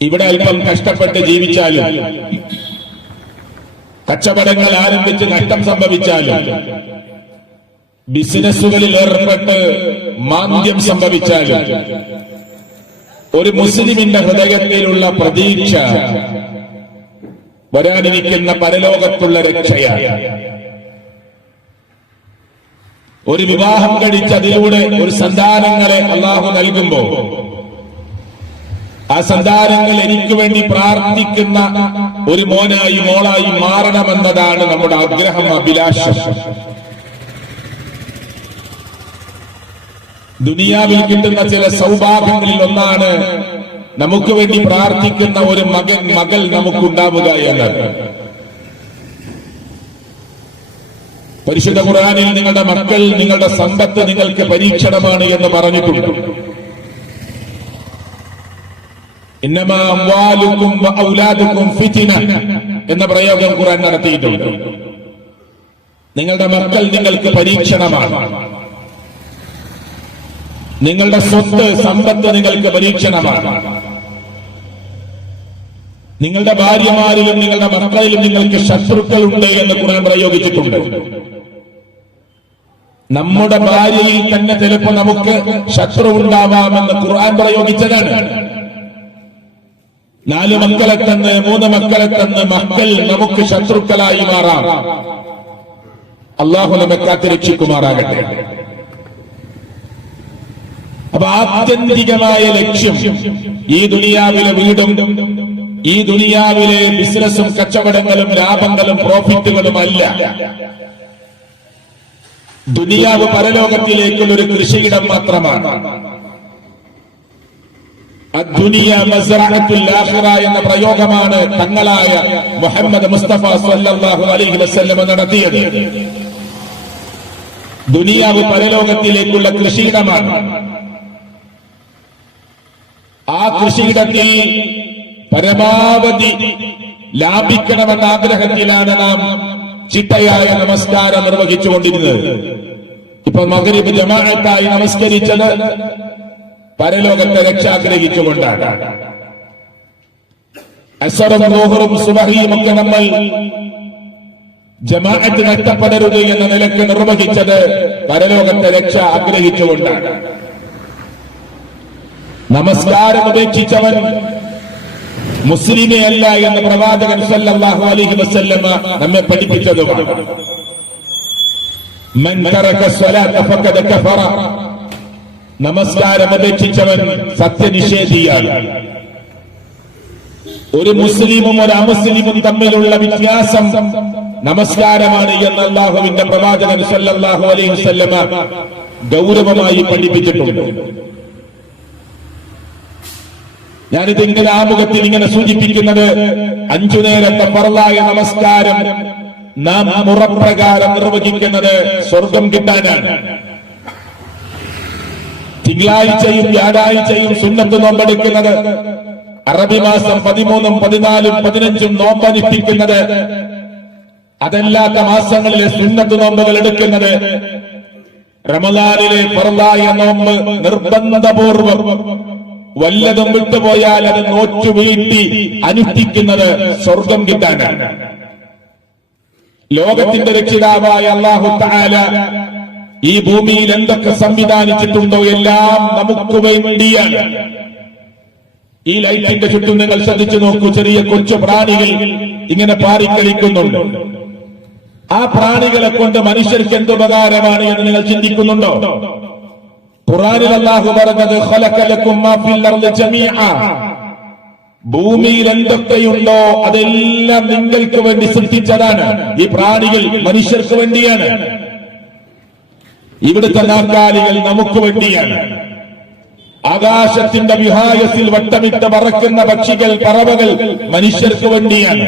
ഇവിടെ അല്പം കഷ്ടപ്പെട്ട് ജീവിച്ചാലും, കച്ചവടങ്ങൾ ആരംഭിച്ച് നഷ്ടം സംഭവിച്ചാലും, ബിസിനസ്സുകളിൽ ഏർപ്പെട്ട് മാന്ദ്യം സംഭവിച്ചാലും, ഒരു മുസ്ലിമിന്റെ ഹൃദയത്തിലുള്ള പ്രതീക്ഷ വരാനിരിക്കുന്ന പരലോകത്തുള്ള രക്ഷയാണ്. ഒരു വിവാഹം കഴിച്ച് അതിലൂടെ ഒരു സന്താനങ്ങളെ അള്ളാഹു നൽകുമ്പോ ആ സന്താനങ്ങൾ എനിക്ക് വേണ്ടി പ്രാർത്ഥിക്കുന്ന ഒരു മോനായി മോളായി മാറണമെന്നതാണ് നമ്മുടെ ആഗ്രഹം, അഭിലാഷം. ദുനിയാവിൽ കിട്ടുന്ന ചില സൗഭാഗ്യങ്ങളിൽ ഒന്നാണ് നമുക്ക് വേണ്ടി പ്രാർത്ഥിക്കുന്ന ഒരു മകൾ നമുക്കുണ്ടാവുക എന്നത്. പരിശുദ്ധ ഖുർആനിൽ നിങ്ങളുടെ മക്കൾ, നിങ്ങളുടെ സമ്പത്ത് നിങ്ങൾക്ക് പരീക്ഷണമാണ് എന്ന് പറഞ്ഞിട്ടുണ്ട്. ഇന്നമാ അംവാലുക്കും വഔലാദുക്കും ഫിത്ന എന്ന പ്രയോഗം ഖുർആൻ നടത്തിയിട്ടുണ്ട്. നിങ്ങളുടെ മക്കൾ നിങ്ങൾക്ക് പരീക്ഷണമാണ്. നിങ്ങളുടെ സ്വത്ത്, സമ്പത്ത് നിങ്ങൾക്ക് പരീക്ഷണമാണ്. നിങ്ങളുടെ ഭാര്യമാരിലും നിങ്ങളുടെ മക്കളിലും നിങ്ങൾക്ക് ശത്രുക്കളുണ്ട് എന്ന് ഖുർആൻ പ്രയോഗിച്ചിട്ടുണ്ട്. നമ്മുടെ ഭാര്യയിൽ തന്നെ ചിലപ്പോൾ നമുക്ക് ശത്രു ഉണ്ടാവാമെന്ന് ഖുർആൻ പ്രയോഗിച്ചതാണ്. 4 മക്കളെ തന്ന് 3 മക്കളെ തന്ന് മക്കൾ നമുക്ക് ശത്രുക്കളായി മാറാം. അള്ളാഹു നമ്മെ കാത്തുരക്ഷിക്കുമാറാകട്ടെ. അപ്പൊ ആത്യന്തികമായ ലക്ഷ്യം ഈ ദുനിയാവിലെ വീടും, ഈ ദുനിയാവിലെ ബിസിനസ്സും കച്ചവടങ്ങളും ലാഭങ്ങളും പ്രോഫിറ്റുകളും അല്ല. ദുനിയാവ് പരലോകത്തിലേക്കുള്ള ഒരു കൃഷിയിടം മാത്രമാണ്. അദ്ദുനിയ മസ്റഅത്തുൽ ആഖിറ എന്ന പ്രയോഗമാണ് തങ്ങളായ മുഹമ്മദ് മുസ്തഫ സ്വല്ലല്ലാഹു അലൈഹി വസല്ലം നടത്തിയത്. ദുനിയാവ് പരലോകത്തിലേക്കുള്ള കൃഷിയിടമാണ്. ആ കൃഷിയിടത്തിൽ പരമാവധി ലാഭിക്കണമെന്ന ആഗ്രഹത്തിലാണ് നാം ചിട്ടയായ നമസ്കാരം നിർവഹിച്ചുകൊണ്ടിരുന്നത്. ഇപ്പൊ മഗ്രിബ് ജമാഅത്തായി നമസ്കരിച്ചത് പരലോകത്തെ രക്ഷ ആഗ്രഹിച്ചുകൊണ്ടാണ്. അസ്റും ളുഹറും സുബഹിയും ഒക്കെ നമ്മൾ ജമാഅത്ത് നഷ്ടപ്പെടരുത് എന്ന നിലക്ക് നിർവഹിച്ചത് പരലോകത്തെ രക്ഷ ആഗ്രഹിച്ചുകൊണ്ടാണ്. നമസ്കാരം ഉപേക്ഷിച്ചവൻ മുസ്ലിമേ അല്ല എന്ന് പ്രവാചകൻ സല്ലല്ലാഹു അലൈഹി വസല്ലം നമ്മെ പഠിപ്പിച്ചതുമാണ്. മൻ തറക സ്വലാത്ത ഫഖദ കഫറ, നമസ്കാരം ഉപേക്ഷിച്ചവൻ സത്യനിഷേധിയാണ്. ഒരു മുസ്ലിമും ഒരു അമുസ്ലിമും തമ്മിലുള്ള വ്യത്യാസം നമസ്കാരമാണ് എന്ന് അല്ലാഹുവിന്റെ പ്രവാചകൻ സല്ലല്ലാഹു അലൈഹി വസല്ലം ഗൗരവമായി പഠിപ്പിച്ചിട്ടുണ്ട്. ഞാനിത് ഇങ്ങനെ ആമുഖത്തിൽ ഇങ്ങനെ സൂചിപ്പിക്കുന്നത് 5 നേരത്തെ ഫർളായ നമസ്കാരം നാം മുറപ്രകാരം നിർവഹിക്കുന്നത് സ്വർഗം കിട്ടാനാണ്. തിങ്കളാഴ്ചയും വ്യാഴാഴ്ചയും സുന്നത്ത് നോമ്പെടുക്കുന്നത്, അറബി മാസം 13, 14, 15 നോമ്പനുഷ്ഠിക്കുന്നത്, അതല്ലാത്ത മാസങ്ങളിലെ സുന്നത്ത് നോമ്പുകൾ എടുക്കുന്നത്, റമദാനിലെ ഫർളായ നോമ്പ് നിർബന്ധപൂർവം വല്ലതും വിട്ടുപോയാൽ അത് നോറ്റു വീട്ടി അനുഷ്ഠിക്കുന്നത് സ്വർഗം കിട്ടാനാണ്. ലോകത്തിന്റെ രക്ഷിതാവായ അല്ലാഹു തആല ഈ ഭൂമിയിൽ എന്തൊക്കെ സംവിധാനിച്ചിട്ടുണ്ടോ എല്ലാം നമുക്ക് വേണ്ടിയാണ്. ഈ ലൈറ്റിന്റെ ചുറ്റും നിങ്ങൾ ശ്രദ്ധിച്ചു നോക്കൂ, ചെറിയ കൊച്ചു പ്രാണികൾ ഇങ്ങനെ പാറിക്കളിക്കുന്നുണ്ട്. ആ പ്രാണികളെ കൊണ്ട് മനുഷ്യർക്ക് എന്തുപകാരമാണ് എന്ന് നിങ്ങൾ ചിന്തിക്കുന്നുണ്ടോ? ഖുർആനിൽ അല്ലാഹു പറഞ്ഞത് ഖലഖ ലക്കും മാ ഫിൽ അർളി ജമീഅ, ഭൂമിയിൽ എന്തൊക്കെയുണ്ടോ അതെല്ലാം നിങ്ങൾക്ക് വേണ്ടി സൃഷ്ടിച്ചതാണ്. ഈ പ്രാണികൾ മനുഷ്യർക്ക് വേണ്ടിയാണ്. ഇവിടുത്തെ നാൽക്കാലികൾ നമുക്ക് വേണ്ടിയാണ്. ആകാശത്തിന്റെ വിഹായത്തിൽ വട്ടമിട്ട് പറക്കുന്ന പക്ഷികൾ, പറവകൾ മനുഷ്യർക്ക് വേണ്ടിയാണ്.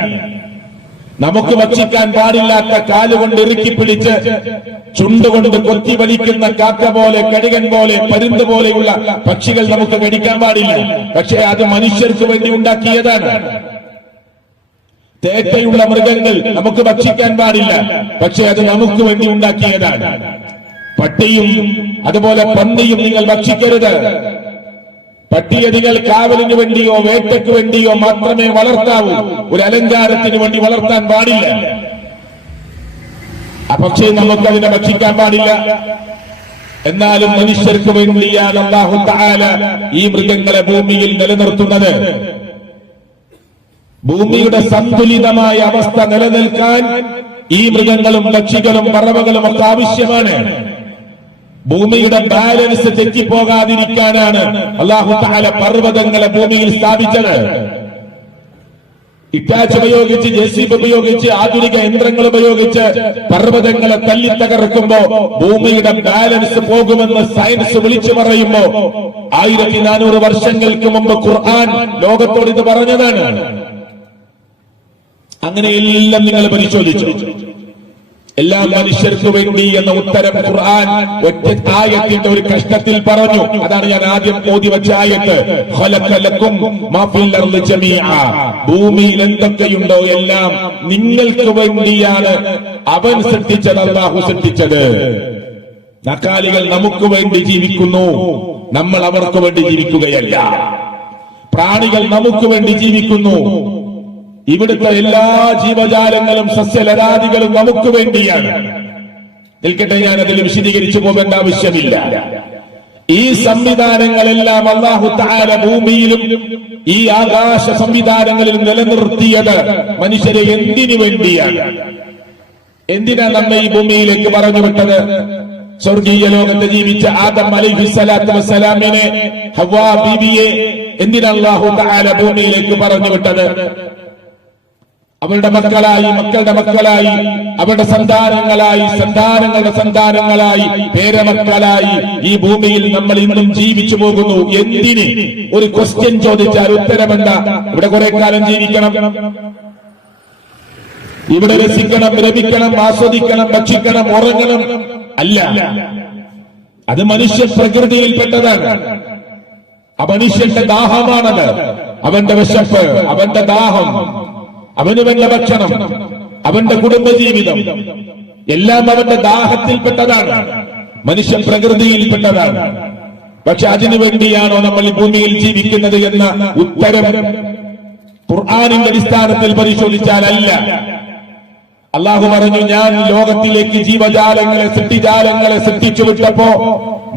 നമുക്ക് ഭക്ഷിക്കാൻ പാടില്ലാത്ത കാലുകൊണ്ട് ഇറുക്കി പിടിച്ച് ചുണ്ടുകൊണ്ട് കൊത്തി വലിക്കുന്ന കാക്ക പോലെ, കഴുകൻ പോലെ, പരുന്ത് പോലെയുള്ള പക്ഷികൾ നമുക്ക് കഴിക്കാൻ പാടില്ല. പക്ഷേ അത് മനുഷ്യർക്ക് വേണ്ടി ഉണ്ടാക്കിയതാണ്. തേറ്റയുള്ള മൃഗങ്ങൾ നമുക്ക് ഭക്ഷിക്കാൻ പാടില്ല, പക്ഷേ അത് നമുക്ക് വേണ്ടി ഉണ്ടാക്കിയതാണ്. പട്ടിയും അതുപോലെ പന്നിയും നിങ്ങൾ ഭക്ഷിക്കരുത്. പട്ടിയെ നിങ്ങൾ കാവലിന് വേണ്ടിയോ വേട്ടയ്ക്ക് വേണ്ടിയോ മാത്രമേ വളർത്താവൂ, ഒരു അലങ്കാരത്തിന് വേണ്ടി വളർത്താൻ പാടില്ല. പക്ഷേ നമുക്കതിനെ ഭക്ഷിക്കാൻ പാടില്ല. എന്നാലും മനുഷ്യർക്ക് വേണ്ടിയാണ് അല്ലാഹു തആല ഈ മൃഗങ്ങളെ ഭൂമിയിൽ നിലനിർത്തുന്നത്. ഭൂമിയുടെ സന്തുലിതമായ അവസ്ഥ നിലനിൽക്കാൻ ഈ മൃഗങ്ങളും പക്ഷികളും പറവകളും ഒക്കെ ആവശ്യമാണ്. ഭൂമിയുടെ ബാലൻസ് തെറ്റിപ്പോകാതിരിക്കാനാണ് അല്ലാഹു തആല പർവ്വതങ്ങളെ ഭൂമിയിൽ സ്ഥാപിച്ചത്. ഇറ്റാച്ച് ഉപയോഗിച്ച്, JCB ഉപയോഗിച്ച്, ആധുനിക യന്ത്രങ്ങൾ ഉപയോഗിച്ച് പർവ്വതങ്ങളെ തല്ലി തകർക്കുമ്പോ ഭൂമിയുടെ ബാലൻസ് പോകുമെന്ന് സയൻസ് വിളിച്ചു പറയുമ്പോ 1400 വർഷങ്ങൾക്ക് മുമ്പ് ഖുർആൻ ലോകത്തോട് ഇത് പറഞ്ഞതാണ്. അങ്ങനെയെല്ലാം നിങ്ങൾ പരിശോധിച്ചു. എല്ലാ മനുഷ്യർക്ക് വേണ്ടി എന്ന ഉത്തരം ഖുർആൻ ഒറ്റ ആയത്തിന്റെ ഒരു കഷ്ണത്തിൽ പറഞ്ഞു. അതാണ് ഞാൻ ആദ്യം ഓതി വെച്ച ആയത്ത്. ഖലഖ ലക്കും മാ ഫിൽ അർളി ജമീഅ. ഭൂമിയിൽ എന്തൊക്കെയുണ്ടോ എല്ലാം നിങ്ങൾക്ക് വേണ്ടിയാണ് അവൻ സൃഷ്ടിച്ചത്, അല്ലാഹു സൃഷ്ടിച്ചത്. നക്കാലികൾ നമുക്ക് വേണ്ടി ജീവിക്കുന്നു, നമ്മൾ അവർക്ക് വേണ്ടി ജീവിക്കുകയല്ല. പ്രാണികൾ നമുക്ക് വേണ്ടി ജീവിക്കുന്നു. ഇവിടുത്തെ എല്ലാ ജീവജാലങ്ങളും സസ്യലതാദികളും നമുക്ക് വേണ്ടിയാണ്. നിൽക്കട്ടെ, ഞാൻ അതിൽ വിശദീകരിച്ചു പോകേണ്ട ആവശ്യമില്ല. ഈ സംവിധാനങ്ങളെല്ലാം അല്ലാഹു തആല ഭൂമിയിലും ഈ ആകാശ സംവിധാനങ്ങളിലും നിലനിർത്തിയത് മനുഷ്യരെ എന്തിനു വേണ്ടിയാണ്? എന്തിനാ നമ്മെ ഈ ഭൂമിയിലേക്ക് പറഞ്ഞു വിട്ടത്? സ്വർഗീയ ലോകത്ത് ജീവിച്ച ആദം അലൈഹിസ്സലാത്തു വസ്സലാമിനെ, ഹവ്വാ ബീവിയെ എന്തിനാ അല്ലാഹു തആല ഭൂമിയിലേക്ക് പറഞ്ഞു വിട്ടത്? അവരുടെ മക്കളായി, മക്കളുടെ മക്കളായി, അവരുടെ സന്താനങ്ങളായി, സന്താനങ്ങളുടെ സന്താനങ്ങളായി, പേരമക്കളായി ഈ ഭൂമിയിൽ നമ്മൾ ഇന്നും ജീവിച്ചു പോകുന്നു. എന്തിന്? ഒരു ക്വസ്റ്റ്യൻ ചോദിച്ചാൽ ഉത്തരമെന്താ? ഇവിടെ കുറെ കാലം ജീവിക്കണം, ഇവിടെ രസിക്കണം, രമിക്കണം, ആസ്വദിക്കണം, ഭക്ഷിക്കണം, ഉറങ്ങണം. അല്ല, അത് മനുഷ്യ പ്രകൃതിയിൽപ്പെട്ടതാണ്. ആ മനുഷ്യന്റെ ദാഹമാണത്. അവന്റെ വിശപ്പ്, അവന്റെ ദാഹം, അവന് വേണ്ട ഭക്ഷണം, അവന്റെ കുടുംബജീവിതം എല്ലാം അവന്റെ ദാഹത്തിൽപ്പെട്ടതാണ്, മനുഷ്യ പ്രകൃതിയിൽപ്പെട്ടതാണ്. പക്ഷെ അതിനു വേണ്ടിയാണോ നമ്മൾ ഈ ഭൂമിയിൽ ജീവിക്കുന്നത് എന്ന ഉത്തരം ഖുർആനിന്റെ അടിസ്ഥാനത്തിൽ പരിശോധിച്ചാൽ അല്ല. അല്ലാഹു പറഞ്ഞു, ഞാൻ ലോകത്തിലേക്ക് ജീവജാലങ്ങളെ, സൃഷ്ടിജാലങ്ങളെ സൃഷ്ടിച്ചു വിട്ടപ്പോ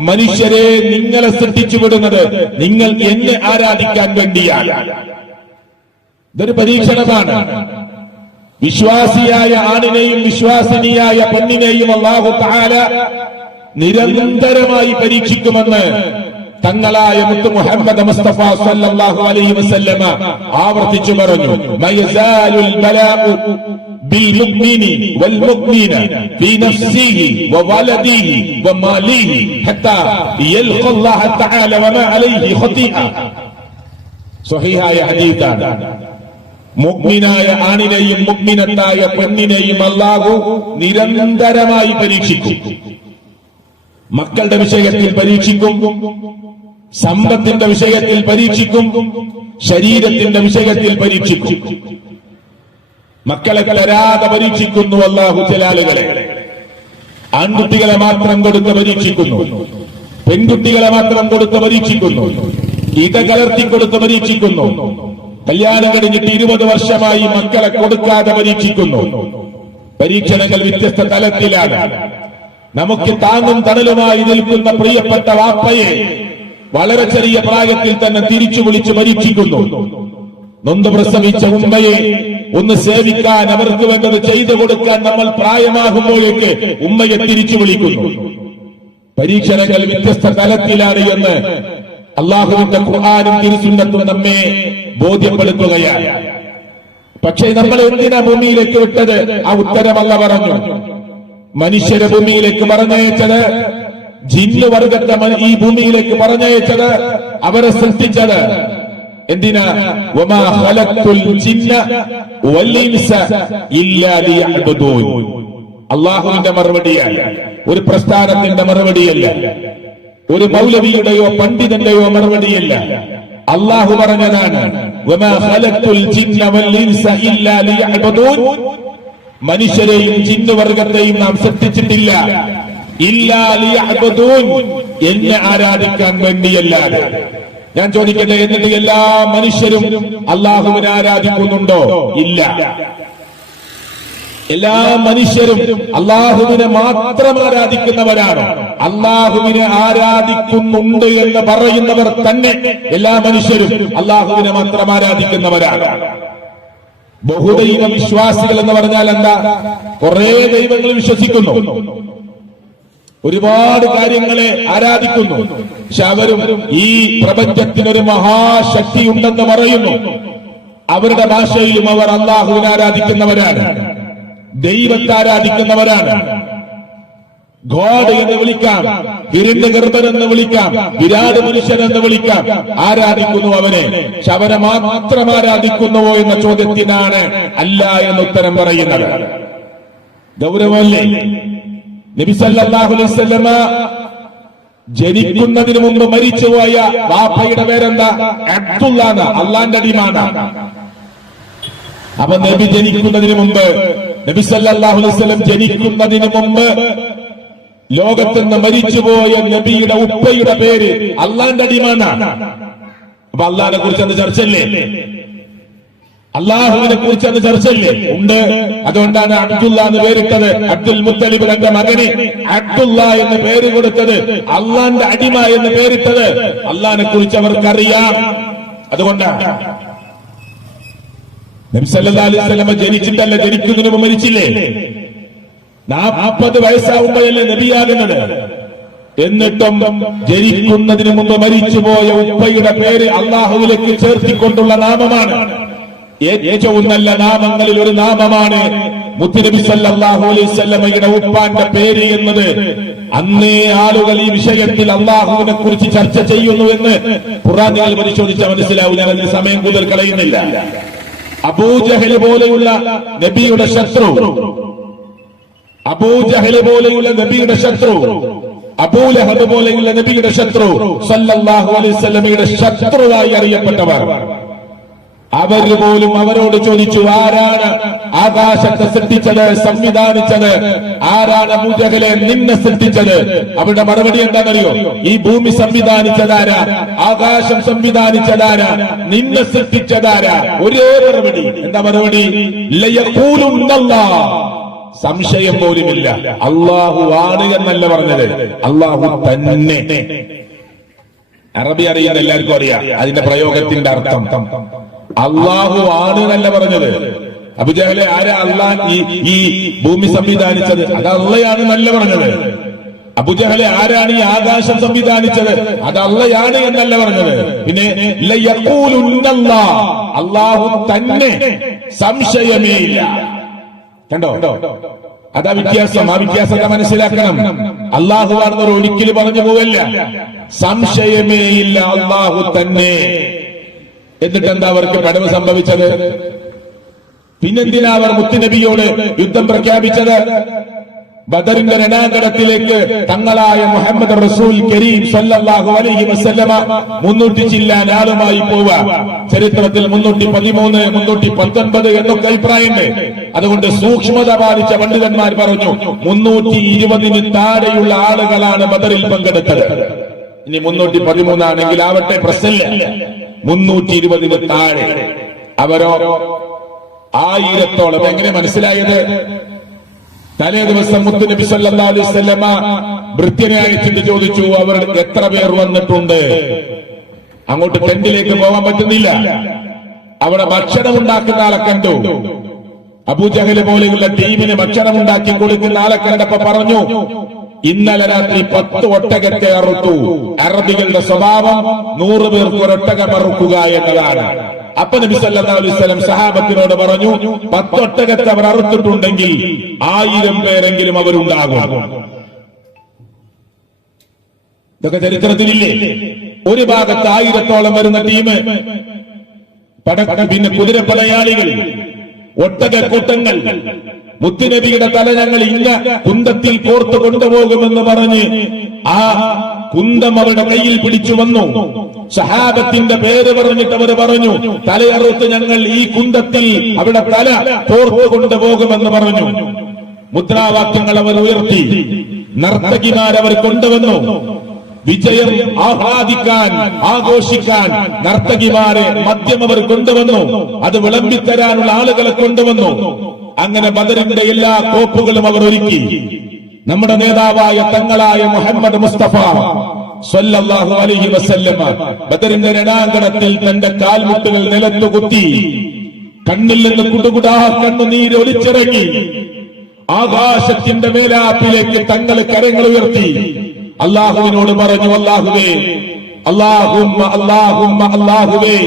മനുഷ്യരെ നിങ്ങളെ സൃഷ്ടിച്ചു വിടുന്നത് നിങ്ങൾ എന്നെ ആരാധിക്കാൻ വേണ്ടിയാണ്. ഇതൊരു പരീക്ഷണമാണ്. വിശ്വാസിയായ ആണിനെയും വിശ്വാസിനിയായ പെണ്ണിനെയും അല്ലാഹു തആല നിരന്തരമായി പരീക്ഷിക്കുമെന്ന് തങ്ങളായ മുത്ത് മുഹമ്മദ് മുസ്തഫ സല്ലല്ലാഹു അലൈഹി വസല്ലമ ആവർത്തിച്ചു പറഞ്ഞു. മയസാലുൽ ബലാഉ ബിൽ മുഅ്മിനി വൽ മുഅ്മിന ഫീ നഫ്സിഹി വവലദിഹി വമാലിഹി ഹത്താ യൽഖല്ലാഹ തആല വമാ അലൈഹി ഖതീഅ. സ്വഹീഹായ ഹദീസാണ്. മുഅ്മിനായ ആണിനെയും മുഅ്മിനത്തായ പെണ്ണിനെയും അല്ലാഹു നിരന്തരമായി പരീക്ഷിക്കും. മക്കളുടെ വിഷയത്തിൽ പരീക്ഷിക്കും, സമ്പത്തിന്റെ വിഷയത്തിൽ പരീക്ഷിക്കും, ശരീരത്തിന്റെ വിഷയത്തിൽ പരീക്ഷിക്കും. മക്കളെ തരാതെ പരീക്ഷിക്കുന്നു അല്ലാഹു ചില ആളുകളെ. ആൺകുട്ടികളെ മാത്രം കൊടുത്ത് പരീക്ഷിക്കുന്നു, പെൺകുട്ടികളെ മാത്രം കൊടുത്ത് പരീക്ഷിക്കുന്നു, ഇടകലർത്തിക്കൊടുത്ത് പരീക്ഷിക്കുന്നു. കല്യാണം കഴിഞ്ഞിട്ട് 20 വർഷമായി മക്കളെ കൊടുക്കാതെ പരീക്ഷിക്കുന്നു. പരീക്ഷണങ്ങൾ വ്യത്യസ്ത തലത്തിലാണ്. നമുക്ക് താങ്ങും തണലുമായി നിൽക്കുന്ന പ്രിയപ്പെട്ട വാപ്പയെ വളരെ ചെറിയ പ്രായത്തിൽ തന്നെ തിരിച്ചു വിളിച്ച് പരീക്ഷിക്കുന്നു. നൊന്ത് പ്രസവിച്ച ഉമ്മയെ ഒന്ന് സേവിക്കാൻ, അവർക്ക് വേണ്ടത് ചെയ്തു കൊടുക്കാൻ നമ്മൾ പ്രായമാകുമ്പോഴേക്ക് ഉമ്മയെ തിരിച്ചു വിളിക്കുന്നു. പരീക്ഷണങ്ങൾ വ്യത്യസ്ത തലത്തിലാണ് എന്ന് അല്ലാഹുവിന്റെ ഖുർആനും തിരുസുന്നത്തും നമ്മെ ബോധ്യപ്പെടുത്തുകയാണ്. പക്ഷേ നമ്മൾ എന്തിനാ ഭൂമിയിലേക്ക് വിട്ടത്? ആ ഉത്തരം അല്ലാഹു പറഞ്ഞു. മനുഷ്യരെ ഭൂമിയിലേക്ക് പറഞ്ഞയച്ചത്, ജിന്ന് വർഗത്തെ ഈ ഭൂമിയിലേക്ക് പറഞ്ഞയച്ചത്, അവരെ സൃഷ്ടിച്ചത് എന്തിനാ? വമാ ഖലഖ്തുൽ ജിന്ന വൽ ഇൻസ ഇല്ലാ ലിയഅ്ബുദൂൻ. അല്ലാഹുവിന്റെ മറുപടിയാണ്, ഒരു പ്രസ്ഥാനത്തിന്റെ മറുപടിയല്ല, ഒരു മൗലവിയുടെയോ പണ്ഡിതന്റെയോ മറുപടിയല്ല. അല്ലാഹു പറഞ്ഞതാണ്, വമാ ഖലഖ്തുൽ ജിന്ന വൽ ഇൻസ ഇല്ലാ ലിയഅ്ബുദൂൻ. മനുഷ്യരെയും ജിന്നുവർഗത്തെയും നാം സൃഷ്ടിച്ചിട്ടില്ല ഇല്ലാ ലിയഅ്ബുദൂൻ, എന്നെ ആരാധിക്കാൻ വേണ്ടിയല്ലാതെ. ഞാൻ ചോദിക്കട്ടെ, എന്നിട്ട് എല്ലാ മനുഷ്യരും അള്ളാഹുവിനെ ആരാധിക്കുന്നുണ്ടോ? ഇല്ല. എല്ലാ മനുഷ്യരും അള്ളാഹുവിനെ മാത്രം ആരാധിക്കുന്നവരാണ്. അള്ളാഹുവിനെ ആരാധിക്കുന്നുണ്ട് എന്ന് പറയുന്നവർ തന്നെ എല്ലാ മനുഷ്യരും അള്ളാഹുവിനെ മാത്രം ആരാധിക്കുന്നവരാണ്. ബഹുദൈവ വിശ്വാസികൾ എന്ന് പറഞ്ഞാൽ എന്താ? കുറെ ദൈവങ്ങൾ വിശ്വസിക്കുന്നു, ഒരുപാട് കാര്യങ്ങളെ ആരാധിക്കുന്നു. പക്ഷെ അവരും ഈ പ്രപഞ്ചത്തിനൊരു മഹാശക്തി ഉണ്ടെന്ന് പറയുന്നു. അവരുടെ ഭാഷയിലും അവർ അള്ളാഹുവിനെ ആരാധിക്കുന്നവരാണ്, ദൈവത്തെ ആരാധിക്കുന്നവരാണ്. ഗോഡ് എന്ന് വിളിക്കാം, ഹിരണ്യഗർഭൻ എന്ന് വിളിക്കാം, വിരാട് പുരുഷൻ എന്ന് വിളിക്കാം. ആരാധിക്കുന്നു അവനെ. പക്ഷെ അവനെ മാത്രം ആരാധിക്കുന്നുവോ എന്ന ചോദ്യത്തിനാണ് അല്ല എന്ന് ഉത്തരം പറയുന്നത്. ഗൗരവമല്ലേ? നബി സല്ലല്ലാഹു അലൈഹി വസല്ലമ ജനിക്കുന്നതിന് മുമ്പ് മരിച്ചുപോയ വാപ്പയുടെ പേരെന്താ? അബ്ദുള്ള. അള്ളാന്റെ അടിമാണ്. അപ്പൊ നബി ജനിക്കുന്നതിന് മുമ്പ്, നബി സല്ലല്ലാഹു അലൈഹി വസല്ലം ജനിക്കുന്നതിന് മുമ്പ് ലോകത്തുനിന്ന് മരിച്ചുപോയ നബിയുടെ ഉപ്പയുടെ പേര് അള്ളാന്റെ അടിമാണ്. അപ്പൊ അള്ളാഹിനെ കുറിച്ച് അന്ന് ചർച്ചയില്ലേ? അള്ളാഹുവിനെ കുറിച്ച് അന്ന് ചർച്ചയില്ലേ? ഉണ്ട്. അതുകൊണ്ടാണ് അബ്ദുള്ള എന്ന് പേരിട്ടത്. അബ്ദുൽ മുത്തലിബ് തന്റെ മകന് അബ്ദുള്ള എന്ന് പേര് കൊടുത്തത്, അള്ളാന്റെ അടിമ എന്ന് പേരിട്ടത്. അള്ളാഹിനെ കുറിച്ച് അവർക്കറിയാം. അതുകൊണ്ടാണ് നബി സല്ലല്ലാഹു അലൈഹി വസല്ലം ജനിച്ചിട്ടല്ല, ജനിക്കുന്നതിന് മുമ്പ് മരിച്ചില്ലേ? 40 വയസ്സാവുമ്പോഴല്ലേ നബിയാകുന്നത്. എന്നിട്ടും ജനിക്കുന്നതിന് മുമ്പ് മരിച്ചുപോയ ഉപ്പയുടെ പേര് അള്ളാഹുവിലേക്ക് ചേർത്തിക്കൊണ്ടുള്ള നാമമാണ്. ഏറ്റവും നല്ല നാമങ്ങളിൽ ഒരു നാമമാണ് മുത്തുനബി സല്ലല്ലാഹു അലൈഹി വസല്ലമയുടെ ഉപ്പാന്റെ പേര് എന്നത്. അന്നേ ആളുകൾ ഈ വിഷയത്തിൽ അള്ളാഹുവിനെ കുറിച്ച് ചർച്ച ചെയ്യുന്നു എന്ന് ഖുർആനിൽ പരിശോധിച്ചാൽ മനസ്സിലാവും. ഞാൻ അതിന് സമയം കൂടുതൽ കളയുന്നില്ല. അബൂജഹൽ പോലെയുള്ള നബിയുടെ ശത്രു, അബൂജഹൽ പോലെയുള്ള നബിയുടെ ശത്രു, അബൂലഹബ് പോലെയുള്ള നബിയുടെ ശത്രു, സല്ലല്ലാഹു അലൈഹി വസല്ലമയുടെ ശത്രുവായി അറിയപ്പെട്ടവർ, അവര് പോലും അവരോട് ചോദിച്ചു, ആരാണ് ആകാശത്തെ സൃഷ്ടിച്ചത്, സംവിധാനിച്ചത്? ആരാണ് അബൂജഹലെ നിന്നെ സൃഷ്ടിച്ചത്? അവരുടെ മറുപടി എന്താണെന്നറിയോ? ഈ ഭൂമി സംവിധാനിച്ചതാരാ? ആകാശം സംവിധാനിച്ചതാരാ? നിന്നെ സൃഷ്ടിച്ചതാരാ? ഒരേ മറുപടി. എന്താ മറുപടി? ലയഖൂലുന്നല്ലാഹ്. സംശയം പോലുമില്ല. അള്ളാഹു ആണ് എന്നല്ല പറഞ്ഞത്, അള്ളാഹു തന്നെ. അറബി അറിയുന്ന എല്ലാവർക്കും അറിയാം അതിന്റെ പ്രയോഗത്തിന്റെ അർത്ഥം. അള്ളാഹു ആണ് എന്നല്ല പറഞ്ഞത്. അബൂജഹലെ ആരാ ഈ ഭൂമി സംവിധാനിച്ചത്? അത് അള്ളയാണ് എന്നല്ല പറഞ്ഞത്. അബൂജഹലെ ആരാണ് ഈ ആകാശം സംവിധാനിച്ചത്? അത് അള്ളയാണ് എന്നല്ല പറഞ്ഞത്. പിന്നെ ലയഖൂലുന്നല്ലാഹ്, അള്ളാഹു തന്നെ, സംശയമേ ഇല്ല. കണ്ടോ? അതാ വ്യത്യാസം. ആ വ്യത്യാസത്തെ മനസ്സിലാക്കണം. അള്ളാഹു ആണെന്നവർ ഒരിക്കലും പറഞ്ഞു പോവല്ല. സംശയമേ ഇല്ല, അള്ളാഹു തന്നെ. എന്നിട്ട് എന്താ അവർക്ക് പടവ് സംഭവിച്ചത്? പിന്നെന്തിനാ അവർ മുത്തുനബിയോട് യുദ്ധം പ്രഖ്യാപിച്ചത്? ബദറിന്റെ രണാങ്കണത്തിലേക്ക് തങ്ങളായ മുഹമ്മദ് റസൂൽ കരീം സല്ലല്ലാഹു അലൈഹി വസല്ലമ 300 ചില്ലാൻ ആളുമായി പോവുക. ചരിത്രത്തിൽ 313, 319 എന്നൊക്കെ അഭിപ്രായമുണ്ട്. അതുകൊണ്ട് സൂക്ഷ്മത പാലിച്ച പണ്ഡിതന്മാർ പറഞ്ഞു 320 താഴെയുള്ള ആളുകളാണ് ബദറിൽ പങ്കെടുത്തത്. ഇനി 313 ആണെങ്കിൽ ആവട്ടെ, പ്രശ്നമില്ല. 320 താഴെ. അവരോ 1000-ഓളം. എങ്ങനെ മനസ്സിലായത്? തലേ ദിവസം മുത്തുനബി സല്ലല്ലാഹു അലൈഹി വസല്ലമ ഭൃത്യനെ അയച്ചിട്ട് ചോദിച്ചു, അവർ എത്ര പേർ വന്നിട്ടുണ്ട്? അങ്ങോട്ട് ടെന്റിലേക്ക് പോകാൻ പറ്റുന്നില്ല. അവിടെ ഭക്ഷണം ഉണ്ടാക്കുന്ന ആളെ കണ്ടു. അബൂജഹല് പോലെയുള്ള ടീമിന് ഭക്ഷണം ഉണ്ടാക്കി കൊടുക്കുന്ന ആളെ കണ്ടപ്പോ പറഞ്ഞു, ഇന്നലെ രാത്രി 10 ഒട്ടകത്തെ അറുത്തു. അറബികളുടെ സ്വഭാവം 100 പേർക്ക് ഒരൊട്ടകം അറുക്കുക എന്നതാണ്. അപ്പൊ നബി സല്ലല്ലാഹു അലൈഹി വസല്ലം സഹാബത്തിനോട് പറഞ്ഞു, 10 ഒട്ടകത്തെ അവർ അറുത്തിട്ടുണ്ടെങ്കിൽ 1000 പേരെങ്കിലും അവരുണ്ടാകും. ഇതൊക്കെ ചരിത്രത്തിലില്ലേ? ഒരു ഭാഗത്ത് 1000-ഓളം വരുന്ന ടീം, പിന്നെ കുതിരപ്പടയാളികൾ, ഒട്ടകക്കൂട്ടങ്ങൾ. മുത്തുനബിയുടെ തല ഞങ്ങൾ ഇന്ന കുന്തത്തിൽ കോർത്തു കൊണ്ടുപോകുമെന്ന് പറഞ്ഞ് ആ കുന്തം അവരുടെ കയ്യിൽ പിടിച്ചു വന്നു. സഹാബത്തിന്റെ പേര് പറഞ്ഞിട്ട് അവർ പറഞ്ഞു, തലയറുത്ത് ഞങ്ങൾ ഈ കുന്തത്തിൽ അവിടെ തല കോർത്തു കൊണ്ടുപോകുമെന്ന് പറഞ്ഞു. മുദ്രാവാക്യങ്ങൾ അവർ ഉയർത്തി, നർത്തകിമാരവർ കൊണ്ടുവന്നു. വിജയം ആഹ്ലാദിക്കാൻ ആഘോഷിക്കാൻ നർത്തകിമാരെ മദ്യം അവർ കൊണ്ടുവന്നു. അത് വിളമ്പിത്തരാനുള്ള ആളുകളെ കൊണ്ടുവന്നു. അങ്ങനെ ബദറിന്റെ എല്ലാ കോപ്പുകളും അവർ ഒരുക്കി. നമ്മുടെ നേതാവായ തങ്ങളായ മുഹമ്മദ് മുസ്തഫ സ്വല്ലല്ലാഹു അലൈഹി വസല്ലമ ബദറിന്റെ രണാങ്കണത്തിൽ തന്റെ കാൽമുട്ടുകൾ നിലത്തു കുത്തി, കണ്ണിൽ നിന്ന് കുടുകുടാ കണ്ണുനീര് ഒലിച്ചിറങ്ങി. ആകാശത്തിന്റെ മേലാപ്പിലേക്ക് തങ്ങൾ കരങ്ങൾ ഉയർത്തി അല്ലാഹുവിനോട് പറഞ്ഞു, അല്ലാഹുവേ, അല്ലാഹുമ്മ അല്ലാഹുമ്മ അല്ലാഹുവേ,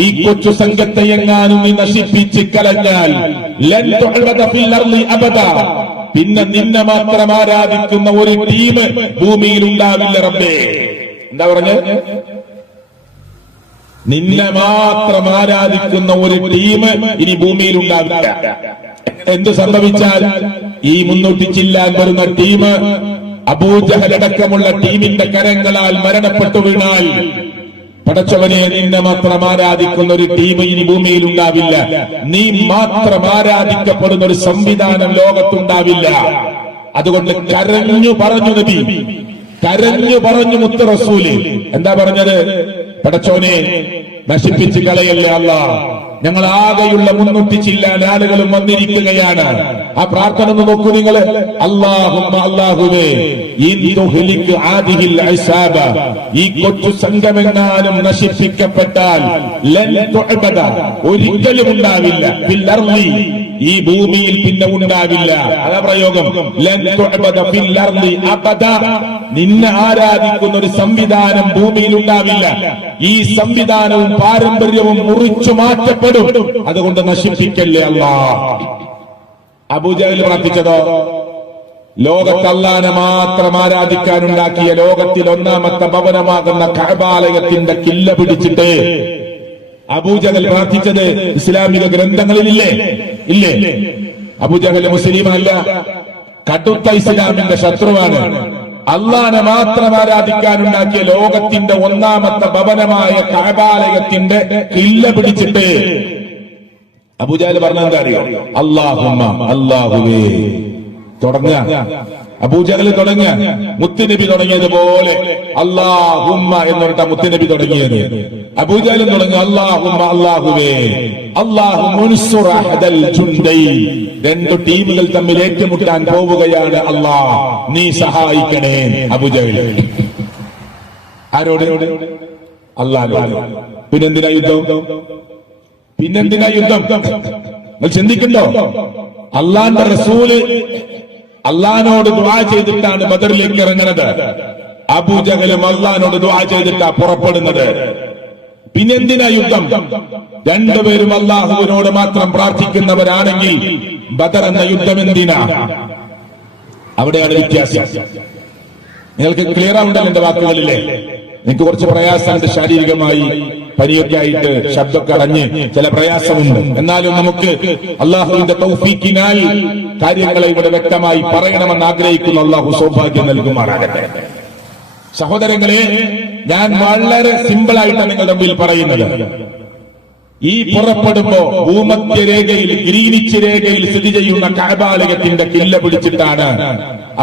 ഈ കൊച്ചു സംഘത്തെ എങ്ങാനും നീ നശിപ്പിച്ച് കളഞ്ഞാൽ പിന്നെ നിന്നെ മാത്രം ആരാധിക്കുന്ന ഒരു ടീം ഭൂമിയിൽ ഉണ്ടാവില്ല റബ്ബേ. എന്താ പറഞ്ഞ്? നിന്നെ മാത്രം ആരാധിക്കുന്ന ഒരു ടീം ഇനി ഭൂമിയിൽ ഉണ്ടാവില്ല. എന്ത് സംഭവിച്ചാൽ ഈ 300 ചില്ലാൻ വരുന്ന ടീം അബൂജഹലടക്കമുള്ള ടീമിന്റെ കരങ്ങളാൽ മരണപ്പെട്ടു വീണാൽ, പടച്ചവനെ, നിന്നെ മാത്രം ആരാധിക്കുന്ന ഒരു ടീം ഇനി ഭൂമിയിൽ ഉണ്ടാവില്ല. നീ മാത്രം ആരാധിക്കപ്പെടുന്ന ഒരു സംവിധാനം ലോകത്തുണ്ടാവില്ല. അതുകൊണ്ട് കരഞ്ഞു പറഞ്ഞു നബി, കരഞ്ഞു പറഞ്ഞു മുത്ത് റസൂല്. എന്താ പറഞ്ഞത്? പടച്ചോനെ, നശിപ്പിച്ച് കളയല്ലേ അല്ലാഹ്, ഞങ്ങൾ ആകെയുള്ള 300 ചില്ലാൻ ആളുകളും വന്നിരിക്കുകയാണ്. ആ പ്രാർത്ഥന ഒന്ന് നോക്കൂ നിങ്ങൾ. അല്ലാഹുമ്മ അല്ലാഹുവേ, ഈ കൊച്ചു സംഘമെങ്ങാനും നശിപ്പിക്കപ്പെട്ടാൽ ഒരിക്കലും ഉണ്ടാവില്ല, ഈ ഭൂമിയിൽ പിന്നെ ഉണ്ടാവില്ല. അതാ പ്രയോഗം, നിന്നെ ആരാധിക്കുന്ന ഒരു സംവിധാനം ഭൂമിയിൽ ഉണ്ടാവില്ല. ഈ സംവിധാനവും പാരമ്പര്യവും മുറിച്ചു മാറ്റപ്പെടും. അതുകൊണ്ട് നശിപ്പിക്കല്ലേ അല്ലാഹ്. അബൂജഹൽ പ്രാർത്ഥിച്ചതോ? ലോകത്ത് അല്ലാഹനെ മാത്രം ആരാധിക്കാനുണ്ടാക്കിയ ലോകത്തിൽ ഒന്നാമത്തെ ഭവനമാകുന്ന കഅബാലയത്തിന്റെ കില്ല പിടിച്ചിട്ട് അബൂജഹൽ പ്രാർത്ഥിച്ചത് ഇസ്ലാമിക ഗ്രന്ഥങ്ങളിലില്ലേ? ഇല്ലേ? അബൂജഹൽ മുസ്ലിമല്ല, കടുത്ത ഇസ്ലാമിന്റെ ശത്രുവാണ്. അല്ലാഹനെ മാത്രം ആരാധിക്കാനുണ്ടാക്കിയ ലോകത്തിന്റെ ഒന്നാമത്തെ ഭവനമായ കഅബാലയത്തിന്റെ കില്ല പിടിച്ചിട്ട് അബൂജഹൽ പറഞ്ഞെന്താ അറിയോ? അല്ലാഹുമ്മ അല്ലാഹുവേ. തുടങ്ങുക അബൂജഹൽ തുടങ്ങുക, മുത്തുനബി തുടങ്ങിയതുപോലെ അല്ലാഹുമ്മ എന്ന് പറഞ്ഞിട്ട് മുത്തുനബി തുടങ്ങിയത്. അബൂജഹലും തുടങ്ങുക അല്ലാഹുമ്മ അല്ലാഹുവേ. അല്ലാഹുമുൻസുർ അഹദൽ ജുൻദൈൻ, രണ്ടു ടീമുകൾ തമ്മിൽ ഏറ്റുമുട്ടാൻ പോവുകയാണ് അല്ലാഹ്, നീ സഹായിക്കണേ. അബൂജഹൽ ആരോട്? അല്ലാഹുവോട്. പിന്നെന്തിനാ യുദ്ധം? പിന്നെന്തിനാ യുദ്ധം? നിങ്ങൾ ചിന്തിക്കണ്ടോ? അള്ളാന്റെ റസൂല് അള്ളഹാനോട് ദുആ ചെയ്തിട്ടാണ് ബദറിലേക്ക് ഇറങ്ങുന്നത്. അബൂജഹലും അള്ളഹാനോട് ദുആ ചെയ്തിട്ടാ പുറപ്പെടുന്നത്. പിന്നെന്തിനാ യുദ്ധം? രണ്ടുപേരും അള്ളാഹുവിനോട് മാത്രം പ്രാർത്ഥിക്കുന്നവരാണെങ്കിൽ ബദർ എന്ന യുദ്ധം എന്തിനാ? അവിടെയാണ് വ്യത്യാസം. നിങ്ങൾക്ക് ക്ലിയർ ആവുണ്ടല്ലോ എന്റെ വാക്കുകളിലെ? എനിക്ക് കുറച്ച് പ്രയാസമുണ്ട് ശാരീരികമായി, പനിയൊക്കെ ആയിട്ട് ശബ്ദമൊക്കെ അടഞ്ഞ് ചില പ്രയാസമുണ്ട്. എന്നാലും നമുക്ക് അള്ളാഹുവിന്റെ തൗഫീഖിനാൽ കാര്യങ്ങളെ ഇവിടെ വ്യക്തമായി പറയണമെന്ന് ആഗ്രഹിക്കുന്ന അള്ളാഹു സൗഭാഗ്യം നൽകുമാറാകട്ടെ. സഹോദരങ്ങളെ, ഞാൻ വളരെ സിമ്പിളായിട്ടാണ് നിങ്ങളുടെ മുമ്പിൽ പറയുന്നത്. ഈ പുറപ്പെടുമ്പോ ഭൂമധ്യരേഖയിൽ ഗ്രീനിച്ച് രേഖയിൽ സ്ഥിതി ചെയ്യുന്ന കഅബാലയത്തിന്റെ കില്ല പിടിച്ചിട്ടാണ്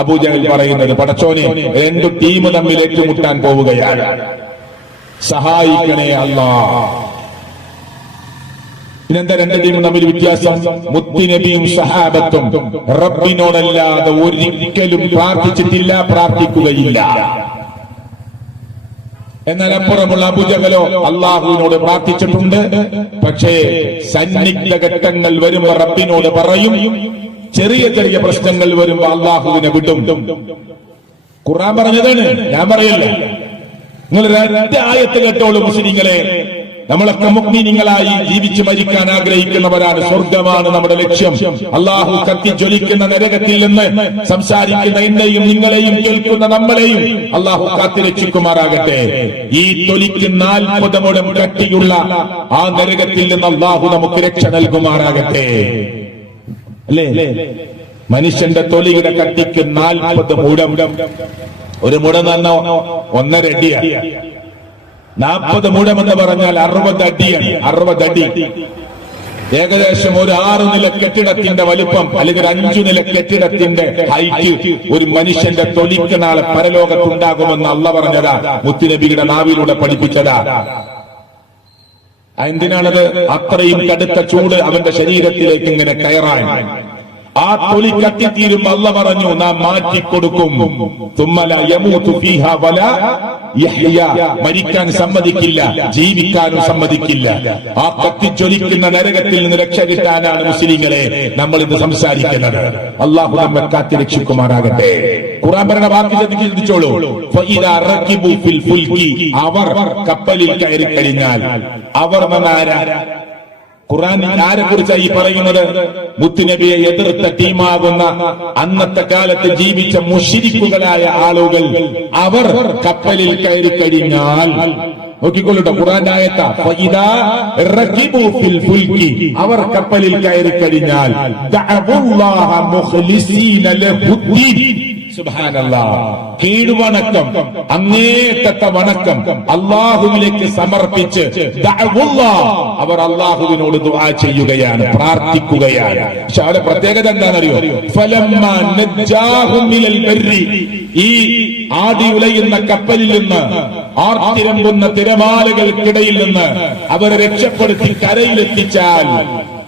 അബൂജഹൽ പറയുന്നത്, പടച്ചോനെ, രണ്ടു ടീം തമ്മിൽ ഏറ്റുമുട്ടാൻ പോവുകയാണ്, സഹായിക്കണേ അല്ലാഹ്. പിന്നെന്താ രണ്ട് ടീമും തമ്മിൽ വ്യത്യാസം? മുത്തുനബിയും സഹാബത്തും റബ്ബിനോടല്ലാതെ ഒരിക്കലും പ്രാർത്ഥിച്ചിട്ടില്ല, പ്രാർത്ഥിക്കുകയില്ല. എന്നാൽ അപ്പുറമുള്ള അബൂജഹലോ അള്ളാഹുവിനോട് പ്രാർത്ഥിച്ചിട്ടുണ്ട്. പക്ഷേ സന്നിഗ്ധ ഘട്ടങ്ങൾ വരുമ്പോ റബ്ബിനോട് പറയും, ചെറിയ ചെറിയ പ്രശ്നങ്ങൾ വരുമ്പോ അള്ളാഹുവിനെ വിടും. ഖുർആൻ പറഞ്ഞതാണ്, ഞാൻ പറയല്ല. നിങ്ങൾ രണ്ട് ആയത്ത് കേട്ടോളൂ മുസ്ലിങ്ങളെ. നമ്മളൊക്കെ മുഅ്മിനീങ്ങളായി ജീവിച്ച് മരിക്കാൻ ആഗ്രഹിക്കുന്നവരാണ്. സ്വർഗമാണ് നമ്മുടെ ലക്ഷ്യം. അള്ളാഹു കത്തിജ്വലിക്കുന്ന നരകത്തിൽ നിന്ന് സംസാരിക്കുന്ന എന്നെയും നിങ്ങളെയും കേൾക്കുന്ന നമ്മളെയും അള്ളാഹു കാത്തിരക്ഷിക്കുമാറാകട്ടെ. ഈ തൊലിക്ക് 40 മുഴം കട്ടിയുള്ള ആ നരകത്തിൽ നിന്ന് അള്ളാഹു നമുക്ക് രക്ഷ നൽകുമാറാകട്ടെ. അല്ലേ? മനുഷ്യന്റെ തൊലിയുടെ കട്ടിക്ക് 40 മുഴം. ഒരു മുടം തന്നെ 1.5 അടിയാണ്. 40 മുഴമെന്ന് പറഞ്ഞാൽ 60 അടിയാണ്. 60 അടി. ഏകദേശം ഒരു 6 നില കെട്ടിടത്തിന്റെ വലിപ്പം അല്ലെങ്കിൽ ഒരു 5 നില കെട്ടിടത്തിന്റെ ഹൈറ്റ് ഒരു മനുഷ്യന്റെ തൊലിക്ക് നാളെ പരലോകത്തുണ്ടാകുമെന്ന് അള്ളാഹ് പറഞ്ഞതാ, മുത്തുനബിയുടെ നാവിലൂടെ പഠിപ്പിച്ചതാ. എന്തിനാണത്? അത്രയും കടുത്ത ചൂട് അവന്റെ ശരീരത്തിലേക്ക് ഇങ്ങനെ കയറാൻ. ആ തൊലി കത്തിത്തീരും അള്ളാഹ് പറഞ്ഞു നാം മാറ്റിക്കൊടുക്കും. തുമ്മല യമൂതു ഫീഹാ വല യഹ്യ, മരിക്കാൻ സമ്മതിക്കില്ല, ജീവിക്കാനും സമ്മതിക്കില്ല. ആ കത്തിച്ചൊലിക്കുന്ന നരകത്തിൽ നിന്ന് രക്ഷ കിട്ടാനാണ് മുസ്ലിങ്ങളെ നമ്മൾ ഇന്ന് സംസാരിക്കുന്നത്. അള്ളാഹു നമ്മെ കാത്തിരക്ഷിക്കുമാറാകട്ടെ. ഖുർആൻ പറയുന്ന വാക്ക് ശ്രദ്ധിച്ചോളൂ. ഫഇദാ റകിബു ഫിൽ ഫുൽകി, അവർ കപ്പലിൽ കയറി കഴിഞ്ഞാൽ. അവർ എന്നാരാ? ഖുർആൻ ആരെ കുറിച്ചാണ് ഈ പറയുന്നത്? മുത്തുനബിയെ എതിർത്ത ടീമാകുന്ന അന്നത്തെ കാലത്ത് ജീവിച്ച മുശ്രിക്കുകളായ ആളുകൾ അവർ കപ്പലിൽ കയറി കഴിഞ്ഞാൽ, നോക്കിക്കൊള്ളൂട്ടോ ഖുർആന്റെ ആയത്താ, ഫഇദാ റകിബു ഫിൽ ഫുൽകി, അവർ കപ്പലിൽ കയറി കഴിഞ്ഞാൽ ദഅവുല്ലാഹ മുഖ്ലിസീന ലഹുദ്ദീൻ. സുബ്ഹാനല്ലാഹ്, കീഴ്വണക്കം, അങ്ങേറ്റത്തെ വണക്കം അല്ലാഹുവിലേക്ക് സമർപ്പിച്ച് ദഅവുല്ലാഹ്, അവർ അല്ലാഹുവിനോട് ദുആ ചെയ്യുകയാണ്, പ്രാർത്ഥിക്കുകയാണ്. പക്ഷെ അവരുടെ പ്രത്യേകത എന്താണെന്നറിയോ? ഫലമ്മാ നജ്ജാഹും മിനൽ ബർരി, ഈ ആടി ഉലയുന്ന കപ്പലിൽ നിന്ന്, ആർത്തിരമ്പുന്ന തിരമാലകൾക്കിടയിൽ നിന്ന് അവരെ രക്ഷപ്പെടുത്തി കരയിലെത്തിച്ചാൽ,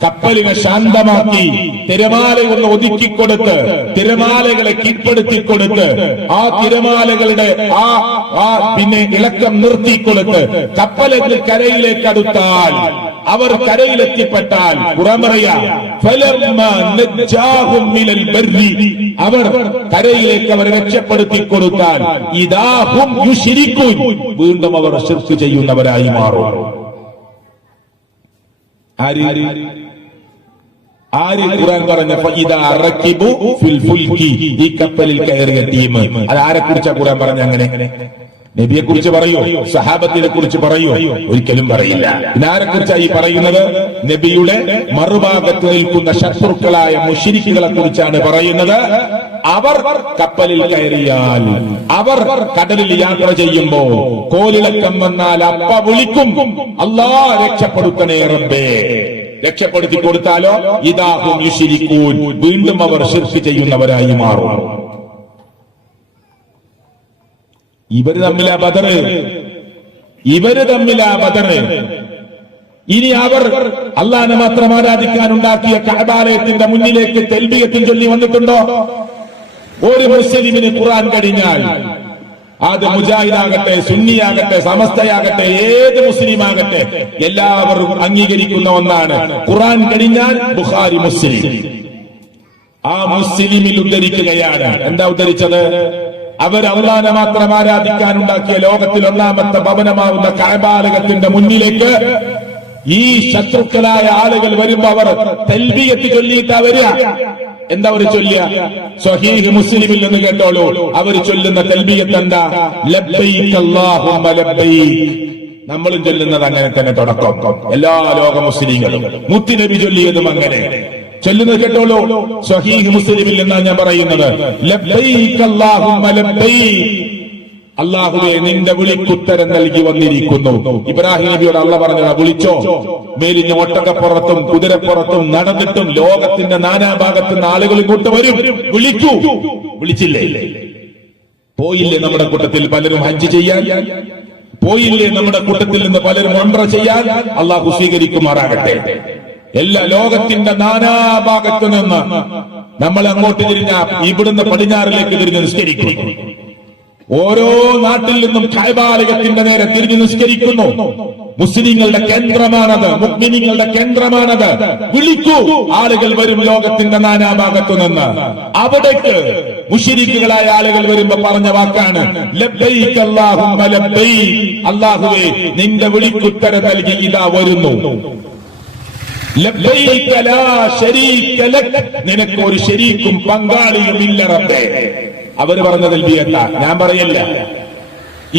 കപ്പലിനെ ശാന്തമാക്കി തിരമാലയൊന്ന് ഒതുക്കിക്കൊടുത്ത് തിരമാലകളെ കീഴ്പ്പെടുത്തിക്കൊടുത്ത് ആ തിരമാലകളുടെ പിന്നെ ഇളക്കം നിർത്തിക്കൊടുത്ത് കപ്പലിൽ കരയിലേക്ക് അടുത്താൽ, അവർ കരയിലെത്തിപ്പെട്ടാൽ, അവർ കരയിലേക്ക് അവരെ രക്ഷപ്പെടുത്തി കൊടുത്താൽ ഇദാഹും യുശ്രികൂൻ, വീണ്ടും അവർ ശിർക്ക് ചെയ്യുന്നവരായി മാറും. ആര് ഖുർആൻ പറഞ്ഞ ഫഇദാ റകിബു ഫിൽ ഫുൽകി, ഈ കപ്പലിൽ കയറിയ ടീം. അത് ആരെ കുറിച്ചാ ഖുർആൻ പറഞ്ഞ? അങ്ങനെ നബിയെ കുറിച്ച് പറയോ? സഹാബത്തിനെ കുറിച്ച് പറയോ? ഒരിക്കലും പറയില്ല. ആരെ കുറിച്ചാ ഈ പറയുന്നത്? നബിയുടെ മറുഭാഗത്ത് നിൽക്കുന്ന ശത്രുക്കളായ മുശ്രിക്കുകളെ കുറിച്ചാണ് പറയുന്നത്. അവർ കപ്പലിൽ കയറിയാൽ, അവർ കടലിൽ യാത്ര ചെയ്യുമ്പോ കോലിളക്കം വന്നാൽ അപ്പ വിളിക്കും, അല്ലാഹ് രക്ഷപ്പെടുത്തണേ റബ്ബേ. രക്ഷപ്പെടുത്തി കൊടുത്താലോ ഇദാഹും യുശ്രികൂൻ, വീണ്ടും അവർ ശിർക്ക് ചെയ്യുന്നവരായി മാറും. ഇവര് തമ്മിലാ ബദറ്, ഇവര് തമ്മിലാ ബദറ്. ഇനി അവർ അല്ലാഹനെ മാത്രം ആരാധിക്കാൻ ഉണ്ടാക്കിയ കഅബാലയത്തിന്റെ മുന്നിലേക്ക് തൽബിയത്തും ചൊല്ലി വന്നിട്ടുണ്ടോ? ഒരു മുസ്ലിമിന് ഖുർആൻ കഴിഞ്ഞാൽ, അത് മുജാഹിദാകട്ടെ, സുന്നിയാകട്ടെ, സമസ്തയാകട്ടെ, ഏത് മുസ്ലിം ആകട്ടെ, എല്ലാവരും അംഗീകരിക്കുന്ന ഒന്നാണ്, ഖുർആൻ കഴിഞ്ഞാൽ ബുഖാരി മുസ്ലിം. ആ മുസ്ലിമിൽ ഉദ്ധരിക്കുകയാണ്. എന്താ ഉദ്ധരിച്ചത്? അവർ അല്ലാഹനെ മാത്രം ആരാധിക്കാൻ ഉണ്ടാക്കിയ ലോകത്തിൽ ഒന്നാമത്തെ ഭവനമാവുന്ന കഅബാലയത്തിന്റെ മുന്നിലേക്ക് ഈ ശത്രുക്കളായ ആളുകൾ വരുമ്പോ അവർ തൽബിയത്ത് ചൊല്ലിയിട്ടാ വരിക. എന്താ അവർ ചൊല്ലുക? സ്വഹീഹ് മുസ്ലിമിൽ നിന്ന് കേട്ടോളൂ. അവർ ചൊല്ലുന്ന തൽബിയത്ത് എന്താ? ലബ്ബൈക അല്ലാഹുമ്മ ലബ്ബൈക. നമ്മളും ചൊല്ലുന്നത് അങ്ങനെ തന്നെ തുടക്കം. എല്ലാ ലോക മുസ്ലിങ്ങളും മുത്തുനബി ചൊല്ലിയതും അങ്ങനെ ചൊല്ലുന്നത് കേട്ടോളൂ. സ്വഹീഹ് മുസ്ലിമിൽ നിന്നാണ് ഞാൻ പറയുന്നത്. ലബ്ബൈക അല്ലാഹുമ്മ ലബ്ബൈക, അല്ലാഹുവേ നിന്റെ വിളിക്കുത്തരം നൽകി വന്നിരിക്കുന്നു. ഇബ്രാഹിം നബിയോട് അല്ലാഹ് പറഞ്ഞതാ, വിളിച്ചോ. മേലിഞ്ഞ ഒട്ടകപ്പുറത്തും കുതിരപ്പുറത്തും നടന്നിട്ടും ലോകത്തിന്റെ നാനാഭാഗത്തുനിന്ന് ആളുകൾ ഇങ്ങോട്ട് വരും. വിളിച്ചു, വിളിച്ചില്ലേ? പോയില്ലേ നമ്മുടെ കൂട്ടത്തിൽ പലരും ഹജ്ജ് ചെയ്യാൻ? പോയില്ലേ നമ്മുടെ കൂട്ടത്തിൽ നിന്ന് പലരും ഉംറ ചെയ്യാൻ? അല്ലാഹു സ്വീകരിക്കുമാറാകട്ടെ. എല്ലാ ലോകത്തിന്റെ നാനാഭാഗത്തു നിന്ന് നമ്മൾ അങ്ങോട്ട് തിരിഞ്ഞ, ഇവിടുന്ന് പടിഞ്ഞാറിലേക്ക് തിരിഞ്ഞ് നിസ്കരിക്കും. ഓരോ നാട്ടിൽ നിന്നും കഅബാലയത്തിന്റെ നേരെ തിരിഞ്ഞു നിസ്കരിക്കുന്നു. മുസ്ലിങ്ങളുടെ കേന്ദ്രമാണത്, മുഅ്മിനീങ്ങളുടെ കേന്ദ്രമാണത്. വിളിക്കൂ, ആളുകൾ വരും ലോകത്തിന്റെ നാനാഭാഗത്തു നിന്ന്. അവിടേക്ക് മുശ്രിക്കുകളായ ആളുകൾ വരുമ്പോ പറഞ്ഞ വാക്കാണ് ലബ്ബൈക അല്ലാഹുമ്മ ലബ്ബൈക, അല്ലാഹുവേ നിന്റെ വിളിക്കുത്തരം നൽകി ഇതാ വരുന്നു. ലബ്ബൈക ലാ ശരീക ലക്, നിനക്ക് ഒരു ശരീക്കും പങ്കാളിയും ഇല്ല റബ്ബേ. അവര് പറഞ്ഞ തൽബിയത്ത, ഞാൻ പറയില്ല.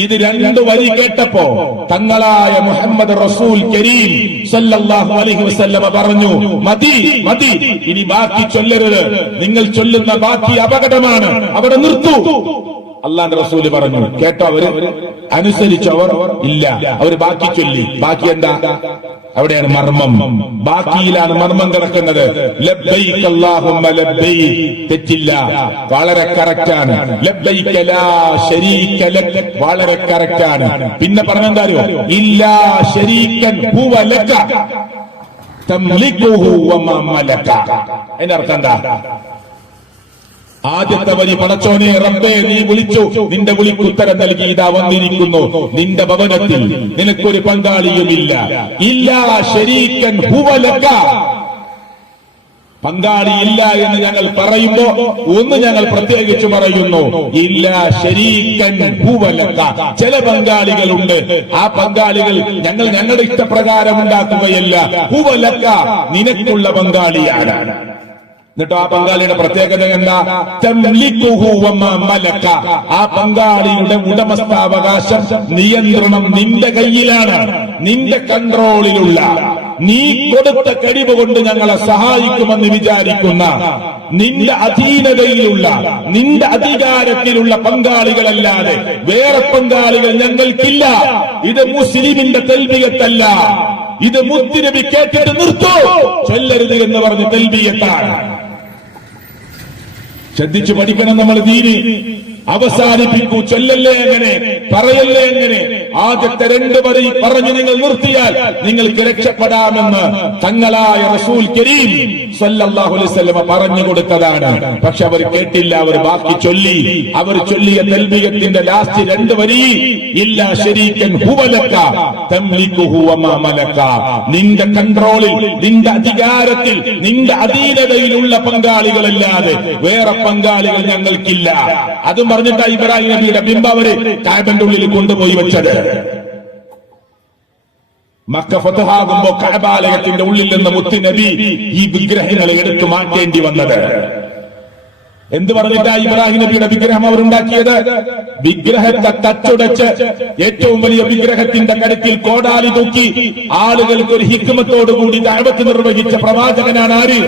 ഇത് രണ്ടു വരി കേട്ടപ്പോ തങ്ങളായ മുഹമ്മദ് റസൂൽ കരീം സല്ലല്ലാഹു അലൈഹി വസല്ലമ പറഞ്ഞു, മതി മതി, ഇനി ബാക്കി ചൊല്ലരുത്. നിങ്ങൾ ചൊല്ലുന്ന ബാക്കി അപകടമാണ്, അവിടെ നിർത്തൂ. അള്ളാന്റെ റസൂല് പറഞ്ഞു. കേട്ടോ അവര്? അനുസരിച്ചവർ ഇല്ല. അവര് ബാക്കി ചൊല്ലി. ബാക്കി എന്താ? അവിടെയാണ് മർമ്മം. ബാക്കിയിലാണ് മർമ്മം കിടക്കുന്നത്. ലബ്ബൈക അല്ലാഹുമ്മ ലബ്ബൈക. തെറ്റില്ല, വളരെ കറക്റ്റാണ്. ലബ്ബൈക ലാ ശരീക ലക, വളരെ കറക്റ്റാണ്. പിന്നെ പറഞ്ഞെന്താരോ? ഇല്ലാ ശരീകൻ ഹുവ ലക തംലികുഹു വമാ മലക. അതിന്റെ അർത്ഥം എന്താ? ആദ്യത്തെ വരി, പടച്ചോനെ റബ്ബേ നീ വിളിച്ചു, നിന്റെ വിളിക്ക് ഉത്തരം നൽകി, ഇതാ വന്നിരിക്കുന്നു നിന്റെ ഭവനത്തിൽ, നിനക്കൊരു പങ്കാളിയുമില്ല. ഇല്ലാ ശരീകൻ ഹുവ ലക. പങ്കാളിയില്ല എന്ന് ഞങ്ങൾ പറയുമ്പോ ഒന്ന് ഞങ്ങൾ പ്രത്യേകിച്ച് പറയുന്നു, ഇല്ലാ ശരീകൻ ഹുവ ലക. ചില പങ്കാളികളുണ്ട്, ആ പങ്കാളികൾ ഞങ്ങൾ ഞങ്ങളുടെ ഇഷ്ടപ്രകാരം ഉണ്ടാക്കുകയല്ല. ഹുവ ലക, നിനക്കുള്ള പങ്കാളിയാണ്. എന്നിട്ടോ ആ പങ്കാളിയുടെ പ്രത്യേകത എന്താ? തംലികുഹു വമാ മലക. ആ പങ്കാളിയുടെ ഉടമസ്ഥാവകാശം, നിയന്ത്രണം നിന്റെ കയ്യിലാണ്, നിന്റെ കൺട്രോളിലുള്ള, നീ കൊടുത്ത കഴിവ് കൊണ്ട് ഞങ്ങളെ സഹായിക്കുമെന്ന് വിചാരിക്കുന്ന, നിന്റെ അധീനതയിലുള്ള, നിന്റെ അധികാരത്തിലുള്ള പങ്കാളികളല്ലാതെ വേറെ പങ്കാളികൾ ഞങ്ങൾക്കില്ല. ഇത് മുസ്ലിമിന്റെ തൽബിയത്തല്ല, ഇത് മുത്തുനബി കേട്ടിട്ട് നിർത്തൂ ചൊല്ലരുത് എന്ന് പറഞ്ഞ് തൽബിയത്താണ്. ശ്രദ്ധിച്ചു പഠിക്കണം നമ്മൾ ദീനി. അവസാനിപ്പിക്കൂ, ചൊല്ലല്ലേ എങ്ങനെ, പറയല്ലേ എങ്ങനെ. ആദ്യത്തെ 2 വരി പറഞ്ഞ് നിങ്ങൾ നിർത്തിയാൽ നിങ്ങൾക്ക് രക്ഷപ്പെടാമെന്ന് തങ്ങളായ റസൂൽ കരീം സല്ലല്ലാഹു അലൈഹി വസല്ലം പറഞ്ഞു കൊടുത്തതാണ്. പക്ഷെ അവർ കേട്ടില്ല, അവർ ബാക്കി ചൊല്ലി. അവർ ചൊല്ലിയ തൽബിയത്തിന്റെ ലാസ്റ്റ് 2 വരി, ഇല്ലാ ശരീകൻ ഹുവ ലക തംലികുഹു വമാ മലക. നിന്റെ കൺട്രോളിൽ, നിന്റെ അധികാരത്തിൽ, നിന്റെ അധീനതയിലുള്ള പങ്കാളികളല്ലാതെ വേറെ പങ്കാളികൾ ഞങ്ങൾക്കില്ല. അതും പറഞ്ഞിട്ടാ ഇബ്രാഹിം നബിയുടെ ബിംബം അവര് കഅബന്റെ ഉള്ളിൽ കൊണ്ടുപോയി വെച്ചത്. മക്ക ഫതഹാകുമ്പോ കഅബാലയത്തിന്റെ ഉള്ളിൽ നിന്ന് മുത്ത് നബി ഈ വിഗ്രഹങ്ങളെ എടുത്തു മാറ്റേണ്ടി വന്നത്. എന്ത് പറഞ്ഞിട്ടാ ഇബ്രാഹിം നബിയുടെ വിഗ്രഹം അവരുണ്ടാക്കിയത്? വിഗ്രഹത്തെ തച്ചുടച്ച് ഏറ്റവും വലിയ വിഗ്രഹത്തിന്റെ കരുത്തിൽ കോടാലി തൂക്കി ആളുകൾക്ക് ഒരു ഹിക്മത്തോടുകൂടി ദഅവത്ത് നിർവഹിച്ച പ്രവാചകനാണ് ആര്?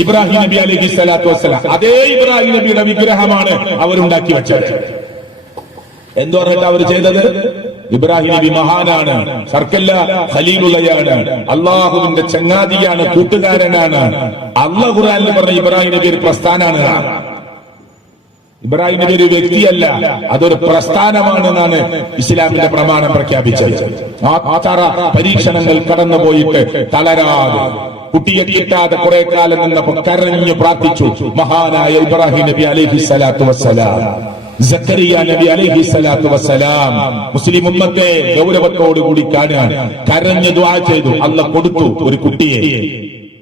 ഇബ്രാഹിം നബി അലൈഹി സ്വലാത്തു വസ്സലാം. അതേ ഇബ്രാഹിം നബിയുടെ വിഗ്രഹമാണ് അവരുണ്ടാക്കി വെച്ചത്. എന്തു പറഞ്ഞിട്ട് അവർ ചെയ്തത്? ഇബ്രാഹിം നബി മഹാനാണ്, സർക്കല്ല ഖലീലുള്ളയാണ്, അള്ളാഹുവിന്റെ ചങ്ങാതിയാണ്, കൂട്ടുകാരനാണ്. അല്ലാഹു ഖുർആനിൽ പറഞ്ഞ ഇബ്രാഹിം നബി ഒരു പ്രസ്ഥാനാണ്. ഇബ്രാഹിം നബി ഒരു വ്യക്തിയല്ല, അതൊരു പ്രസ്ഥാനമാണെന്നാണ് ഇസ്ലാമിന്റെ പ്രമാണം പ്രഖ്യാപിച്ചത്. ആചാര പരീക്ഷണങ്ങൾ കടന്നുപോയിട്ട് തളരാതെ, കുട്ടിയെ കിട്ടാതെ കുറെ കാലം നിന്നപ്പോ കരഞ്ഞു പ്രാർത്ഥിച്ചു മഹാനായ ഇബ്രാഹിം നബി അലൈഹി സ്വലാത്തു വസ്സലാം, സക്കരിയ നബി അലൈഹി സ്വലാത്തു വസ്സലാം. മുസ്ലിം ഉമ്മത്തെ ഗൗരവത്തോടുകൂടി കാണാൻ കരഞ്ഞു ദുആ ചെയ്തു. അല്ലാഹ് കൊടുത്തു ഒരു കുട്ടിയെ.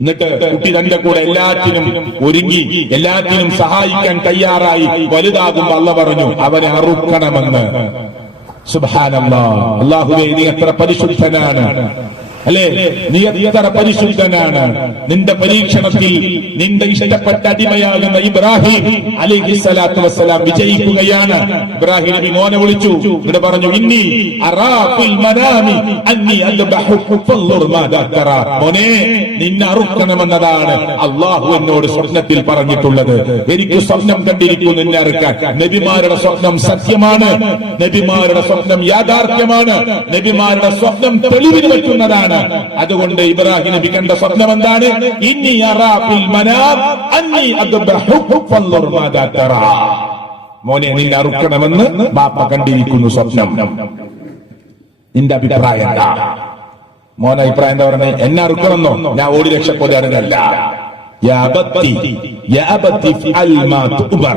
എന്നിട്ട് കുട്ടി തന്റെ കൂടെ എല്ലാറ്റിനും ഒരുങ്ങി, എല്ലാറ്റിനും സഹായിക്കാൻ തയ്യാറായി. വലുതാകുമ്പോൾ അല്ലാഹ് പറഞ്ഞു അവനെ അറുക്കണമെന്ന്. സുബ്ഹാനല്ലാഹ്. അല്ലാഹുവേ നീ എത്ര പരിശുദ്ധനാണ് അല്ലേ, നീ എത്ര പരിശുദ്ധനാണ്. നിന്റെ പരീക്ഷണത്തിൽ നിന്റെ ഇഷ്ടപ്പെട്ട അടിമയാകുന്ന ഇബ്രാഹിം അലൈഹി സ്വലാത്തു വസ്സലാം വിജയിക്കുകയാണ്. ഇബ്രാഹിം നബി മോനെ വിളിച്ചു, എന്നിട്ട് പറഞ്ഞു ഇന്നി അറാ ഫിൽ മനാമി അന്നി അദ്ബഹുക ഫൻദുർ മാദാ തറാ. മോനെ നിന്നെ അറുക്കണമെന്നതാണ് അല്ലാഹു എന്നോട് സ്വപ്നത്തിൽ പറഞ്ഞിട്ടുള്ളത്. എനിക്ക് സ്വപ്നം കണ്ടിരിക്കുന്നു നിന്നെ അറുക്കാൻ. നബിമാരുടെ സ്വപ്നം സത്യമാണ്, നബിമാരുടെ സ്വപ്നം യാഥാർത്ഥ്യമാണ്, നബിമാരുടെ സ്വപ്നം തെളിവിന് വെക്കുന്നതാണ്. അതുകൊണ്ട് ഇബ്രാഹിം നബി കണ്ട സ്വപ്നം എന്താണ്? ഇന്നി അറാ ഫിൽ മനാം അന്നി അദ്ബഹുക ഫൻദുർ മാദാ തറാ. മോനെ നിന്നെ അറുക്കണമെന്ന് ബാപ്പ കണ്ടിരിക്കുന്നു സ്വപ്നം. നിന്റെ അഭിപ്രായം എന്താ? മോനെ അഭിപ്രായം എന്താ പറഞ്ഞേ? എന്നെ അറുക്കണമെന്നോ? ഞാൻ ഓടി രക്ഷപ്പെടാനല്ല. യാ അബത്തി യാ അബത്തി ഫഅൽ മാ തുഅ്മർ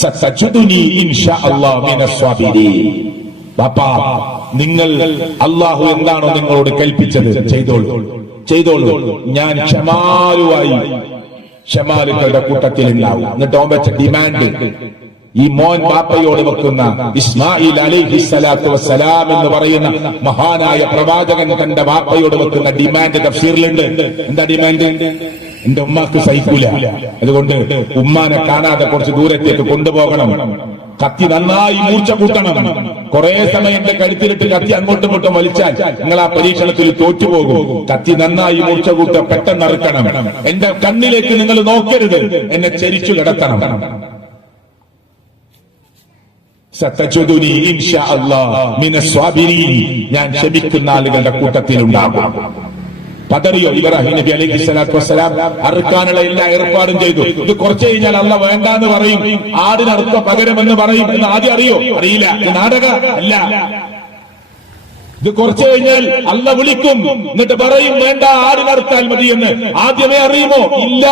സതജുദുനി ഇൻഷാ അല്ലാഹു മിനസ് സ്വാബിരീൻ. ബാപ്പാ, നിങ്ങൾ അള്ളാഹു എന്താണോ നിങ്ങളോട് കൽപ്പിച്ചത് ചെയ്തോളൂ, ചെയ്തോളൂ. ഞാൻ ക്ഷമാലുകളുടെ കൂട്ടത്തിൽ ഉണ്ടാവും. എന്നിട്ട് ഓൻ വെച്ച ഡിമാൻഡ്, ഈ മോൻ ബാപ്പയോട് വെക്കുന്ന ഇസ്മായിൽ അലൈഹി സ്വലാത്തു വസ്സലാം എന്ന് പറയുന്ന മഹാനായ പ്രവാചകൻ തന്റെ ബാപ്പയോട് വെക്കുന്ന ഡിമാൻഡ് തഫ്സീറിലുണ്ട്. എന്താ ഡിമാൻഡ്? എന്റെ ഉമ്മാക്ക് സഹിക്കൂല, അതുകൊണ്ട് ഉമ്മാനെ കാണാതെ കുറച്ച് ദൂരത്തേക്ക് കൊണ്ടുപോകണം. കത്തി നന്നായി മൂർച്ച കൂട്ടണം. കുറെ സമയം എന്റെ കഴുത്തിലിട്ട് കത്തി അങ്ങോട്ടും ഇങ്ങോട്ടും വലിച്ചാൽ നിങ്ങൾ ആ പരീക്ഷണത്തിൽ തോറ്റുപോകും. കത്തി നന്നായി മൂർച്ച കൂട്ട, പെട്ടെന്ന് അറുക്കണം. എന്റെ കണ്ണിലേക്ക് നിങ്ങൾ നോക്കരുത്, എന്നെ ചരിച്ചു കിടത്തണം. സതജുദുനി ഇൻഷാ അല്ലാഹ് മിനസ് സ്വാബിരീൻ, ഞാൻ ക്ഷമിക്കുന്ന ആളുകളുടെ കൂട്ടത്തിലുണ്ടാകും. പതറിയോ ഇബ്രാഹിം നബി അലൈഹി സ്വലാത്തു വസ്സലാം? അറുക്കാനുള്ള എല്ലാ ഏർപ്പാടും ചെയ്തു. ഇത് കുറച്ചു കഴിഞ്ഞാൽ അല്ലാഹ് വേണ്ടാന്ന് പറയും, ആടിനറുക്ക പകരമെന്ന് പറയും എന്ന് ആദ്യം അറിയോ? അറിയില്ല. ഇത് നാടക അല്ല. ഇത് കുറച്ചു കഴിഞ്ഞാൽ അല്ലാഹ് വിളിക്കും, എന്നിട്ട് പറയും വേണ്ട, ആടിനറുത്താൽ മതിയെന്ന്. ആദ്യമേ അറിയുമോ? ഇല്ല.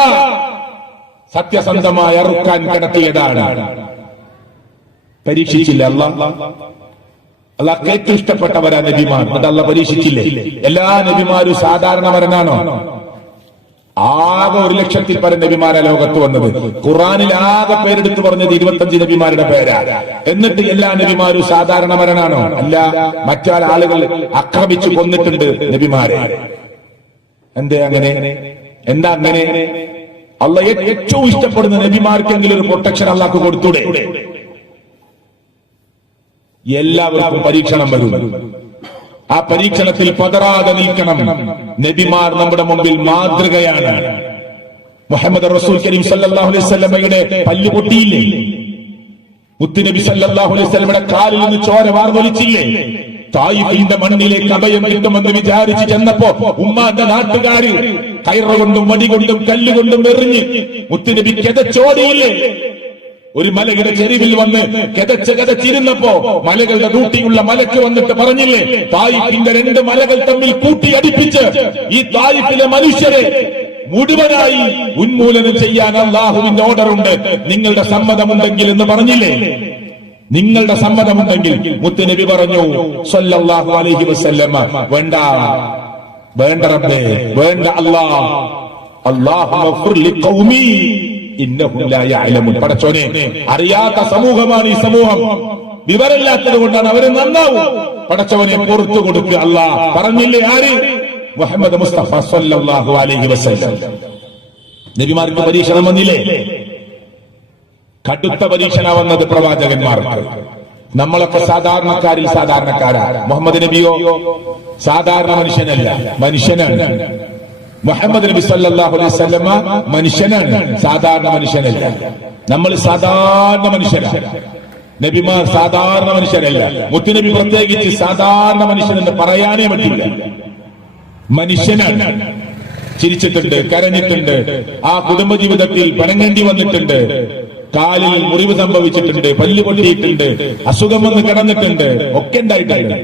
സത്യസന്ധമായി അറുക്കാൻ കിടത്തിയതാണ്. പരീക്ഷിച്ചില്ല അള്ളാഹ് ഏറ്റവും ഇഷ്ടപ്പെട്ടവരാ നബിമാർ. എന്നിട്ട് അള്ളാഹ് പരീക്ഷിച്ചില്ലേ? എല്ലാ നബിമാരും സാധാരണവരനാണോ? ആകെ 1,00,000-ൽ പരം നബിമാരാ ലോകത്ത് വന്നത്. ഖുർആനിൽ ആകെ പേരെടുത്ത് പറഞ്ഞത് 25 നബിമാരുടെ പേരാ. എന്നിട്ട് എല്ലാ നബിമാരും സാധാരണവരനാണോ? അല്ല. മറ്റാൾ ആളുകൾ ആക്രമിച്ചു കൊന്നിട്ടുണ്ട് നബിമാരെ. എന്തേ അങ്ങനെ? എന്താ അങ്ങനെ? അള്ളാഹ് ഏറ്റവും ഇഷ്ടപ്പെടുന്ന നബിമാർക്കെങ്കിലും ഒരു പ്രൊട്ടക്ഷൻ അള്ളാഹ് കൊടുത്തൂടെ? എല്ലാവർക്കും പരീക്ഷണം വരും. ആ പരീക്ഷണത്തിൽ പതറാതെ നിൽക്കണം. നബിമാർ നമ്മുടെ മുമ്പിൽ മാതൃകയാണ്. മുഹമ്മദ് റസൂൽ കരീം സല്ലല്ലാഹു അലൈഹി വസല്ലമയുടെ പല്ല് പൊട്ടിയില്ലേ? മുത്തുനബി സല്ലല്ലാഹു അലൈഹി വസല്ലമയുടെ കാലിൽ നിന്ന് ചോര വാർന്നൊലിച്ചില്ലേ? തായിഫിന്റെ മണ്ണിലേക്ക് അഭയം കിട്ടുമെന്ന് വിചാരിച്ച് ചെന്നപ്പോ ഉമ്മാന്റെ നാട്ടുകാര് കയറുകൊണ്ടും വടികൊണ്ടും കല്ലുകൊണ്ടും എറിഞ്ഞ് മുത്തുനബി കിതച്ചോടിയില്ലേ? ഒരു മലയുടെ ചെരിവിൽ വന്ന് കിതച്ചിരുന്നപ്പോ മലകളുടെ ഡ്യൂട്ടിയുള്ള മലക്ക് വന്നിട്ട് പറഞ്ഞില്ലേ, തായിഫിന്റെ 2 മലകൾ തമ്മിൽ കൂട്ടിയടിപ്പിച്ച് ഈ തായിഫിലെ മനുഷ്യരെ മുഴുവനായി ഉന്മൂലനം ചെയ്യാൻ അല്ലാഹുവിന്റെ ഓർഡർ ഉണ്ട്, നിങ്ങളുടെ സമ്മതമുണ്ടെങ്കിൽ എന്ന് പറഞ്ഞില്ലേ? നിങ്ങളുടെ സമ്മതമുണ്ടെങ്കിൽ മുത്തുനബി പറഞ്ഞു സല്ലല്ലാഹു അലൈഹി വസല്ലമ, വേണ്ട വേണ്ട റബ്ബേ, വേണ്ട അല്ലാഹ്, അല്ലാഹുമ്മ ഗ്ഫിർ ലിഖൗമി ഇന്നഹും ലാ യഅലമൂൻ. പടച്ചോനെ, അറിയാത്ത സമൂഹമാണ് ഈ സമൂഹം, വിവരമില്ലാത്തത് കൊണ്ടാണ് അവര് നന്നാവും. പടച്ചവനെ പുറത്തു കൊടുക്കുക അല്ലാഹ് പറഞ്ഞില്ലേ? ആര്? മുഹമ്മദ് മുസ്തഫ സല്ലല്ലാഹു അലൈഹി വസല്ലം. നബിമാർക്ക് പരീക്ഷണം വന്നില്ലേ? കടുത്ത പരീക്ഷണ വന്നത് പ്രവാചകന്മാർക്ക്. നമ്മളൊക്കെ സാധാരണക്കാരിൽ സാധാരണക്കാരാ. മുഹമ്മദ് നബിയോ സാധാരണ മനുഷ്യനല്ല, മനുഷ്യനാണ്. മുഹമ്മദ് നബി സല്ലല്ലാഹു അലൈഹി വസല്ലമ മനുഷ്യനാണ്, സാധാരണ മനുഷ്യനല്ല. നമ്മൾ സാധാരണ മനുഷ്യരാണ്, നബിമാർ സാധാരണ മനുഷ്യരല്ല. മുത്തുനബി പ്രത്യേകിച്ച് സാധാരണ മനുഷ്യനെന്ന് പറയാനേ പറ്റില്ല. മനുഷ്യനാണ്. ചിരിച്ചിട്ടുണ്ട്, കരഞ്ഞിട്ടുണ്ട്, ആ കുടുംബജീവിതത്തിൽ പിണങ്ങേണ്ടി വന്നിട്ടുണ്ട്, കാലിൽ മുറിവ് സംഭവിച്ചിട്ടുണ്ട്, പല്ല് പൊട്ടിയിട്ടുണ്ട്, അസുഖം വന്ന് കിടന്നിട്ടുണ്ട്, ഒക്കെ ഉണ്ടായിട്ടുണ്ട്.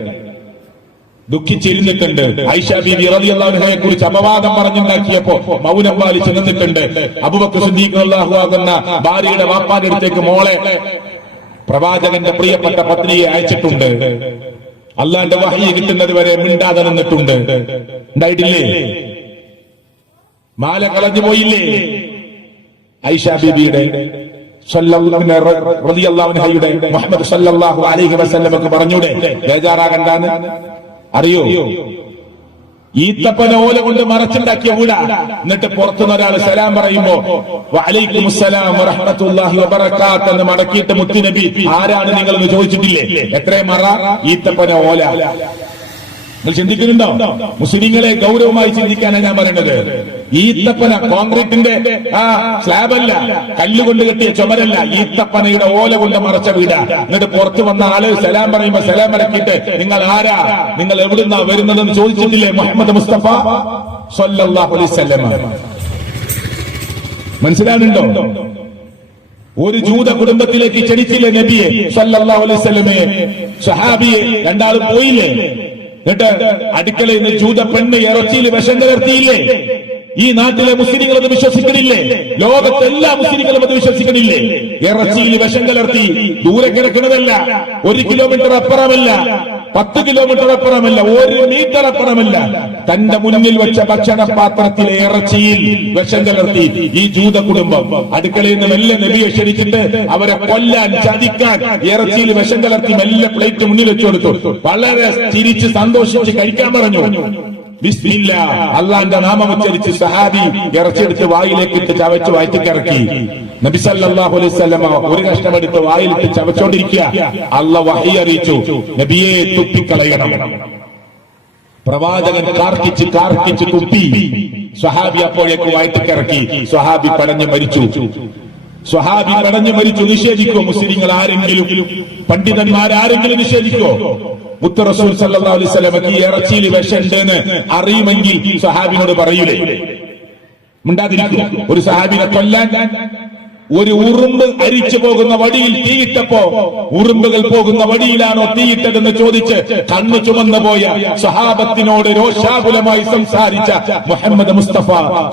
ദുഃഖിച്ചിരുന്നിട്ടുണ്ട്. ആയിഷ ബീബി റളിയല്ലാഹു അൻഹയെ കുറിച്ച് അപവാദം പറഞ്ഞുണ്ടാക്കിയപ്പോ മൗനം പാലിച്ച് നിന്നിട്ടുണ്ട്. അബൂബക്കർ സിദ്ദീഖ് റളിയല്ലാഹു അൻഹു ഭാര്യയുടെ വാപ്പാന്റെ അടുത്തേക്ക് മോളെ, പ്രവാചകന്റെ പ്രിയപ്പെട്ട പത്നിയെ അയച്ചിട്ടുണ്ട്. അള്ളാന്റെ വഹി കിട്ടുന്നത് വരെ മിണ്ടാതെ നിന്നിട്ടുണ്ട്. ഉണ്ടായിട്ടില്ലേ? മാല കളഞ്ഞു പോയില്ലേ? ആയിഷ ബീബിയുടെ റളിയല്ലാഹു അൻഹയുടെ മുഹമ്മദ് സല്ലല്ലാഹു അലൈഹി വസല്ലമക്ക് പറഞ്ഞൂടെ ബേജാറാകണ്ടാന്ന്? അറിയോ? ഈത്തപ്പന ഓല കൊണ്ട് മറച്ചുണ്ടാക്കിയ വീടാ. എന്നിട്ട് പുറത്തുനിന്ന് ഒരാൾ സലാം പറയുമ്പോ വഅലൈക്കും അസ്സലാം വറഹ്മത്തുള്ളാഹി വബറകാത്ത് എന്ന് മടക്കിയിട്ട് മുത്തുനബി ആരാണ് നിങ്ങളെന്ന് ചോദിച്ചിട്ടില്ലേ? എത്രയും മറ? ഈത്തപ്പന ഓല. നിങ്ങൾ ചിന്തിക്കുന്നുണ്ടോ? മുസ്ലിങ്ങളെ ഗൗരവമായി ചിന്തിക്കാനാണ് ഞാൻ പറയുന്നത്. ഈത്തപ്പന കോൺക്രീറ്റിന്റെ സ്ലാബല്ല, കല്ലുകൊണ്ട് കെട്ടിയ ചുമരല്ല, ഈത്തപ്പനയുടെ ഓല കൊണ്ട് മറച്ച വീടാ. എന്നിട്ട് പുറത്തു വന്ന ആള് സലാം പറയുമ്പോ സലാം ഇറക്കിയിട്ട് നിങ്ങൾ ആരാ, നിങ്ങൾ എവിടുന്നാ വരുന്നതെന്ന് ചോദിച്ചിട്ടില്ലേ മുഹമ്മദ് മുസ്തഫ സല്ലല്ലാഹു അലൈഹി വസല്ലം? മനസ്സിലാകുന്നുണ്ടോ? ഒരു ജൂത കുടുംബത്തിലേക്ക് ക്ഷണിച്ചില്ലേ നബിയെ സല്ലല്ലാഹു അലൈഹി വസല്ലമയെ? സഹാബിയെ രണ്ടാളും പോയില്ലേ? എന്നിട്ട് അടുക്കളയിൽ നിന്ന് ജൂത പെണ്ണ് ഇറച്ചിയിൽ വിഷം കലർത്തിയില്ലേ? ഈ നാട്ടിലെ മുസ്ലിങ്ങൾ അത് വിശ്വസിക്കണില്ലേ? ലോകത്തെ എല്ലാ മുസ്ലിങ്ങളും അത് വിശ്വസിക്കണില്ലേ? ഇറച്ചിയിൽ വിഷം കലർത്തി. ദൂരെ കിടക്കുന്നതല്ല, 1 കിലോമീറ്റർ അപ്പുറമല്ല, 10 കിലോമീറ്റർ അപ്പുറമല്ല, 1 മീറ്റർ അപ്പുറമല്ല, തന്റെ മുന്നിൽ വെച്ച ഭക്ഷണപാത്രത്തിലെ ഇറച്ചിയിൽ വിഷം കലർത്തി ഈ ജൂത കുടുംബം. അടുക്കളയിൽ നിന്ന് മെല്ലെ നബിയെ ക്ഷണിച്ചിട്ട് അവരെ കൊല്ലാൻ, ചതിക്കാൻ ഇറച്ചിയിൽ വിഷം കലർത്തി മെല്ലെ പ്ലേറ്റ് മുന്നിൽ വെച്ചു കൊടുത്തു. വളരെ ചിരിച്ച് സന്തോഷിച്ച് കഴിക്കാൻ പറഞ്ഞു. ബിസ്മില്ലാ, അള്ളാന്റെ നാമം ഉച്ചരിച്ച് സഹാബി ഇറച്ചെടുത്ത് വായിലേക്ക് ഇട്ട് ചവച്ച് വയറ്റിക്കിറക്കി. നബി സല്ലല്ലാഹു അലൈഹി വസല്ലമ ഒരു കഷ്ണമെടുത്ത് വായിലിട്ട് ചവച്ചോണ്ടിരിക്കുക. അള്ളാഹ് വഹി അറിയിച്ചു, നബിയെ തുപ്പിക്കളയണം. പ്രവാചകൻ കാർക്കിച്ച് കാർക്കിച്ച് തുപ്പി. സ്വഹാബി അപ്പോഴേക്ക് വയറ്റിക്കിറക്കി. സ്വഹാബി പടഞ്ഞ് മരിച്ചു. സ്വഹാബി കടഞ്ഞു മരിച്ചു നിഷേധിക്കോ? മുസ്ലിങ്ങൾ ആരെങ്കിലും, പണ്ഡിതന്മാരാരെങ്കിലും നിഷേധിക്കോ? മുത്ത് റസൂൽ സല്ലല്ലാഹു അലൈഹി വസല്ലമക്ക് ഈ ഇറച്ചിയിൽ വിഷമുണ്ടെന്ന് അറിയുമെങ്കിൽ സ്വഹാബിനോട് പറയൂലേ? മിണ്ടാതിരിക്കും. ഒരു സ്വഹാബിനെ കൊല്ലാൻ ഒരു ഉറുമ്പ് അരിച്ചു പോകുന്ന വടിയിൽ തീയിട്ടപ്പോ ഉറുമ്പുകൾ പോകുന്ന വടിയിലാണോ തീയിട്ടതെന്ന് ചോദിച്ച് കണ്ണു ചുമന്നു പോയ സ്വഹാബത്തിനോട് രോഷാകുലമായി സംസാരിച്ച മുഹമ്മദ് മുസ്തഫ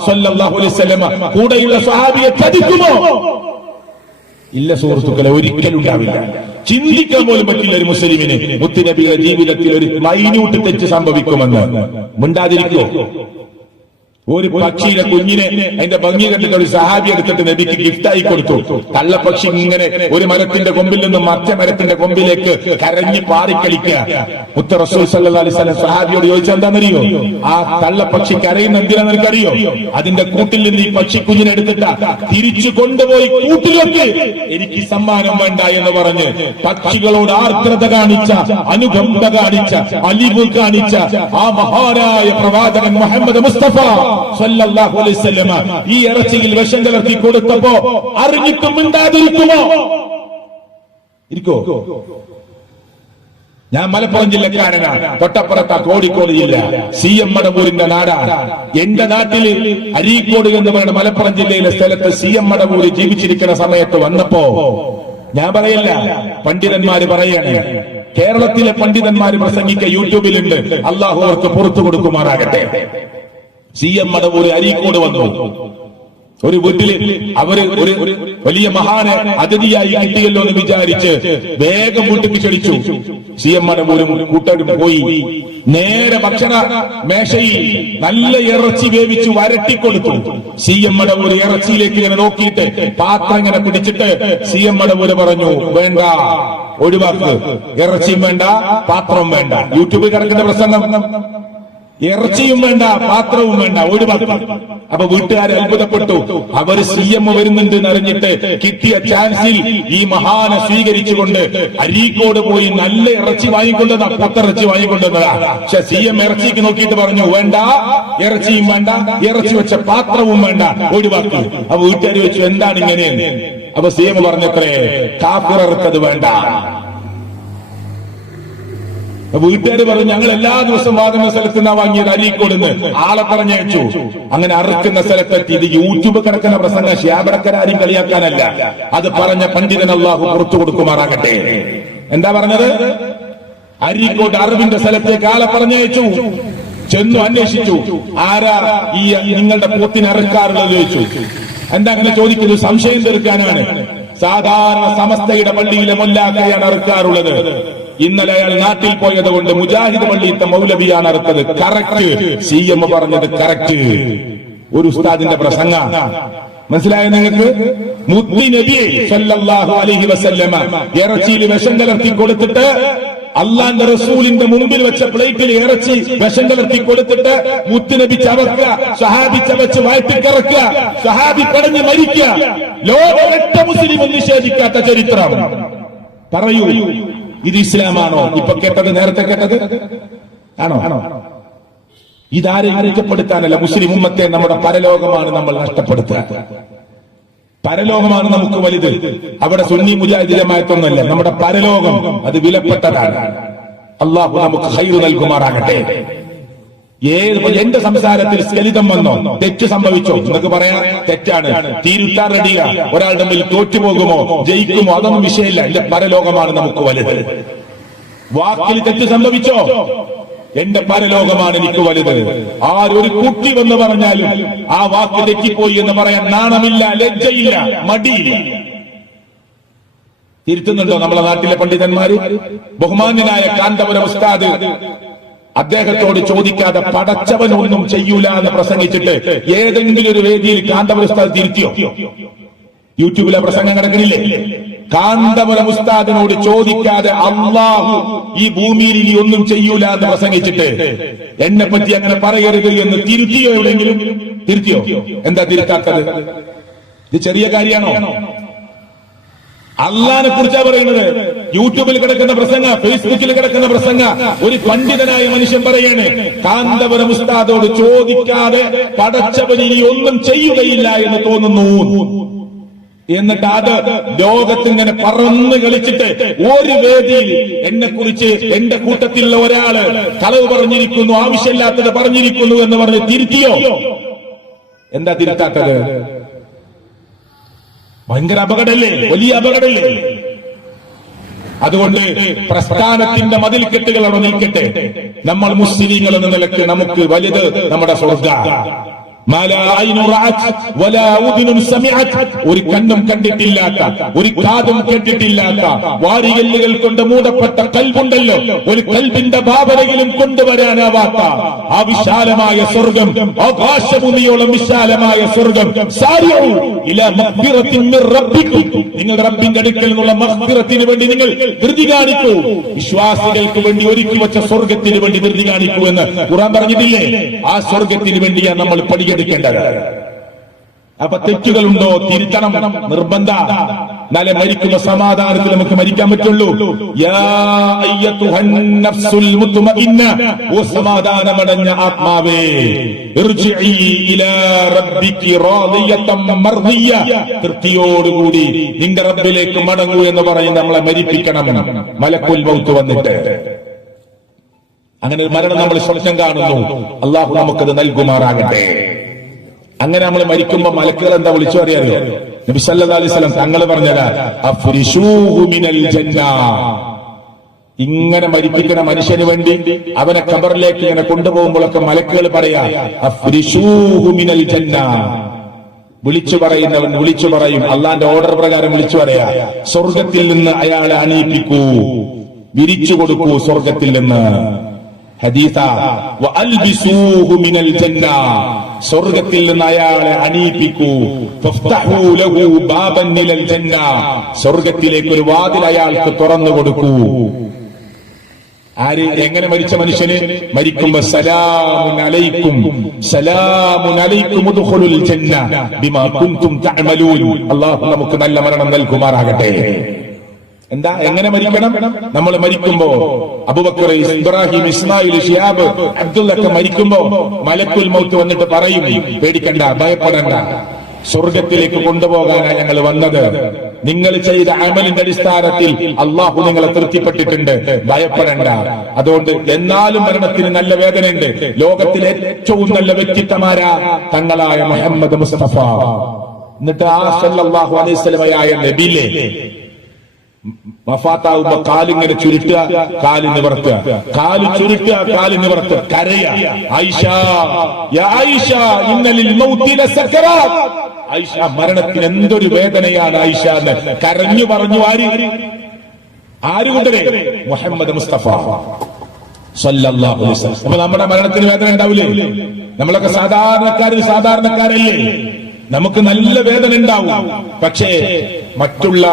സല്ലല്ലാഹു അലൈഹി വസല്ലം കൂടെയുള്ള സ്വഹാബിയെ ചതിക്കുമോ? ഇല്ല സുഹൃത്തുക്കളെ, ഒരിക്കലും ഉണ്ടാവില്ല. ചിന്തിക്കാൻ പോലും പറ്റില്ല ഒരു മുസ്ലിമിന് മുത്തുനബിയുടെ ജീവിതത്തിൽ ഒരു മൈന്യൂട്ട് തെറ്റ് സംഭവിക്കുമെന്ന്. മിണ്ടാതിരിക്കോ? ഒരു പക്ഷിയുടെ കുഞ്ഞിനെ അതിന്റെ ഭംഗി കണ്ടിട്ട് ഒരു സഹാബി എടുത്തിട്ട് നബിക്ക് ഗിഫ്റ്റായി കൊടുത്തു. തള്ളപ്പക്ഷി ഇങ്ങനെ ഒരു മരത്തിന്റെ കൊമ്പിൽ നിന്നും മറ്റേ മരത്തിന്റെ കൊമ്പിലേക്ക് കരഞ്ഞ് പാറിക്കളിക്കുക. മുത്ത് റസൂൽ സല്ലല്ലാഹു അലൈഹി വസല്ലം സഹാബിയോട് ചോദിച്ചാൽ എന്താണെന്നറിയോ? ആ തള്ളപ്പക്ഷി കരയുന്ന എന്തിനാണെന്ന് നിനക്കറിയോ? അതിന്റെ കൂട്ടിൽ നിന്ന് ഈ പക്ഷി കുഞ്ഞിനെ എടുത്തിട്ട് തിരിച്ചു കൊണ്ടുപോയി കൂട്ടിലേക്ക് എനിക്ക് സമ്മാനം വേണ്ട എന്ന് പറഞ്ഞ് പക്ഷികളോട് ആർദ്രത കാണിച്ച, അനുകമ്പ കാണിച്ച, അലിവ് കാണിച്ച ആ മഹാനായ പ്രവാചകൻ മുഹമ്മദ് മുസ്തഫ സല്ലല്ലാഹു അലൈഹി വസല്ലം ഈ ഇറച്ചിയിൽ വിഷം കലർത്തി കൊടുത്തപ്പോ അറിഞ്ഞിട്ടും മിണ്ടാതിരിക്കുമോ? ഇരിക്കോ? ഞാൻ മലപ്പുറം ജില്ലക്കാരനാണ്. തൊട്ടപ്പുറത്ത കോഴിക്കോട് ജില്ല, CM മടവൂരിന്റെ നാടാണ്. എന്റെ നാട്ടില് അരീക്കോട് എന്ന് പറയുന്ന മലപ്പുറം ജില്ലയിലെ സ്ഥലത്ത് CM മടവൂര് ജീവിച്ചിരിക്കുന്ന സമയത്ത് വന്നപ്പോ ഞാൻ പറയില്ല, പണ്ഡിതന്മാര് പറയാണ്, കേരളത്തിലെ പണ്ഡിതന്മാര് പ്രസംഗിക്ക യൂട്യൂബിലുണ്ട്. അള്ളാഹു അവർക്ക് പുറത്തു കൊടുക്കുമാറാകട്ടെ. CM മടവൂര് അരീക്കോട് വന്നു. ഒരു വീട്ടില് അവര് ഒരു വലിയ മഹാനെ അതിഥിയായി കിട്ടിയല്ലോ എന്ന് വിചാരിച്ച് വേഗം വീട്ടിൽ ക്ഷണിച്ചു. CM മടവൂരും കൂട്ടരും പോയി. നേരെ ഭക്ഷണ മേശയിൽ നല്ല ഇറച്ചി വേവിച്ചു വരട്ടിക്കൊടുത്തു. CM മടവൂര് ഇറച്ചിയിലേക്ക് ഇങ്ങനെ നോക്കിയിട്ട് പാത്രം ഇങ്ങനെ പിടിച്ചിട്ട് CM മടവൂര് പറഞ്ഞു, വേണ്ട, ഒഴിവാക്ക്, ഇറച്ചിയും വേണ്ട, പാത്രവും വേണ്ട. യൂട്യൂബിൽ കിടക്കുന്ന പ്രസംഗം, ഇറച്ചിയും വേണ്ട, പാത്രവും വേണ്ട, ഒഴിവാക്കി. അപ്പൊ വീട്ടുകാരെ അത്ഭുതപ്പെട്ടു. അവര് CM വരുന്നുണ്ട് എന്നറിഞ്ഞിട്ട് കിട്ടിയ ചാൻസിൽ ഈ മഹാനെ സ്വീകരിച്ചുകൊണ്ട് അരീക്കോട് പോയി നല്ല ഇറച്ചി വാങ്ങിക്കൊണ്ടുവന്ന, പൊത്തിറച്ചി വാങ്ങിക്കൊണ്ടുവന്നതാ. പക്ഷെ CM ഇറച്ചിക്ക് നോക്കിയിട്ട് പറഞ്ഞു, വേണ്ട, ഇറച്ചിയും വേണ്ട, ഇറച്ചി വെച്ച പാത്രവും വേണ്ട, ഒഴിവാക്കി. അപ്പൊ വീട്ടുകാർ വെച്ചു, എന്താണ് ഇങ്ങനെ? അപ്പൊ CM പറഞ്ഞത്രേ, കാഫിർ ഇറക്കത് വേണ്ട. വീട്ടുകാർ പറഞ്ഞു, ഞങ്ങൾ എല്ലാ ദിവസവും വാങ്ങുന്ന സ്ഥലത്ത് നിന്നാ വാങ്ങിയത് അരീക്കോടുന്ന്. ആളെ പറഞ്ഞയച്ചു. അങ്ങനെ അറുക്കുന്ന സ്ഥലത്തെത്തി. ഇത് യൂട്യൂബ് കിടക്കുന്ന പ്രസംഗം ശ്യാബടക്കരാരും കളിയാക്കാനല്ല. അത് പറഞ്ഞ പണ്ഡിതൻ അല്ലാഹു പുറത്തു കൊടുക്കുമാറാകട്ടെ. എന്താ പറഞ്ഞത്? അരീക്കോട് അറിവിന്റെ സ്ഥലത്തേക്ക് ആളെ പറഞ്ഞയച്ചു. ചെന്നു അന്വേഷിച്ചു, ആരാ ഈ നിങ്ങളുടെ പോത്തിന് അറുക്കാറുള്ളത് ചോദിച്ചു. എന്താ അങ്ങനെ ചോദിക്കുന്നത്? സംശയം തീർക്കാനാണ്. സാധാരണ സമസ്തയുടെ പള്ളിയിലെ മൊല്ലാക്കയാണ് അറുക്കാറുള്ളത്. ഇന്നലെ അയാൾ നാട്ടിൽ പോയത് കൊണ്ട് മുജാഹിദ് പള്ളിയിലത്തെ മൗലവിയാണ് അറുത്തത്. കറക്റ്റ്. CM പറഞ്ഞത് കറക്റ്റ്. ഒരു ഉസ്താദിന്റെ പ്രസംഗ മനസ്സിലായോ നിങ്ങൾക്ക്? മുത്തി നബി സല്ലല്ലാഹു അലൈഹി വസല്ലമ ഇറച്ചിയിൽ വിഷം കലർത്തി കൊടുത്തിട്ട് അള്ളാന്റെ റസൂലിന്റെ മുമ്പിൽ വെച്ച പ്ലേറ്റിൽ ഇറച്ചി വിഷം കലർത്തി കൊടുത്തിട്ട് മുത്തുനബി ചവക്കുക, സഹാബി ചവച്ച് വയറ്റിക്കിറക്കുക, സഹാബി കടഞ്ഞ് മരിക്കുക. ലോകമൊറ്റ മുസ്ലിം നിഷേധിക്കാത്ത ചരിത്രം. പറയൂ, ഇത് ഇസ്ലാമാണോ? ഇപ്പൊ കേട്ടത്, നേരത്തെ കേട്ടത് ആണോ? ഇതാരെ കുറ്റപ്പെടുത്താനല്ല. മുസ്ലിം ഉമ്മത്തെ നമ്മുടെ പരലോകമാണ് നമ്മൾ നഷ്ടപ്പെടുത്തുക. പരലോകമാണ് നമുക്ക് വലുത്. അവിടെ സുന്നി മുജാഹിദ് ജമാഅത്തൊന്നുമല്ല. നമ്മുടെ പരലോകം അത് വിലപ്പെട്ടതാണ്. അള്ളാഹു നമുക്ക് ഖൈർ നൽകുമാറാകട്ടെ. എന്റെ സംസാരത്തിൽ സ്ഖലിതം വന്നോ? തെറ്റ് സംഭവിച്ചോ? നിങ്ങൾക്ക് പറയാം, തെറ്റാണ്, തിരുത്താൻ റെഡിയ. ഒരാളുടെ മുമ്പിൽ തോറ്റുപോകുമോ ജയിക്കുമോ അതൊന്നും വിഷയമില്ല. എന്റെ പരലോകമാണ് നമുക്ക് വലുത്. വാക്കിൽ തെറ്റ് സംഭവിച്ചോ? എന്റെ പരലോകമാണ് എനിക്ക് വലുത്. ആരൊരു കുട്ടി വന്ന് പറഞ്ഞാലും ആ വാക്ക് തെറ്റിപ്പോയി എന്ന് പറയാൻ നാണമില്ല, ലജ്ജയില്ല, മടിയില്ല. തിരുത്തുന്നുണ്ടോ നമ്മളെ നാട്ടിലെ പണ്ഡിതന്മാര്? ബഹുമാന്യനായ കാന്തപുരം ഉസ്താദ് അദ്ദേഹത്തോട് ചോദിക്കാതെ പടച്ചവനൊന്നും ചെയ്യൂല എന്ന് പ്രസംഗിച്ചിട്ട് ഏതെങ്കിലും ഒരു വേദിയിൽ കാന്തപുരം ഉസ്താദ് തിരുത്തിയോ? യൂട്യൂബിലെ പ്രസംഗം കിടക്കണില്ലേ? കാന്തപുരം ഉസ്താദിനോട് ചോദിക്കാതെ അള്ളാഹു ഈ ഭൂമിയിൽ ഇനി ഒന്നും ചെയ്യൂല എന്ന് പ്രസംഗിച്ചിട്ട് എന്നെ പറ്റി അങ്ങനെ പറയരുത് എന്ന് തിരുത്തിയോ? എവിടെയെങ്കിലും തിരുത്തിയോ? എന്താ തിരുത്താത്തത്? ഇത് ചെറിയ കാര്യമാണോ? അള്ളാഹിനെ കുറിച്ചാ പറയുന്നത്. യൂട്യൂബിൽ കിടക്കുന്ന പ്രസംഗ, ഫേസ്ബുക്കിൽ കിടക്കുന്ന പ്രസംഗ ഒരു പണ്ഡിതനായ മനുഷ്യൻ പറയാണ്, കാന്തപുരം ഉസ്താദോട് ചോദിക്കാതെ പടച്ചവൻ ഇനി ഒന്നും ചെയ്യുകയില്ല എന്ന് തോന്നുന്നു. എന്നിട്ട് അത് ലോകത്തിങ്ങനെ പറന്ന് കളിച്ചിട്ട് ഒരു വേദിയിൽ എന്നെ കുറിച്ച് എന്റെ കൂട്ടത്തിലുള്ള ഒരാള് കളവ് പറഞ്ഞിരിക്കുന്നു, ആവശ്യമില്ലാത്തത് പറഞ്ഞിരിക്കുന്നു എന്ന് പറഞ്ഞ് തിരുത്തിയോ? എന്താ തിരുത്താത്തത്? ഭയങ്കര അപകടമല്ലേ, വലിയ അപകടമല്ലേ? അതുകൊണ്ട് പ്രസ്ഥാനത്തിന്റെ മതിൽക്കെട്ടുകൾ അവിടെ നിൽക്കട്ടെ. നമ്മൾ മുസ്ലിങ്ങൾ എന്ന നിലക്ക് നമുക്ക് വലുത് നമ്മുടെ സ്വർഗ്ഗം. ഒരു കണ്ണും കണ്ടിട്ടില്ലാത്ത, ഒരു കാതും കേട്ടിട്ടില്ലാത്ത, വാരിയെല്ലുകൾ കൊണ്ട് മൂടപ്പെട്ട കൽബുണ്ടല്ലോ, ഒരു കൽബിന്റെ ഭാവനയിലും കൊണ്ടുവരാനാവാത്ത ആ വിശാലമായ സ്വർഗം, ആകാശഭൂമിയോളം വിശാലമായ സ്വർഗം. നിങ്ങൾ റബ്ബിന്റെ അടുക്കൽ നിന്നുള്ള മഗ്ഫിറത്തിന് വേണ്ടി നിങ്ങൾ ധൃതി കാണിക്കൂ. വിശ്വാസികൾക്ക് വേണ്ടി ഒരുക്കി വെച്ച സ്വർഗത്തിന് വേണ്ടി ധൃതി കാണിക്കൂ എന്ന് ഖുർആൻ പറഞ്ഞിട്ടില്ലേ? ആ സ്വർഗത്തിന് വേണ്ടിയാണ് നമ്മൾ പഠിക്കേണ്ടത്. അപ്പൊ തെറ്റുകളുണ്ടോ? തിരുത്തണം, നിർബന്ധ. നാളെ മരിക്കുന്ന സമാധാനത്തിൽ നമുക്ക് മരിക്കാൻ പറ്റുള്ളൂ. യാ അയ്യത്തുഹൻ നഫ്സുൽ മുത്മഇന്ന, ഓ സമാധാനമടഞ്ഞ ആത്മാവേ, ഇർജിഇ ഇലാ റബ്ബികി റാദിയതൻ മർദിയ, തൃപ്തിയോടുകൂടി നിന്റെ റബ്ബിലേക്ക് മടങ്ങൂ എന്ന് പറഞ്ഞ് നമ്മളെ മരിപ്പിക്കണം മലക്കുൽ മൗത്ത് വന്നിട്ട്. അങ്ങനെ ഒരു മരണം നമ്മൾ സ്വപ്നം കാണുന്നു. അള്ളാഹു നമുക്കത് നൽകുമാറാകട്ടെ. അങ്ങനെ നമ്മൾ മരിക്കുമ്പോ മലക്കുകൾ എന്താ വിളിച്ചു പറയാറിയോ? നബി സല്ലല്ലാഹു അലൈഹി വസല്ലം തങ്ങൾ പറഞ്ഞതാ, അഫ്രിശൂഹു മിനൽ ജന്ന. ഇങ്ങനെ മരിപ്പിക്കുന്ന മനുഷ്യന് വേണ്ടി അവനെ ഖബറിലേക്ക് ഇങ്ങനെ കൊണ്ടുപോകുമ്പോഴൊക്കെ മലക്കുകൾ പറയാ, അഫ്രിശൂഹു മിനൽ ജന്ന. വിളിച്ചു പറയുന്നവൻ വിളിച്ചു പറയും, അള്ളാന്റെ ഓർഡർ പ്രകാരം വിളിച്ചു പറയാ, സ്വർഗത്തിൽ നിന്ന് അയാളെ അണിയിപ്പിക്കൂ, വിരിച്ചു കൊടുക്കൂ സ്വർഗത്തിൽ നിന്ന്. ഹദീസ വഅൽബിസൂഹു മിനൽ ജന്ന, സ്വർഗ്ഗത്തിൽ നിന്ന് അയാളെ അണിയിപ്പിക്കൂ. ഫഫ്തഹൂ ലഹു ബാബൻ ഇലൽ ജന്ന, സ്വർഗ്ഗത്തിലേക്ക് ഒരു വാതിൽ അയാൾക്ക് തുറന്നു കൊടുക്കൂ. ആര്? എങ്ങനെ മരിച്ച മനുഷ്യന് മരിക്കുമ്പോ സലാമുൻ അലൈക്കും, സലാമുൻ അലൈക്കും ഉദ്ഖുലുൽ ജന്ന ബിമാ കുൻതും തഅമലൂൻ. അല്ലാഹു നമുക്ക് നല്ല മരണം നൽകുമാറാകട്ടെ. എന്താ, എങ്ങനെ മരിക്കണം? നമ്മൾ മരിക്കുമ്പോ അബൂബക്കർ, ഇബ്രാഹിം, ഇസ്മായിൽ, ഷിഹാബ്, അബ്ദുള്ള ഒക്കെ മരിക്കുമ്പോ മലക്കുൽ മൗത്ത് വന്നിട്ട് പറയും, പേടിക്കണ്ട, ഭയപ്പെടണ്ട, സ്വർഗത്തിലേക്ക് കൊണ്ടുപോകാനാണ് ഞങ്ങൾ വന്നത്. നിങ്ങൾ ചെയ്ത അമലിന്റെ അടിസ്ഥാനത്തിൽ അള്ളാഹു നിങ്ങളെ തൃപ്തിപ്പെട്ടിട്ടുണ്ട്, ഭയപ്പെടണ്ട. അതുകൊണ്ട് എന്നാലും മരണത്തിന് നല്ല വേദനയുണ്ട്. ലോകത്തിലെ ഏറ്റവും നല്ല വ്യക്തിത്വമാരാ? തങ്ങളായ മുഹമ്മദ് മുസ്തഫ. എന്നിട്ട് ആ സല്ലല്ലാഹു അലൈഹി വസല്ലമയായ നബിയിലെ വഫാത്താവുമ്പോ കാലിങ്ങനെ ചുരുട്ടുക, കാല് നിവർത്തുക, കാല് ചുരുട്ടുക, കാല് നിവർത്തുക, കരയ. ആയിഷ, യാ ആയിഷ ഇന്നലിൽ മൗതി ലസകറാത്ത്. ആയിഷ, മരണത്തിന് എന്തൊരു വേദനയാണ് ആയിഷ എന്ന് കരഞ്ഞു പറഞ്ഞു. ആരുകൊണ്ടേ? മുഹമ്മദ് മുസ്തഫ സല്ലല്ലാഹു അലൈഹി വസല്ലം. അപ്പൊ നമ്മുടെ മരണത്തിന് വേദന ഉണ്ടാവില്ലേ? നമ്മളൊക്കെ സാധാരണക്കാരല്ലേ? നമുക്ക് നല്ല വേദന ഉണ്ടാവും. പക്ഷേ മറ്റുള്ള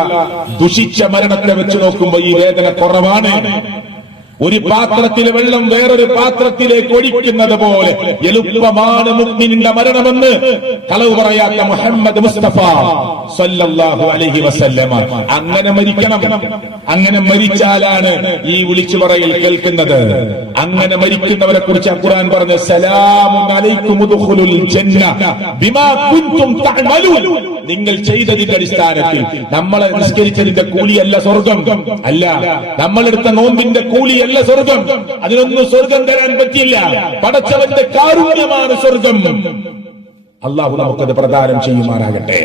ദുഷിച്ച മരണത്തെ വെച്ച് നോക്കുമ്പോ ഈ വേദന കുറവാണ്. ഒരു പാത്രത്തിലെ വെള്ളം വേറൊരു പാത്രത്തിലേക്ക് ഒഴിക്കുന്നത് പോലെ എളുപ്പമാണ് മുഅ്മിനിന്റെ മരണമെന്ന് കളവ് പറയാത്ത മുഹമ്മദ് മുസ്തഫ സല്ലല്ലാഹു അലൈഹി വസല്ലമ. അങ്ങനെ മരിക്കണം. അങ്ങനെ മരിച്ചാലാണ് ഈ വിളിച്ചു പറയൽ കേൾക്കുന്നത്. അങ്ങനെ മരിക്കുന്നവരെ കുറിച്ച് ഖുർആൻ പറഞ്ഞു, സലാമുൻ അലൈക്കും ഉദ്ഖുലുൽ ജന്ന ബിമാ കുൻതും തഅമലൂൻ. നിങ്ങൾ ചെയ്തതിന്റെ അടിസ്ഥാനത്തിൽ. നമ്മളെ നിസ്കരിച്ചതിന്റെ കൂലിയല്ല സ്വർഗം, അല്ല. നമ്മളെടുത്ത നോമ്പിന്റെ കൂലിയല്ല സ്വർഗം. അതിനൊന്നും സ്വർഗം തരാൻ പറ്റില്ല. പടച്ചവന്റെ കാരുണ്യമാണ് സ്വർഗം. അള്ളാഹു നമുക്കത് പ്രദാനം ചെയ്യുമാറാകട്ടെ.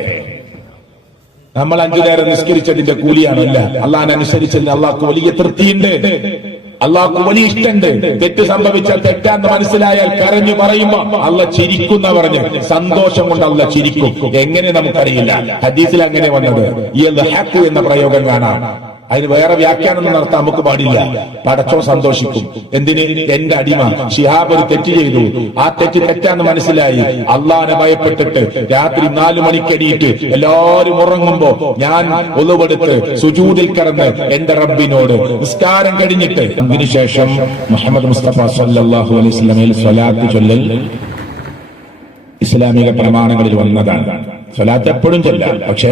നമ്മൾ 5 നേരം നിസ്കരിച്ചതിന്റെ കൂലിയാണല്ല. അള്ളാഹിനെ അനുസരിച്ചതിന് അള്ളാഹ്ക്ക് വലിയ തൃപ്തിയുണ്ട്, അള്ളാഹ്ക്ക് വലിയ ഇഷ്ടമുണ്ട്. തെറ്റ് സംഭവിച്ചാൽ തെറ്റാന്ന് മനസ്സിലായാൽ കരഞ്ഞു പറയുമ്പോ അള്ള ചിരിക്കുന്ന പറഞ്ഞ് സന്തോഷം കൊണ്ട് അള്ള ചിരിക്കും. എങ്ങനെ നമുക്കറിയില്ല. ഹദീസിൽ അങ്ങനെ വന്നത് യദ്ഹഖു എന്ന പ്രയോഗം കാണാം. അതിന് വേറെ വ്യാഖ്യാനം നടത്താൻ നമുക്ക് പാടില്ല. പടച്ചോ സന്തോഷിക്കും. എന്തിന്? എന്റെ അടിമ ശിഹാബ് ഒരു തെറ്റ് ചെയ്തു, ആ തെറ്റാന്ന് മനസ്സിലായി, അള്ളാഹിനെ ഭയപ്പെട്ടിട്ട് രാത്രി 4 മണിക്കടിയിട്ട് എല്ലാവരും ഉറങ്ങുമ്പോ ഞാൻ ഒളിവെടുത്ത് സുജൂദിൽ കിടന്ന് എന്റെ റബ്ബിനോട് നിസ്കാരം കഴിഞ്ഞിട്ട് അതിനുശേഷം മുഹമ്മദ് മുസ്തഫ സല്ലല്ലാഹു അലൈഹി വസല്ലമയിൽ സ്വലാത്ത് ചൊല്ലൽ ഇസ്ലാമിക പ്രമാണങ്ങളിൽ വന്നതാണ്. സ്വലാത്ത് എപ്പോഴും ചൊല്ലാം, പക്ഷേ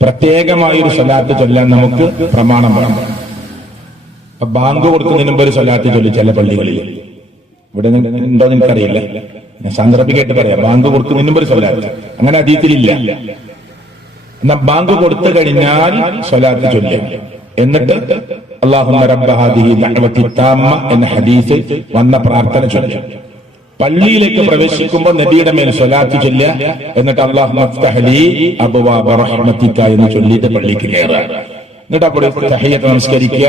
പ്രത്യേകമായൊരു സ്വലാത്ത് ചൊല്ലാൻ നമുക്ക് പ്രമാണം വേണം. ബാങ്ക് കൊടുക്കുന്നതിന് മുമ്പ് ഒരു സ്വലാത്ത് ചൊല്ലി ചില പള്ളികളിൽ. ഇവിടെ ഉണ്ടോ എനിക്കറിയില്ല, ഞാൻ സാന്ദർഭികമായിട്ട് പറയാം. ബാങ്ക് കൊടുക്കുന്നതിന് മുമ്പ് ഒരു സ്വലാത്ത് അങ്ങനെ ഹദീസിലില്ല. എന്നാ ബാങ്ക് കൊടുത്തു കഴിഞ്ഞാൽ സ്വലാത്ത് ചൊല്ലുക. എന്നിട്ട് അല്ലാഹുമ്മ റബ്ബ ഹാദിഹി ദഅവതി താമ്മ എന്ന ഹദീസ് വന്ന പ്രാർത്ഥന ചൊല്ലുക. പള്ളിയിലേക്ക് പ്രവേശിക്കുമ്പോൾ നബിയുടെ മേൽ സ്വലാത്ത് ചൊല്ലുക. എന്നിട്ട് അല്ലാഹുമ്മ ഇഫ്തഹ് ലീ അബ്വാബ റഹ്മതിക എന്ന് ചൊല്ലിയിട്ട് പള്ളിക്ക് കയറുക. എന്നിട്ട് അപ്പോൾ തഹിയ്യത്ത് നമസ്കരിക്കുക,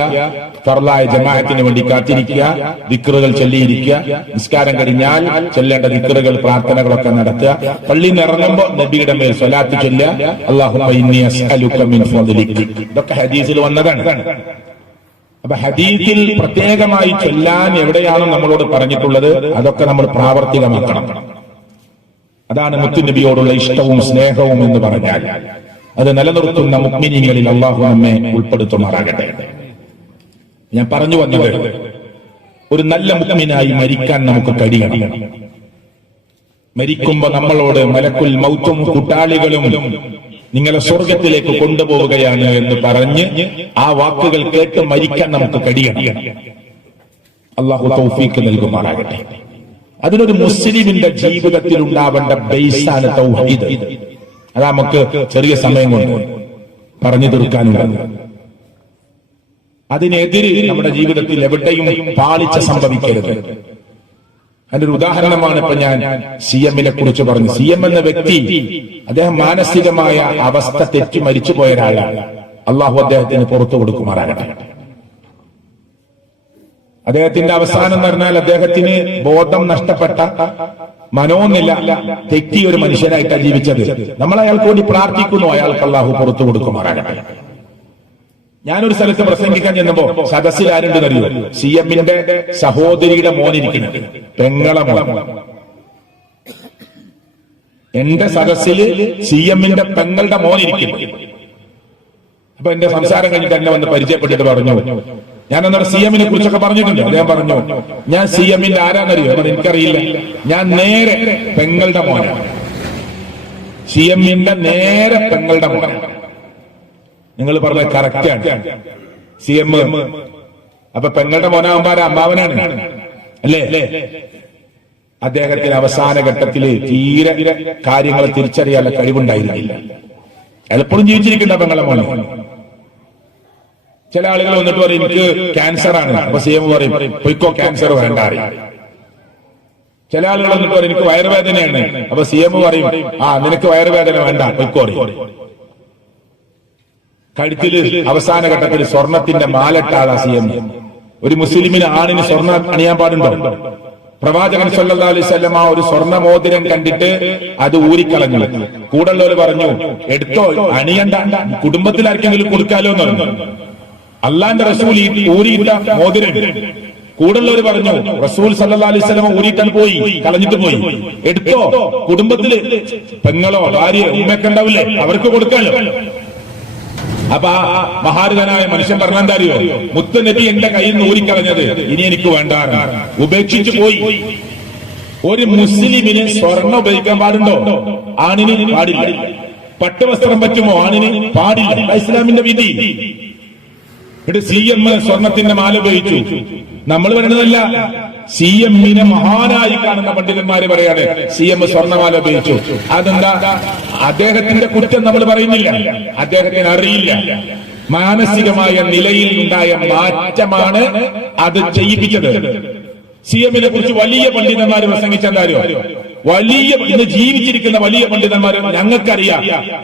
ഫർളായ ജമാഅത്തിന് വേണ്ടി കാത്തിരിക്കുക, ദിക്റുകൾ ചൊല്ലിയിരിക്കുക. നിസ്കാരം കഴിഞ്ഞാൽ ചൊല്ലേണ്ട ദിക്റുകൾ പ്രാർത്ഥനകളൊക്കെ നടത്തുക. പള്ളിയിൽ നിന്ന് ഇറങ്ങുമ്പോൾ നബിയുടെ മേൽ സ്വലാത്ത് ചൊല്ലുക. അല്ലാഹുമ്മ ഇന്നി അസ്അലുക മിൻ ഫദ്ലിക. ഇതൊക്കെ ഹദീസിൽ വന്നതാണ്. അപ്പൊ ഹദീസിൽ പ്രത്യേകമായി ചൊല്ലാൻ എവിടെയാണ് നമ്മളോട് പറഞ്ഞിട്ടുള്ളത്, അതൊക്കെ നമ്മൾ പ്രാവർത്തികമാക്കണം. അതാണ് മുത്തുനബിയോടുള്ള ഇഷ്ടവും സ്നേഹവും എന്ന് പറഞ്ഞാൽ. അത് നിലനിർത്തുന്ന മുഅ്മിനീങ്ങളിൽ അല്ലാഹു നമ്മെ ഉൾപ്പെടുത്തുമാറാകട്ടെ. ഞാൻ പറഞ്ഞു വന്നത്, ഒരു നല്ല മുഅ്മിനായി മരിക്കാൻ നമുക്ക് കഴിയണം. മരിക്കുമ്പോ നമ്മളോട് മലക്കുൽ മൗത്തും കൂട്ടാളികളും നിങ്ങളെ സ്വർഗത്തിലേക്ക് കൊണ്ടുപോവുകയാണ് എന്ന് പറഞ്ഞ് ആ വാക്കുകൾ കേട്ട് മരിക്കാൻ നമുക്ക് കഴിയണം. അല്ലാഹു തൗഫീഖ് നൽകുമാറാകട്ടെ. അതിനൊരു മുസ്ലിമിന്റെ ജീവിതത്തിൽ ഉണ്ടാവേണ്ട ബേസാണ് തൗഹീദ്. അത് നമുക്ക് ചെറിയ സമയം കൊണ്ട് പറഞ്ഞു തീർക്കാനുള്ളത്. അതിനെതിരെ നമ്മുടെ ജീവിതത്തിൽ എവിടെയും പാളിച്ച സംഭവിക്കരുത്. അതിന്റെ ഒരു ഉദാഹരണമാണ് ഇപ്പൊ ഞാൻ CM-നെ കുറിച്ച് പറഞ്ഞു. CM എന്ന വ്യക്തി, അദ്ദേഹം മാനസികമായ അവസ്ഥ തെറ്റി മരിച്ചുപോയ ഒരാളാണ്. അള്ളാഹു അദ്ദേഹത്തിന് പുറത്തു കൊടുക്കുമാറാകട്ടെ. അദ്ദേഹത്തിന്റെ അവസാനം എന്ന് പറഞ്ഞാൽ അദ്ദേഹത്തിന് ബോധം നഷ്ടപ്പെട്ട, മനോനില തെറ്റിയ ഒരു മനുഷ്യനായിട്ടാണ് ജീവിച്ചത്. നമ്മൾ അയാൾക്ക് വേണ്ടി പ്രാർത്ഥിക്കുന്നു, അയാൾക്ക് അള്ളാഹു പുറത്തു കൊടുക്കുമാറാകട്ടെ. ഞാനൊരു സ്ഥലത്ത് പ്രസംഗിക്കാൻ ചെന്നപ്പോ സദസ്സിൽ ആരുണ്ടെന്നറിയോ? CM-ന്റെ സഹോദരിയുടെ മോനിരിക്കുന്നത്, പെങ്ങളെ മോൻ. എന്റെ സദസ്സിൽ CM-ന്റെ പെങ്ങളുടെ മോനിരിക്കുന്നു. അപ്പൊ എന്റെ സംസാരം കഴിഞ്ഞിട്ട് എന്നെ വന്ന് പരിചയപ്പെട്ടിട്ട് പറഞ്ഞു, ഞാൻ അന്നേരം CM-നെ കുറിച്ചൊക്കെ പറഞ്ഞിട്ടുണ്ട്. അദ്ദേഹം പറഞ്ഞു, ഞാൻ CM-ന്റെ ആരാന്നറിയോ? എനിക്കറിയില്ല, ഞാൻ നേരെ പെങ്ങളുടെ മോനാണ്. CM-ന്റെ നേരെ പെങ്ങളുടെ മോനാണ്. നിങ്ങൾ പറഞ്ഞ കറക്റ്റാണ്. CM അപ്പൊ പെങ്ങളുടെ മോനാകുമ്പോ അമ്മാവനാണ് അല്ലേ? അദ്ദേഹത്തിന് അവസാന ഘട്ടത്തില് തീരെ കാര്യങ്ങൾ തിരിച്ചറിയാനുള്ള കഴിവുണ്ടായിരുന്നില്ല. എപ്പോഴും ജീവിച്ചിരിക്കുന്ന പെങ്ങളെ മോനെ. ചില ആളുകൾ വന്നിട്ട് പറയും എനിക്ക് ക്യാൻസർ ആണ്. അപ്പൊ CM പറയും പൊയ്ക്കോ, ക്യാൻസർ വേണ്ട അറിയാം. ചില ആളുകൾ വന്നിട്ട് പറയും എനിക്ക് വയറുവേദനയാണ്. അപ്പൊ CM പറയും നിനക്ക് വയറുവേദന വേണ്ട, പൊയ്ക്കോ അറിയും. കഴുത്തില് അവസാന ഘട്ടത്തിൽ സ്വർണത്തിന്റെ മാലട്ടാളാ CM. ഒരു മുസ്ലിമിന് ആണിന് സ്വർണ്ണം അണിയാൻ പാടുണ്ടോ? പ്രവാചകൻ സല്ലല്ലാഹു അലൈഹി വസല്ലം ഒരു സ്വർണ്ണ മോതിരം കണ്ടിട്ട് അത് ഊരിക്കളഞ്ഞു. കൂടുള്ളവർ പറഞ്ഞു എടുത്തോ, അണിയണ്ട, കുടുംബത്തിൽ ആർക്കെങ്കിലും കൊടുക്കാലോ എന്ന് പറഞ്ഞു. അള്ളാന്റെ റസൂൽ ഊരിയിട്ട മോതിരം കൂടുള്ളവർ പറഞ്ഞു റസൂൽ സല്ലല്ലാഹു അലൈഹി വസല്ലം ഊരിയിട്ടാൽ പോയി, കളഞ്ഞിട്ട് പോയി, എടുത്തോ, കുടുംബത്തില് പെങ്ങളോ ഭാര്യ ഉമ്മയൊക്കെ ഉണ്ടാവില്ലേ, അവർക്ക് കൊടുക്കാലോ. അപ്പൊ ആ മഹാരഥനായ മനുഷ്യൻ പറഞ്ഞെന്താ അറിയോ? മുത്തുനബി എന്റെ കയ്യിൽ നിന്ന് ഊരിക്കളഞ്ഞത്, ഇനി എനിക്ക് വേണ്ട, ഉപേക്ഷിച്ചു പോയി. ഒരു മുസ്ലിമിന് സ്വർണ്ണം ഉപയോഗിക്കാൻ പാടുണ്ടോ? ആണിന് പാടില്ല. പട്ടുവസ്ത്രം പറ്റുമോ? ആണിന് പാടില്ല. ഇസ്ലാമിന്റെ വിധി. CM സ്വർണത്തിന്റെ മാല ഉപയോഗിച്ചു. നമ്മൾ പറയുന്നതല്ല, CM-നെ മഹാനായി കാണുന്ന പണ്ഡിതന്മാര് പറയാണ് CM സ്വർണ്ണമാല ഉപയോഗിച്ചു. അതെന്താ? അദ്ദേഹത്തിന്റെ കുറ്റം നമ്മൾ പറയുന്നില്ല, അദ്ദേഹത്തിന് അറിയില്ല. മാനസികമായ നിലയിൽ ഉണ്ടായ മാറ്റമാണ് അത് ചെയ്യിപ്പിച്ചത്. CM-നെ കുറിച്ച് വലിയ പണ്ഡിതന്മാര് പ്രസംഗിച്ചെന്താരോ, വലിയ ഇന്ന് ജീവിച്ചിരിക്കുന്ന വലിയ പണ്ഡിതന്മാർ ഞങ്ങൾക്കറിയാം.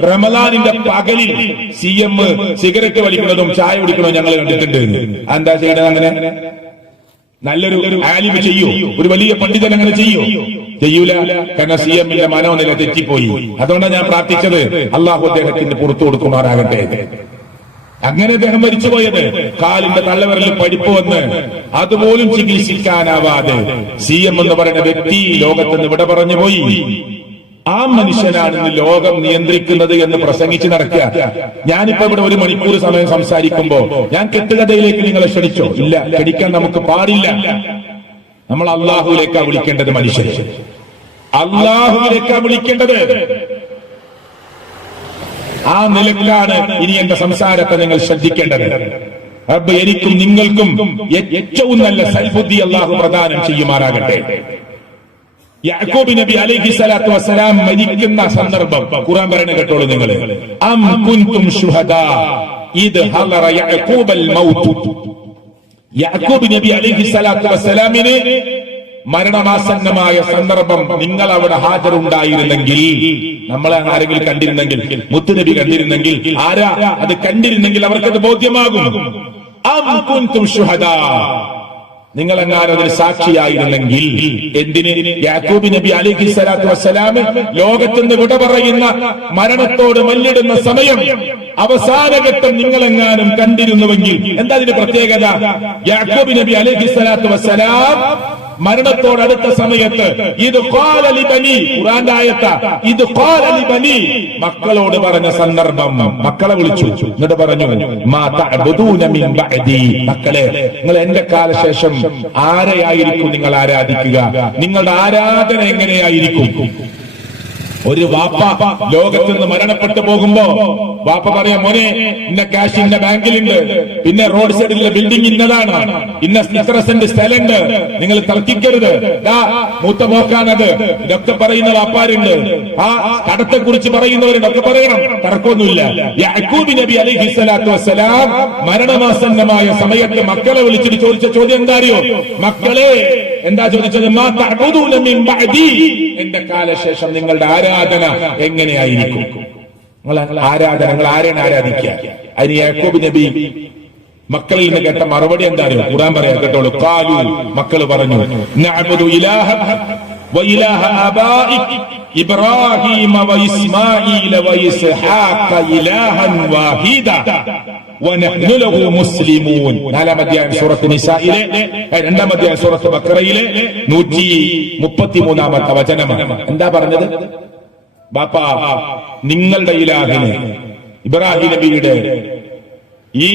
റമദാനിന്റെ പകലിൽ CM സിഗരറ്റ് വലിക്കുന്നതും ചായ കുടിക്കുന്നതും ഞങ്ങൾ കണ്ടിട്ടുണ്ട്. എന്താ ചെയ്യണത്? അങ്ങനെ നല്ലൊരു ആലിമ് ചെയ്യൂ, ഒരു വലിയ പണ്ഡിതൻ അങ്ങനെ ചെയ്യൂ? ചെയ്യൂല. കാരണം CM-ന്റെ മനോനില തെറ്റിപ്പോയി. അതുകൊണ്ടാണ് ഞാൻ പ്രാർത്ഥിച്ചത് അള്ളാഹു അദ്ദേഹത്തിന് പുറത്തു കൊടുക്കുമാറാകട്ടെ. അങ്ങനെ അദ്ദേഹം മരിച്ചുപോയത് കാലിന്റെ തള്ളവിരലിൽ പഠിപ്പ് വന്ന് അതുപോലും ചികിത്സിക്കാനാവാതെ CM എന്ന് പറയുന്ന വ്യക്തി ലോകത്തുനിന്ന് വിട പറഞ്ഞു പോയി. ആ മനുഷ്യനാണ് ഇന്ന് ലോകം നിയന്ത്രിക്കുന്നത് എന്ന് പ്രസംഗിച്ച് നടക്കുക. ഞാനിപ്പോ ഇവിടെ 1 മണിക്കൂർ സമയം സംസാരിക്കുമ്പോ ഞാൻ കെട്ടുകഥയിലേക്ക് നിങ്ങളെ ക്ഷണിച്ചോ? ഇല്ല, ക്ഷണിക്കാൻ നമുക്ക് പാടില്ല. നമ്മൾ അള്ളാഹുവിലേക്കാ വിളിക്കേണ്ടത്. മനുഷ്യരെ അള്ളാഹുവിലേക്കാ വിളിക്കേണ്ടത്. ആ നിലക്കാണ് ഇനി എന്റെ സംസാരത്തെ നിങ്ങൾ ശ്രദ്ധിക്കേണ്ടത്. റബ്ബ് എനിക്കും നിങ്ങൾക്കും ഏറ്റവും നല്ല സൽബുദ്ധി അള്ളാഹു പ്രദാനം ചെയ്യുമാറാകട്ടെ. യാക്കൂബ് നബി അലൈഹി സ്വലാത്തു വസ്സലാം മരിക്കുന്ന സന്ദർഭം ഖുർആൻ പറയുന്നത് കേട്ടോളൂ നിങ്ങൾ. അം കുൻതും ശുഹദാ ഇദ് ഹളറ യഅഖൂബൽ മൗത്ത്. യാക്കൂബ് നബി അലൈഹി സ്വലാത്തു വസ്സലാമിന് മരണമാസന്നമായ സന്ദർഭം നിങ്ങൾ അവിടെ ഹാജറുണ്ടായിരുന്നെങ്കിൽ, നമ്മളെ ആരെങ്കിലും കണ്ടിരുന്നെങ്കിൽ, മുത്തുനബി കണ്ടിരുന്നെങ്കിൽ, ആരാ അത് കണ്ടിരുന്നെങ്കിൽ അവർക്കത് ബോധ്യമാകും. അം കുൻതും ശുഹദാ, നിങ്ങളെങ്ങാനും അതിന് സാക്ഷിയായിരുന്നെങ്കിൽ. എന്തിന്? യാക്കൂബ് നബി അലൈഹി സ്വലാത്തു വസ്സലാം ലോകത്തുനിന്ന് വിട പറയുന്ന, മരണത്തോട് മല്ലിടുന്ന സമയം, അവസാനഘട്ടം നിങ്ങളെങ്ങാനും കണ്ടിരുന്നുവെങ്കിൽ. എന്താ അതിന്റെ പ്രത്യേകത? യാക്കൂബ് നബി അലൈഹി സ്വലാത്തു വസ്സലാം മരണത്തോടടുത്ത സമയത്ത് ഇത് ഖാല ലിബനി, ഖുർആന്റെ ആയത്ത്, ഇത് ഖാല ലിബനി, മക്കളോട് പറഞ്ഞ സന്ദർഭം. മക്കളെ വിളിച്ചു, എന്നിട്ട് പറഞ്ഞു മാ തഅബുദൂന മിൻ ബഅദി, മക്കളെ നിങ്ങൾ എന്റെ കാലശേഷം ആരെയായിരിക്കും നിങ്ങൾ ആരാധിക്കുക? നിങ്ങളുടെ ആരാധന എങ്ങനെയായിരിക്കും? ഒരു വാപ്പ ലോകത്ത് നിന്ന് മരണപ്പെട്ടു പോകുമ്പോ വാപ്പ പറയാം, മോനെ ഇന്ന ക്യാഷ് ഇന്ന ബാങ്കിലുണ്ട്, പിന്നെ റോഡ് സൈഡിലെ ബിൽഡിംഗ് ഇന്നതാണ്, ഇന്ന ഇത്ര സെന്റ് സ്ഥലമുണ്ട്, നിങ്ങൾ തർക്കിക്കരുത്, മൂത്ത മോക്കാനത്, ഇതൊക്കെ പറയുന്ന വാപ്പാരുണ്ട്. ആ കടത്തെ കുറിച്ച് പറയുന്നവരുണ്ടൊക്കെ പറയണം, തർക്കമൊന്നുമില്ല. യാക്കൂബ് നബി അലൈഹി സ്വലാത്തു വസ്സലാം മരണമാസന്നമായ സമയത്ത് മക്കളെ വിളിച്ചിട്ട് ചോദിച്ച ചോദ്യം എന്താ അറിയോ? മക്കളെ, എന്താ ചോദിച്ചത്? മാ തഅബുദൂന മിൻ ബഅദി, എന്റെ കാലശേഷം നിങ്ങളുടെ ആരാധന എങ്ങനെയായിരിക്കും? നിങ്ങൾ ആരെയാണ് ആരാധിക്കുക? അതിന് യാക്കൂബ് നബി മക്കളിൽ നിന്ന് കേട്ട മറുപടി എന്താ അറിയോ? ഖുർആൻ പറയാൻ കേട്ടോളൂ. ഖാലു, മക്കൾ പറഞ്ഞു, നഅബുദു ഇലാഹക വഇലാഹ ആബാഇക ഇബ്രാഹീമ വഇസ്മാഈല വഇസ്ഹാഖ ഇലാഹൻ വാഹിദ വനഹ്നു ലഹു മുസ്ലിമൂൻ. 4-ാം അധ്യായം സൂറത്ത് നിസായിലെ, 2-ാം അധ്യായം സൂറത്ത് ബഖറയിലെ 133-ാമത്തെ വചനമാണ്. എന്താ പറഞ്ഞത്? ബാപ്പാ, നിങ്ങളുടെ ഇലാഹിനെ, ഇബ്രാഹിം നബിയുടെ ഈ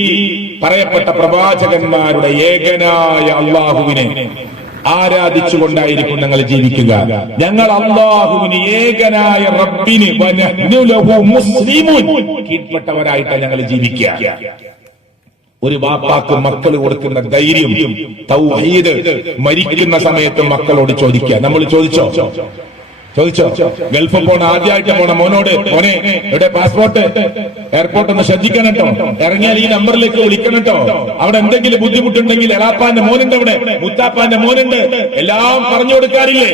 പറയപ്പെട്ട പ്രവാചകന്മാരുടെ ഏകനായ അള്ളാഹുവിനെ ആരാധിച്ചുകൊണ്ടായിരിക്കും ഞങ്ങൾ ജീവിക്കുക. ഞങ്ങൾ അള്ളാഹുവിന്, ഏകനായ റബ്ബിന് വനഹ്നു ലഹു മുസ്ലിമൂൻ, കീഴ്പ്പെട്ടവരായിട്ട് ഞങ്ങൾ ജീവിക്കുക. ഒരു വാപ്പാക്ക് മക്കൾ കൊടുക്കുന്ന ധൈര്യം, തൗഹീദ്, മരിക്കുന്ന സമയത്ത് മക്കളോട് ചോദിക്കുക. നമ്മൾ ചോദിച്ചോ? ഗൾഫിൽ പോണ, ആദ്യമായിട്ട് പോണ മോനോട്, മോനെ ഇവിടെ പാസ്പോർട്ട്, എയർപോർട്ട് ഒന്ന് ശ്രദ്ധിക്കണം കേട്ടോ, ഇറങ്ങിയാൽ ഈ നമ്പറിലേക്ക് വിളിക്കണം കേട്ടോ, അവിടെ എന്തെങ്കിലും ബുദ്ധിമുട്ടുണ്ടെങ്കിൽ എളാപ്പാന്റെ മോനുണ്ട്, അവിടെ മുത്താപ്പാന്റെ മോനുണ്ട്, എല്ലാം പറഞ്ഞു കൊടുക്കാറില്ലേ?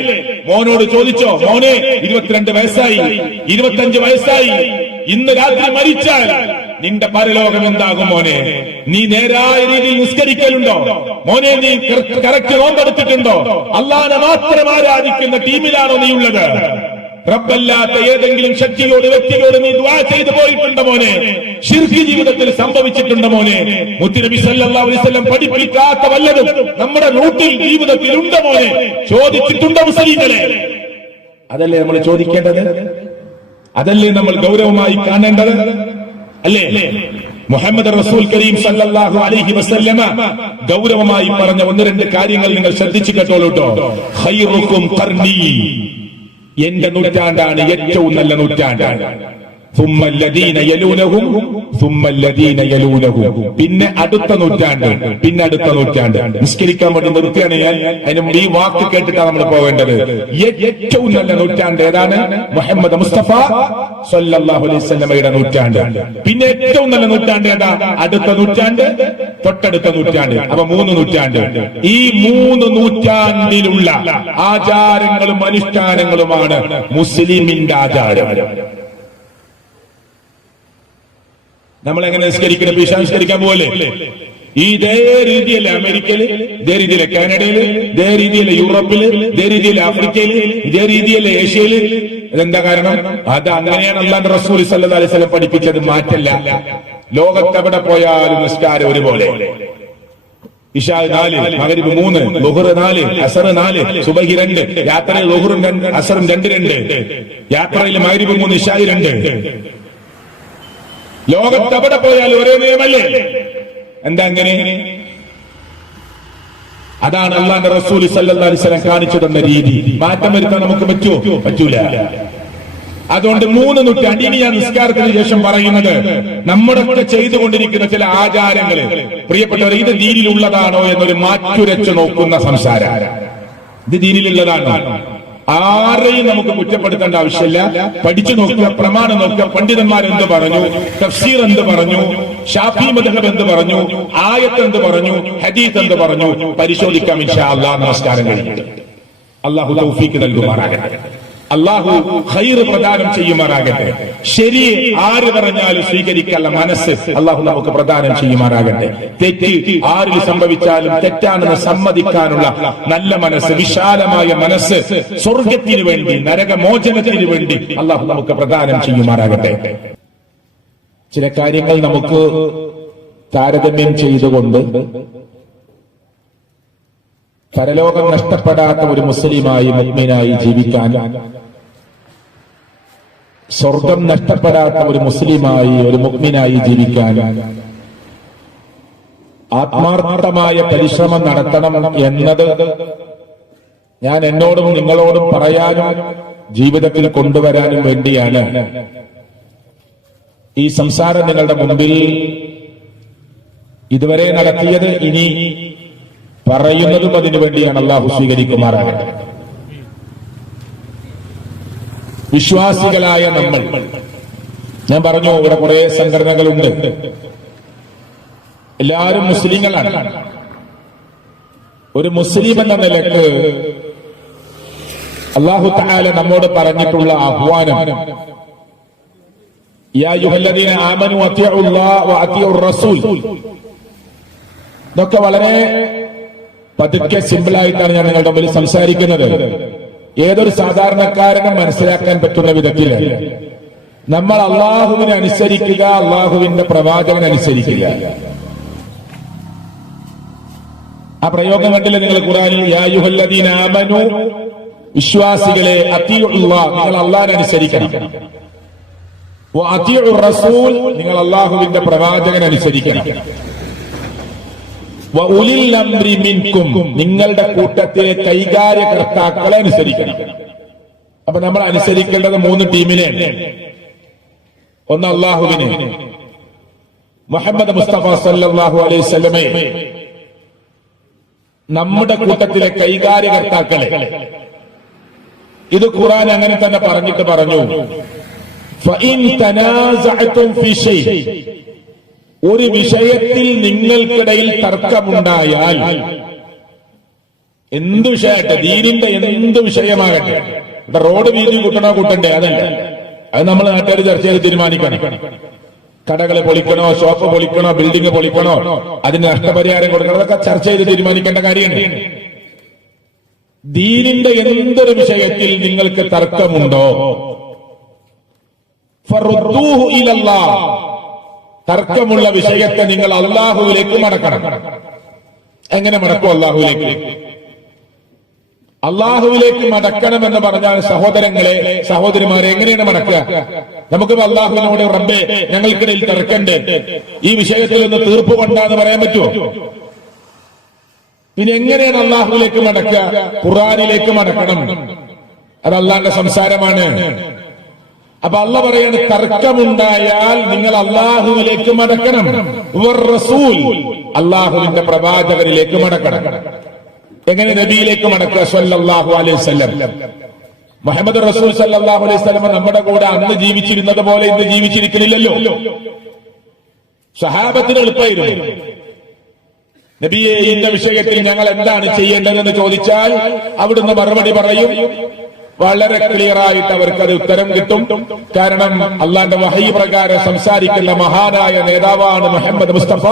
മോനോട് ചോദിച്ചോ? മോനെ 22 വയസ്സായി, 25 വയസ്സായി, ഇന്ന് രാത്രി മരിച്ചാൽ നിന്റെ പരലോകം എന്താകും മോനെ? നീ നേരായ രീതിയിൽ നിസ്കരിക്കലുണ്ടോ മോനെ? നീ കറക്റ്റ് നോമ്പെടുത്തിട്ടുണ്ടോ? അള്ളാഹനെ മാത്രം ആരാധിക്കുന്ന ടീമിലാണോ നീ ഉള്ളത്? റബ്ബല്ലാത്ത ഏതെങ്കിലും ശക്തിയോട്, വ്യക്തിയോട് നീ ദുആ ചെയ്തു പോയിട്ടുണ്ടോ മോനെ? ശിർക്ക് ജീവിതത്തിൽ സംഭവിച്ചിട്ടുണ്ടോ മോനെ? മുത്തുനബി സല്ലല്ലാഹു അലൈഹി വസല്ലം പഠിപ്പിക്കാത്ത വല്ലതും നമ്മുടെ റൂട്ടിൽ ജീവിതത്തിൽ ഉണ്ടോ മോനെ? ചോദിച്ചിട്ടുണ്ടോ മുസ്ലിങ്ങളെ? അതല്ലേ നമ്മൾ ചോദിക്കേണ്ടത്? അതല്ലേ നമ്മൾ ഗൗരവമായി കാണേണ്ടത്? അല്ലേ? മുഹമ്മദ് റസൂൽ കരീം സല്ലല്ലാഹു അലൈഹി വസല്ലമ ഗൗരവമായി പറഞ്ഞ 1-2 കാര്യങ്ങൾ നിങ്ങൾ ശ്രദ്ധിച്ചു കേട്ടോളൂട്ടോ. ഖൈറുക്കും ഖർനി, എന്റെ നൂറ്റാണ്ടാണ് ഏറ്റവും നല്ല നൂറ്റാണ്ട്. ثم الذين يلونهم ثم الذين يلونهم, പിന്നെ അടുത്ത നൂറ്റാണ്ട്, പിന്നെ അടുത്ത നൂറ്റാണ്ട്. നിസ്കരിക്കാൻ വേണ്ടി നിർത്തിയാണ് ഞാൻ. അതിന് മുമ്പ് ഈ വാക്ക് കേട്ടിട്ടാണ് നമ്മൾ പോവേണ്ടത്. ഏറ്റവും നല്ല നൂറ്റാണ്ട് ഏതാണ്? മുഹമ്മദ് മുസ്തഫ സല്ലല്ലാഹു അലൈഹി വസല്ലമയുടെ നൂറ്റാണ്ട്. പിന്നെ ഏറ്റവും നല്ല നൂറ്റാണ്ട് ഏതാ? അടുത്ത നൂറ്റാണ്ട്, തൊട്ടടുത്ത നൂറ്റാണ്ട്. അപ്പൊ 3 നൂറ്റാണ്ട്. ഈ 3 നൂറ്റാണ്ടിലുള്ള ആചാരങ്ങളും അനുഷ്ഠാനങ്ങളുമാണ് മുസ്ലിമിന്റെ ആചാരം. നമ്മൾ എങ്ങനെ നിസ്കരിക്കണം? നിസ്കരിക്കാൻ പോലെ ഇതേ രീതിയല്ലേ അമേരിക്കയില്, ഇതേ രീതിയിലെ കാനഡയില്, ഇതേ രീതിയിലെ യൂറോപ്പില്, ഇതേ രീതിയിലെ ആഫ്രിക്കയില്, ഇതേ രീതിയിലെ ഏഷ്യയില്. ഇതെന്താ കാരണം? അത് അങ്ങനെയാണ് അല്ലാഹുവിന്റെ റസൂൽ സല്ലല്ലാഹു അലൈഹി വസല്ലം പഠിപ്പിച്ചത്. മാറ്റല്ല. ലോകത്തെവിടെ പോയാലും നിസ്കാരം ഒരുപോലെ. ഇശാ 4, മഗ്രിബ് 3, ളുഹർ 4, അസർ 4, സുബഹി 2. യാത്രയിൽ ളുഹറും അസറും 2. യാത്രയിൽ മഗ്രിബ് 3, ഇശാ 2. ലോകത്തെവിടെ പോയാലും ഒരേ നിയമല്ലേ? എന്താ അങ്ങനെ? അതാണ് അല്ലാഹുവിന്റെ റസൂൽ സല്ലല്ലാഹു അലൈഹി വസല്ലം കാണിച്ചു തന്ന രീതി. മാറ്റം വരുത്താൻ നമുക്ക് പറ്റുമോ? പറ്റൂല. അതുകൊണ്ട് 3 നൂറ്റാണ്ട്. ഇനി ഞാൻ നിസ്കാരത്തിന് ശേഷം പറയുന്നത് നമ്മുടെ ചെയ്തുകൊണ്ടിരിക്കുന്ന ചില ആചാരങ്ങള്, പ്രിയപ്പെട്ടവർ, ഇത് ദീനിലുള്ളതാണോ എന്നൊരു മാറ്റുരച്ചു നോക്കുന്ന സംസാരം. ഇത് ദീനിലുള്ളതാണോ? ആരെയും നമുക്ക് കുറ്റപ്പെടുത്തേണ്ട ആവശ്യമില്ല. പഠിച്ചു നോക്കുക, പ്രമാണം നോക്കുക, പണ്ഡിതന്മാരെന്ത് പറഞ്ഞു, തഫ്സീർ എന്ത് പറഞ്ഞു, ഷാഫി മദ്ഹബ് എന്ത് പറഞ്ഞു, ആയത്ത് എന്ത് പറഞ്ഞു, ഹദീസ് എന്ത് പറഞ്ഞു, പരിശോധിക്കാം ഇൻഷാ അല്ലാഹ്. നമസ്കാരം കഴിഞ്ഞിട്ട് അല്ലാഹു തൗഫീഖ് നൽകുമാറാകട്ടെ. അല്ലാഹു ഖൈർ പ്രദാനം ചെയ്യുമാറാകട്ടെ. ശരി ആര് പറഞ്ഞാലും സ്വീകരിക്കാനുള്ള മനസ്സ് അല്ലാഹു നമുക്ക് പ്രദാനം ചെയ്യുമാറാകട്ടെ. തെറ്റ് ആരിൽ സംഭവിച്ചാലും തെറ്റാണെന്ന് സമ്മതിക്കാനുള്ള നല്ല മനസ്സ്, വിശാലമായ മനസ്സ്, സ്വർഗത്തിന് വേണ്ടി നരകമോചനത്തിന് വേണ്ടി അല്ലാഹു നമുക്ക് പ്രദാനം ചെയ്യുമാറാകട്ടെ. ചില കാര്യങ്ങൾ നമുക്ക് താരതമ്യം ചെയ്തുകൊണ്ട് പരലോകം നഷ്ടപ്പെടാത്ത ഒരു മുസ്ലിമായി മുഅ്മിനായി ജീവിക്കാൻ, സ്വർഗം നഷ്ടപ്പെടാത്ത ഒരു മുസ്ലിമായി ഒരു മുഅ്മിനായി ജീവിക്കാൻ ആത്മാർത്ഥമായ പരിശ്രമം നടത്തണം എന്നത് ഞാൻ എന്നോടും നിങ്ങളോടും പറയാനും ജീവിതത്തിൽ കൊണ്ടുവരാനും വേണ്ടിയാണ് ഈ സംസാരം നിങ്ങളുടെ മുമ്പിൽ ഇതുവരെ നടത്തിയത്. ഇനി പറയുന്നതും അതിനു വേണ്ടിയാണ്. അല്ലാഹു സ്വീകരിക്കുമാറാകട്ടെ. വിശ്വാസികളായ നമ്മൾ, ഞാൻ പറഞ്ഞു ഇവിടെ കുറെ സംഘടനകളുണ്ട്, എല്ലാവരും മുസ്ലിങ്ങളാണ്. ഒരു മുസ്ലിം എന്ന നിലക്ക് അല്ലാഹു തആല നമ്മോട് പറഞ്ഞിട്ടുള്ള ആഹ്വാനം, യാ അയ്യുഹല്ലദീന ആമനൂ അത്തിഉല്ലാഹ വഅത്തിഉർ റസൂൽ, ഇതൊക്കെ വളരെ പതുക്കെ സിമ്പിളായിട്ടാണ് ഞാൻ നിങ്ങളുടെ മുമ്പിൽ സംസാരിക്കുന്നത്. ഏതൊരു സാധാരണക്കാരനും മനസ്സിലാക്കാൻ പറ്റുന്ന വിധത്തിൽ നമ്മൾ അള്ളാഹുവിനെ അനുസരിക്കുക, അള്ളാഹുവിന്റെ പ്രവാചകനെ അനുസരിക്കുക. ആ പ്രയോഗം കണ്ടില്ലേ നിങ്ങൾ ഖുർആനിൽ? യാ അയ്യുഹല്ലദീന ആമനൂ, വിശ്വാസികളെ, അത്തിഉല്ലാഹ്, നിങ്ങൾ അള്ളാഹിനെ അനുസരിക്കണം. വഅത്തിഉർ റസൂൽ, നിങ്ങൾ അള്ളാഹുവിന്റെ പ്രവാചകനെ അനുസരിക്കണം. വഉലിൽ അംരി മിൻകും, നിങ്ങളുടെ കൂട്ടത്തിലെ കൈകാര്യകർത്താക്കളെ അനുസരിക്കണം. അപ്പൊ നമ്മൾ അനുസരിക്കേണ്ടത് മൂന്ന് ടീമിനെയാണ്. ഒന്ന് അള്ളാഹുവിനെ, മുഹമ്മദ് മുസ്തഫ സല്ലല്ലാഹു അലൈഹി വസല്ലമയെ, നമ്മുടെ കൂട്ടത്തിലെ കൈകാര്യകർത്താക്കളെ. ഇത് ഖുർആൻ അങ്ങനെ തന്നെ പറഞ്ഞിട്ട് പറഞ്ഞു, ഫഇൻ തനാസഅതും ഫീ ശൈഇ, ഒരു വിഷയത്തിൽ നിങ്ങൾക്കിടയിൽ തർക്കമുണ്ടായാൽ, എന്ത് വിഷയമാകട്ടെ, ദീനിന്റെ എന്ത് വിഷയമാകട്ടെ, ഇവിടെ റോഡ് വീതി കൂട്ടണോ കൂട്ടണ്ടേ, അതല്ല, അത് നമ്മൾ നാട്ടുകാർ ചർച്ച ചെയ്ത് തീരുമാനിക്കണം. കടകൾ പൊളിക്കണോ, ഷോപ്പ് പൊളിക്കണോ, ബിൽഡിംഗ് പൊളിക്കണോ, അതിന് നഷ്ടപരിഹാരം കൊടുക്കണോ, അതൊക്കെ ചർച്ച ചെയ്ത് തീരുമാനിക്കേണ്ട കാര്യമാണ്. ദീനിന്റെ എന്തൊരു വിഷയത്തിൽ നിങ്ങൾക്ക് തർക്കമുണ്ടോ, ഫറുദ്ദൂഹു ഇലല്ലാഹ്, തർക്കമുള്ള വിഷയത്തെ നിങ്ങൾ അള്ളാഹുവിലേക്ക് മടക്കണം. എങ്ങനെ മടക്കും അള്ളാഹുവിലേക്ക്? അള്ളാഹുവിലേക്ക് മടക്കണം എന്ന് പറഞ്ഞാൽ സഹോദരങ്ങളെ, സഹോദരിമാരെ, എങ്ങനെയാണ് മടക്കുക? നമുക്ക് അള്ളാഹുവിനോട്, റബ്ബേ ഞങ്ങൾക്കിടയിൽ തർക്കണ്ട്, ഈ വിഷയത്തിൽ നിന്ന് തീർപ്പ് കൊണ്ടാന്ന് പറയാൻ പറ്റുമോ? പിന്നെ എങ്ങനെയാണ് അള്ളാഹുവിലേക്ക് മടക്കുക? ഖുർആനിലേക്ക് മടക്കണം. അത് അള്ളാഹിന്റെ സംസാരമാണ്. അപ്പൊ അള്ളാഹ് പറയാണ്, തർക്കമുണ്ടായാൽ നിങ്ങൾ അള്ളാഹുവിലേക്ക് മടക്കണം. റസൂൽ, അള്ളാഹുവിന്റെ പ്രവാചകനിലേക്ക് മടക്കണം. എങ്ങനെ? നബിയിലേക്ക് മടക്കുക, സ്വല്ലല്ലാഹു അലൈഹി വസല്ലം. മുഹമ്മദ് റസൂൽ സല്ലല്ലാഹു അലൈഹി വസല്ലം നമ്മുടെ കൂടെ അന്ന് ജീവിച്ചിരുന്നത് പോലെ ഇന്ന് ജീവിച്ചിരിക്കുന്നില്ലല്ലോ. സഹാബത്തിന് എളുപ്പമായിരുന്നു. നബിയെ, ഇന്ന വിഷയത്തിൽ ഞങ്ങൾ എന്താണ് ചെയ്യേണ്ടതെന്ന് ചോദിച്ചാൽ അവിടുന്ന് മറുപടി പറയും. വളരെ ക്ലിയർ ആയിട്ട് അവർക്ക് അത് ഉത്തരം കിട്ടും. കാരണം അള്ളാന്റെ വഹയി പ്രകാരം സംസാരിക്കുന്ന മഹാനായ നേതാവാണ് മുഹമ്മദ് മുസ്തഫ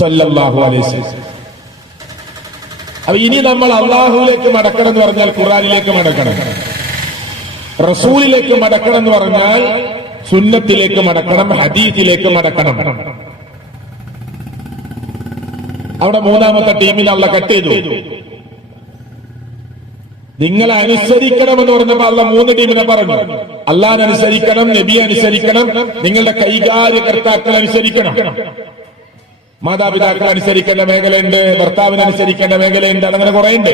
സല്ലല്ലാഹു അലൈഹി വസല്ലം. അപ്പൊ ഇനി നമ്മൾ അള്ളാഹുവിലേക്ക് മടക്കണം എന്ന് പറഞ്ഞാൽ ഖുർആനിലേക്ക് മടക്കണം. റസൂലിലേക്ക് മടക്കണം എന്ന് പറഞ്ഞാൽ സുന്നത്തിലേക്ക് മടക്കണം, ഹദീസിലേക്ക് മടക്കണം. അവിടെ മൂന്നാമത്തെ ടീമിനെ അള്ളാഹ് കട്ട് ചെയ്തു. നിങ്ങളെ അനുസരിക്കണമെന്ന് പറഞ്ഞപ്പോ അള്ളാഹ് മൂന്ന് ടീമിനെ പറഞ്ഞു. അള്ളാഹിനെ അനുസരിക്കണം, നബിയെ അനുസരിക്കണം, നിങ്ങളുടെ കൈകാര്യകർത്താക്കളെ അനുസരിക്കണം. മാതാപിതാക്കളെ അനുസരിക്കേണ്ട മേഖലയുണ്ട്, ഭർത്താവിനെ അനുസരിക്കേണ്ട മേഖലയുണ്ട്, അങ്ങനെ കുറെ ഉണ്ട്.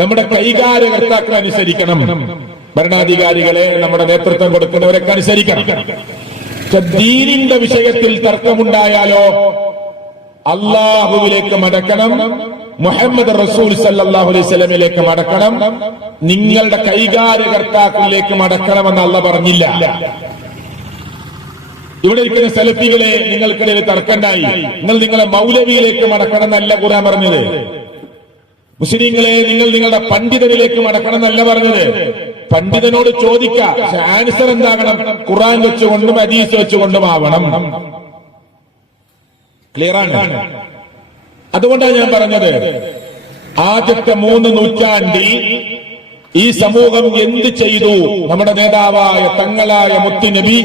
നമ്മുടെ കൈകാര്യകർത്താക്കളെ അനുസരിക്കണം, ഭരണാധികാരികളെ, നമ്മുടെ നേതൃത്വം കൊടുക്കുന്നവരൊക്കെ അനുസരിക്കണം. ദീനിന്റെ വിഷയത്തിൽ തർക്കമുണ്ടായാലോ അള്ളാഹുവിലേക്ക് മടക്കണം, മുഹമ്മദ് റസൂൽ സല്ലല്ലാഹു അലൈഹി വസല്ലമയിലേക്ക് മടക്കണം, നിങ്ങളുടെ കൈകാര്യകർത്താക്കളിലേക്ക് മടക്കണമെന്ന് അല്ലാഹ് പറഞ്ഞില്ല. ഇവിടെ ഇരിക്കുന്ന സലഫികളെ നിങ്ങൾക്കിടയിൽ തർക്കണ്ടായി. നിങ്ങളെ മൗലവിയിലേക്ക് മടക്കണം എന്നല്ല ഖുർആൻ പറഞ്ഞത്. മുസ്ലിങ്ങളെ നിങ്ങളുടെ പണ്ഡിതനിലേക്ക് മടക്കണം എന്നല്ല പറഞ്ഞത്. പണ്ഡിതനോട് ചോദിക്കാം, പക്ഷെ ആൻസർ എന്താകണം? ഖുർആൻ വെച്ചുകൊണ്ടും ഹദീസ് വെച്ചുകൊണ്ടും ആവണം. ക്ലിയറാണ്? അതുകൊണ്ടാണ് ഞാൻ പറഞ്ഞത്, ആദ്യത്തെ 3 നൂറ്റാണ്ടിൽ ഈ സമൂഹം എന്ത് ചെയ്തു? നമ്മുടെ നേതാവായ തങ്ങളായ മുത്തുനബി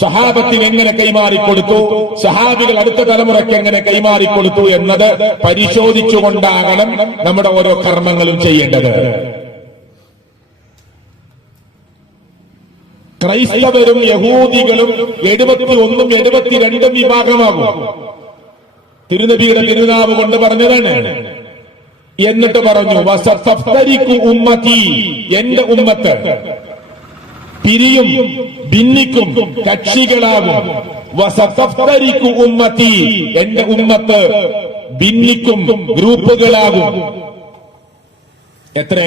സഹാബത്തിന് എങ്ങനെ കൈമാറിക്കൊടുത്തു, സഹാബികൾ അടുത്ത തലമുറയ്ക്ക് എങ്ങനെ കൈമാറിക്കൊടുത്തു എന്നത് പരിശോധിച്ചുകൊണ്ടാകണം നമ്മുടെ ഓരോ കർമ്മങ്ങളും ചെയ്യേണ്ടത്. ക്രൈസ്തവരും യഹൂദികളും 71 72 വിഭാഗമാകും. തിരുനബിയുടെ തിരുനാവ് കൊണ്ട് പറഞ്ഞതാണ്. എന്നിട്ട് പറഞ്ഞു, വസതഫ്തരികു ഉമ്മതി, എന്റെ ഉമ്മത്ത് പിരിയും, ഭിന്നിക്കും, കക്ഷികളാകും. വസതഫ്തരികു ഉമ്മതി, എന്റെ ഉമ്മത്ത് ഭിന്നിക്കും, ഗ്രൂപ്പുകളാകും. എത്ര?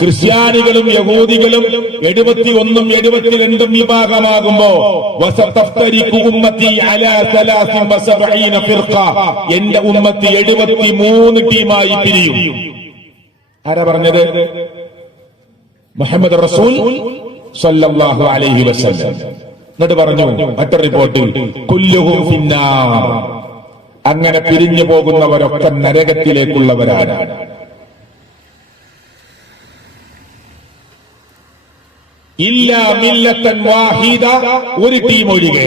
ക്രിസ്ത്യാനികളും യഹൂദികളും 71 72 വിഭാഗമാകുമ്പോ വസതഫ്തരികു ഉമ്മതി അലാ 73 ഫിർഖ, എന്റെ ഉമ്മത്തി 73 ടീമായി പിരിയും. ആരാ പറഞ്ഞത്? മുഹമ്മദ് റസൂൽ സല്ലല്ലാഹു അലൈഹി വസല്ലം. എന്നിട്ട് പറഞ്ഞു മറ്റൊരു റിപ്പോർട്ടിൽ, കുല്ലുഹും ഫിന്നാർ, അങ്ങനെ പിരിഞ്ഞു പോകുന്നവരൊക്കെ നരകത്തിലേക്കുള്ളവരാണ്. ഇല്ലാ മില്ലത്തൻ വാഹിദ, ഒരു ടീം ഒഴികെ.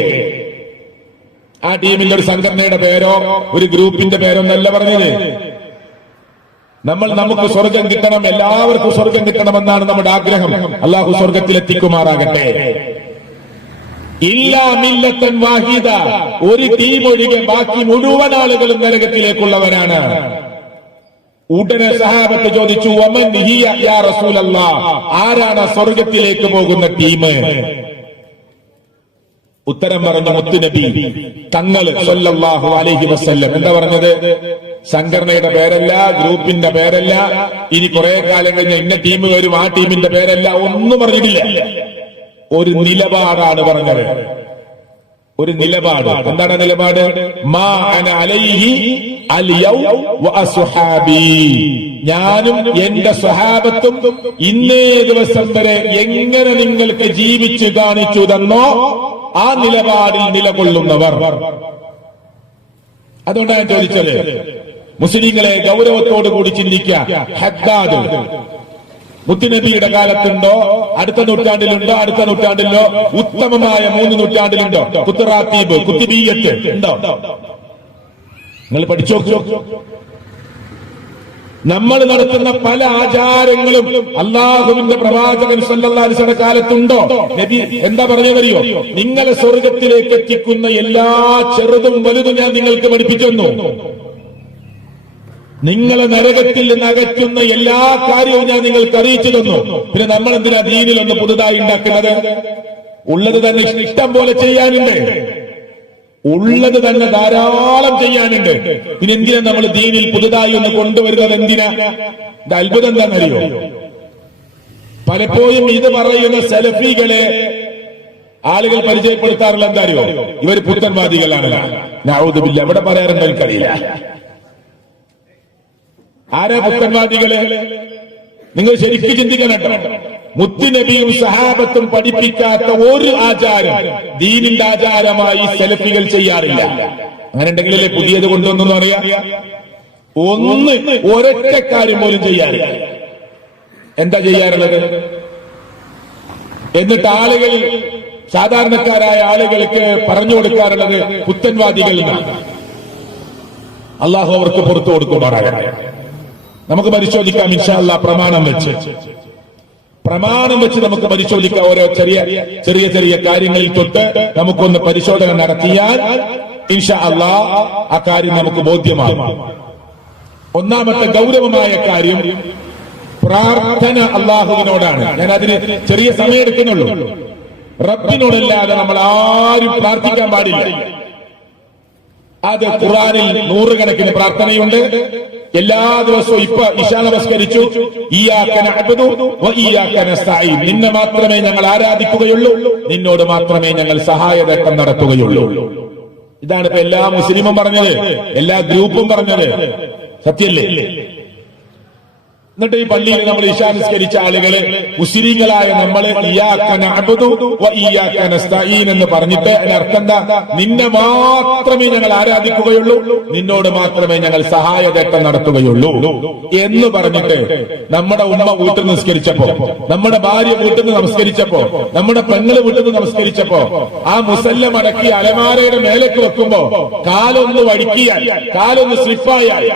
ആ ടീമിന്റെ ഒരു സംഘടനയുടെ പേരോ ഒരു ഗ്രൂപ്പിന്റെ പേരോ എന്നല്ല പറഞ്ഞത്. നമുക്ക് സ്വർഗം കിട്ടണം, എല്ലാവർക്കും സ്വർഗം കിട്ടണമെന്നാണ് നമ്മുടെ ആഗ്രഹം. അള്ളാഹു സ്വർഗത്തിലെത്തിക്കുമാറാകട്ടെ. ഇല്ലാ മില്ലത്തൻ വാഹിദ, ഒരു ടീം ഒഴികെ ബാക്കി മുഴുവൻ ആളുകളും നരകത്തിലേക്കുള്ളവരാണ്. ഉടനെ സഹാബത്ത് ചോദിച്ചു, വമൻ ഹിയ യാ റസൂലല്ലാഹ്, ആരാണ് സ്വർഗത്തിലേക്ക് പോകുന്ന ടീം? ഉത്തരം പറഞ്ഞു മുത്തുനബി തങ്ങൾ സല്ലല്ലാഹു അലൈഹി വസല്ലം. എന്താ പറഞ്ഞത്? സംഘടനയുടെ പേരല്ല, ഗ്രൂപ്പിന്റെ പേരല്ല, ഇനി കുറെ കാലം കഴിഞ്ഞ ഇന്ന ടീം വരും, ആ ടീമിന്റെ പേരല്ല, ഒന്നും പറഞ്ഞിട്ടില്ല. ഒരു നിലപാടാണ് പറഞ്ഞത്. ഒരു നിലപാട്. എന്താണ് നിലപാട്? മാ അന അലൈഹി അൽ യൗം വ അസ്ഹാബി, ഞാനും എന്റെ സ്വഹാബത്തും ഇന്നേ ദിവസം വരെ എങ്ങനെ നിങ്ങൾക്ക് ജീവിച്ചു കാണിച്ചു തന്നോ ആ നിലപാടിൽ നിലകൊള്ളുന്നവർ. അതുകൊണ്ടാണ് ഞാൻ ചോദിച്ചത്, മുസ്ലിങ്ങളെ ഗൗരവത്തോടു കൂടി ചിന്തിക്കുക. ഹദ്ദാദ് മുത്തുനബിയുടെ കാലത്തുണ്ടോ? അടുത്ത നൂറ്റാണ്ടിലുണ്ടോ? അടുത്ത നൂറ്റാണ്ടിലോ? ഉത്തമമായ 3 നൂറ്റാണ്ടിലുണ്ടോ? കുത്തറാത്തീബ്, കുത്തിബിയ്യത്ത് ഉണ്ടോ? നിങ്ങൾ പഠിച്ചോ. നമ്മൾ നടത്തുന്ന പല ആചാരങ്ങളും അള്ളാഹുവിന്റെ പ്രവാചകൻ സല്ലല്ലാഹു അലൈഹി വസല്ലം കാലത്തുണ്ടോ? നബി എന്താ പറഞ്ഞതറിയോ? നിങ്ങളെ സ്വർഗത്തിലേക്ക് എത്തിക്കുന്ന എല്ലാ ചെറുതും വലുതും ഞാൻ നിങ്ങൾക്ക് പഠിപ്പിച്ചു തന്നു. നിങ്ങളെ നരകത്തിൽ നിന്ന് അകറ്റുന്ന എല്ലാ കാര്യവും ഞാൻ നിങ്ങൾക്ക് അറിയിച്ചു തന്നു. പിന്നെ നമ്മൾ എന്തിനാ ദീനിലൊന്ന് പുതുതായി ഉണ്ടാക്കുന്നത്? ഉള്ളത് തന്നെ ഇഷ്ടം പോലെ ചെയ്യാനുണ്ട്. ഉള്ളത് തന്നെ ധാരാളം ചെയ്യാനുണ്ട്. പിന്നെ എന്തിനാ നമ്മൾ ദീനിൽ പുതുതായി ഒന്ന് കൊണ്ടുവരുന്നത്? എന്തിനാ? ഇത് അത്ഭുതം എന്താണെന്നറിയോ? പലപ്പോഴും ഇത് പറയുന്ന സലഫികളെ ആളുകൾ പരിചയപ്പെടുത്താറുള്ള എന്താ അറിയോ? ഇവർ പുത്തൻവാദികളാണ്. നഊദു ബില്ലാഹ്. എവിടെ പറയാറുണ്ടോ എനിക്കറിയില്ല. ആരാ പുത്തൻവാദികള്? നിങ്ങൾ ശരിക്കും ചിന്തിക്കണം. മുത്തുനബിയും സഹാബത്തും പഠിപ്പിക്കാത്ത ഒരു ആചാരം ദീനിന്റെ ആചാരമായി സലഫികൾ ചെയ്യാറില്ല. അങ്ങനെ ഉണ്ടെങ്കിലല്ലേ പുതിയത് കൊണ്ടുവന്നു അറിയാം. ഒരൊറ്റ കാര്യം പോലും ചെയ്യാറില്ല. എന്താ ചെയ്യാറുള്ളത്? എന്നിട്ട് ആളുകൾ, സാധാരണക്കാരായ ആളുകൾക്ക് പറഞ്ഞു കൊടുക്കാറുള്ളത് പുത്തൻവാദികൾ. അള്ളാഹു അവർക്ക് പുറത്തു കൊടുക്കുമാറാകട്ടെ. നമുക്ക് പരിശോധിക്കാം ഇൻഷാ അല്ലാഹ്. പ്രമാണം വെച്ച് നമുക്ക് പരിശോധിക്കാം. ഓരോ ചെറിയ ചെറിയ കാര്യങ്ങളിൽ തൊട്ട് നമുക്കൊന്ന് പരിശോധന നടത്തിയാൽ ഇൻഷാ അല്ലാഹ് ആ കാര്യം നമുക്ക് ബോധ്യമാകും. ഒന്നാമത്തെ ഗൗരവമായ കാര്യം പ്രാർത്ഥന അള്ളാഹുവിനോടാണ്. ഞാൻ അതിന് ചെറിയ സമയം എടുക്കുന്നുള്ളൂ. റബ്ബിനോടല്ലാതെ നമ്മൾ ആരും പ്രാർത്ഥിക്കാൻ പാടില്ല. അത് ഖുർആനിൽ നൂറുകണക്കിന് പ്രാർത്ഥനയുണ്ട്. എല്ലാ ദിവസവും ഇപ്പൊ ഇശാ നമസ്കരിച്ചു, ഇയ്യാക നഅ്ബുദു വ ഇയ്യാക നസ്തഈൻ, നിന്നെ മാത്രമേ ഞങ്ങൾ ആരാധിക്കുകയുള്ളൂ, നിന്നോട് മാത്രമേ ഞങ്ങൾ സഹായതേട്ടം നടത്തുകയുള്ളൂ. ഇതാണ് ഇപ്പൊ എല്ലാ മുസ്ലിമും പറഞ്ഞത്, എല്ലാ ഗ്രൂപ്പും പറഞ്ഞത്. സത്യല്ലേ? എന്നിട്ട് ഈ പള്ളിയിൽ നമ്മൾ ഇശാ നിസ്കരിച്ച ആളുകള് മുസ്ലിങ്ങളായ നമ്മള് ഇയ്യാക നഅ്ബുദു വ ഇയ്യാക നസ്തഈൻ എന്ന് പറഞ്ഞിട്ട് അതിനർത്ഥം എന്താ? നിന്നെ മാത്രമേ ഞങ്ങൾ ആരാധിക്കുകയുള്ളൂ, നിന്നോട് മാത്രമേ ഞങ്ങൾ സഹായതേട്ടം നടത്തുകയുള്ളൂ എന്ന് പറഞ്ഞിട്ട് നമ്മുടെ ഉമ്മ വീട്ടിൽ നിസ്കരിച്ചപ്പോ, നമ്മുടെ ഭാര്യ വീട്ടിൽ നിന്ന് നമസ്കരിച്ചപ്പോ, നമ്മുടെ പെങ്ങള് വീട്ടിൽ നിന്ന് നമസ്കരിച്ചപ്പോ ആ മുസല്ല മടക്കി അലമാരയുടെ മേലേക്ക് വെക്കുമ്പോ കാലൊന്ന് വടിക്കിയാൽ, കാലൊന്ന് സ്ലിപ്പായാൽ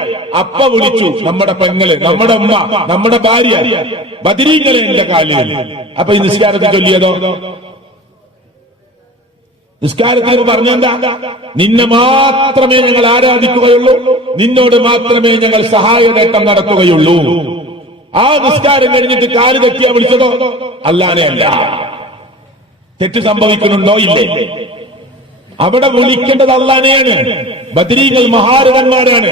അപ്പ വിളിച്ചു നമ്മുടെ പെങ്ങള്, നമ്മുടെ ഉമ്മ, നമ്മുടെ ഭാര്യ, ബദരീങ്ങളെ എന്റെ കാലിൽ. അപ്പൊ ഈ നിസ്കാരത്തിൽ ചൊല്ലിയതോ? നിസ്കാരത്തിൽ പറഞ്ഞെന്താ? നിന്നെ മാത്രമേ ഞങ്ങൾ ആരാധിക്കുകയുള്ളൂ, നിന്നോട് മാത്രമേ ഞങ്ങൾ സഹായനേട്ടം നടത്തുകയുള്ളൂ. ആ നിസ്കാരം കഴിഞ്ഞിട്ട് കാല് തെറ്റിയാ വിളിച്ചതോ? അല്ലാനെ അല്ല. തെറ്റ് സംഭവിക്കുന്നുണ്ടോ? ഇല്ലേ? അവിടെ വിളിക്കേണ്ടത് അല്ലാനെയാണ്. ബദരീങ്ങൾ മഹാരഥന്മാരാണ്.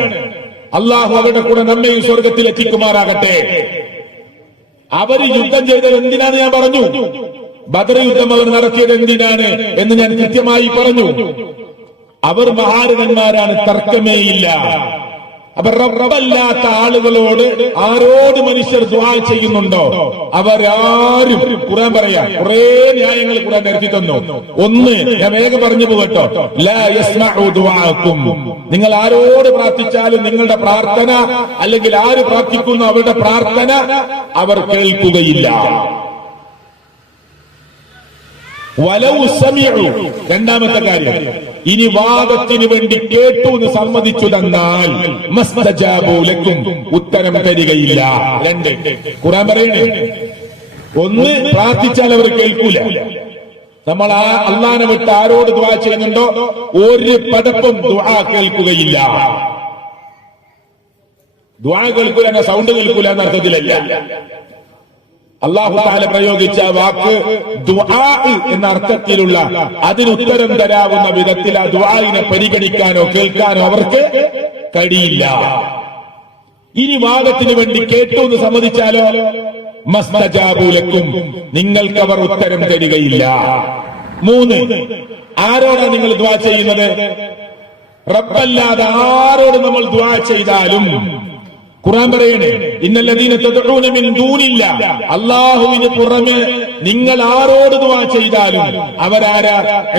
അള്ളാഹു അവരുടെ കൂടെ നമ്മയും സ്വർഗത്തിൽ എത്തിക്കുമാറാകട്ടെ. അവര് യുദ്ധം ചെയ്തത് എന്തിനാന്ന് ഞാൻ പറഞ്ഞു. ബദർ യുദ്ധം അവർ നടത്തിയത് എന്തിനാണ് എന്ന് ഞാൻ കൃത്യമായി പറഞ്ഞു. അവർ മഹാരഥന്മാരാണ്, തർക്കമേയില്ല. അപ്പൊ റബ്ബല്ലാത്ത ആളുകളോട് ആരോട് മനുഷ്യർ ദുആ ചെയ്യുന്നുണ്ടോ അവരാരും, ഖുർആൻ പറയാ കുറെ ന്യായങ്ങൾ ഖുർആൻ നിരത്തി തന്നു. ഒന്ന് ഞാൻ വേഗം പറഞ്ഞു പോകട്ടോ, ലാ യസ്മഉ ദുആഅക്കും, നിങ്ങൾ ആരോട് പ്രാർത്ഥിച്ചാലും നിങ്ങളുടെ പ്രാർത്ഥന, അല്ലെങ്കിൽ ആര് പ്രാർത്ഥിക്കുന്നു അവരുടെ പ്രാർത്ഥന അവർ കേൾക്കുകയില്ല. വലൗ സമിഉ, രണ്ടാമത്തെ കാര്യം, ഇനി വാദത്തിന് വേണ്ടി കേട്ടു എന്ന് സമ്മതിച്ചു തന്നാൽ മസ്തജാബു ലക്കും, ഉത്തരം തരികയില്ല. രണ്ട് ഖുർആൻ പറയണേ, ഒന്ന് പ്രാർത്ഥിച്ചാൽ അവർ കേൾക്കൂല. നമ്മൾ ആ അള്ളാനെ വിട്ട് ആരോട് ദുആ ചെയ്യുന്നുണ്ടോ ഒരു പടപ്പും ദുആ കേൾക്കുകയില്ല. ദുആ കേൾക്കൂല എന്ന സൗണ്ട് കേൾക്കൂല എന്ന അർത്ഥത്തിലല്ല. അല്ലാഹു തആല പ്രയോഗിച്ച വാക്ക് ദുആ എന്ന അർത്ഥത്തിലുള്ള, അതിനുത്തരം തരാവുന്ന വിധത്തിൽ ആ ദുആഇനെ പരിഗണിക്കാനോ കേൾക്കാനോ അവർക്ക് കഴിയില്ല. ഇനി വാദത്തിന് വേണ്ടി കേട്ടു എന്ന് സമ്മതിച്ചാലോ മസ്തജാബു ലക്കും, നിങ്ങൾക്ക് അവർ ഉത്തരം തരികയില്ല. മൂന്ന്, ആരോടാണ് നിങ്ങൾ ദുആ ചെയ്യുന്നത്? റബ്ബല്ലാതെ ആരോട് നമ്മൾ ദുആ ചെയ്താലും ഖുർആൻ പറയണേ, ഇന്നല്ലദീന തദ്ഊന മിൻ ദൂനില്ല, അല്ലാഹുവിന് പുറമെ നിങ്ങൾ ആരോട് ദുആ ചെയ്താലും അവരാരാ?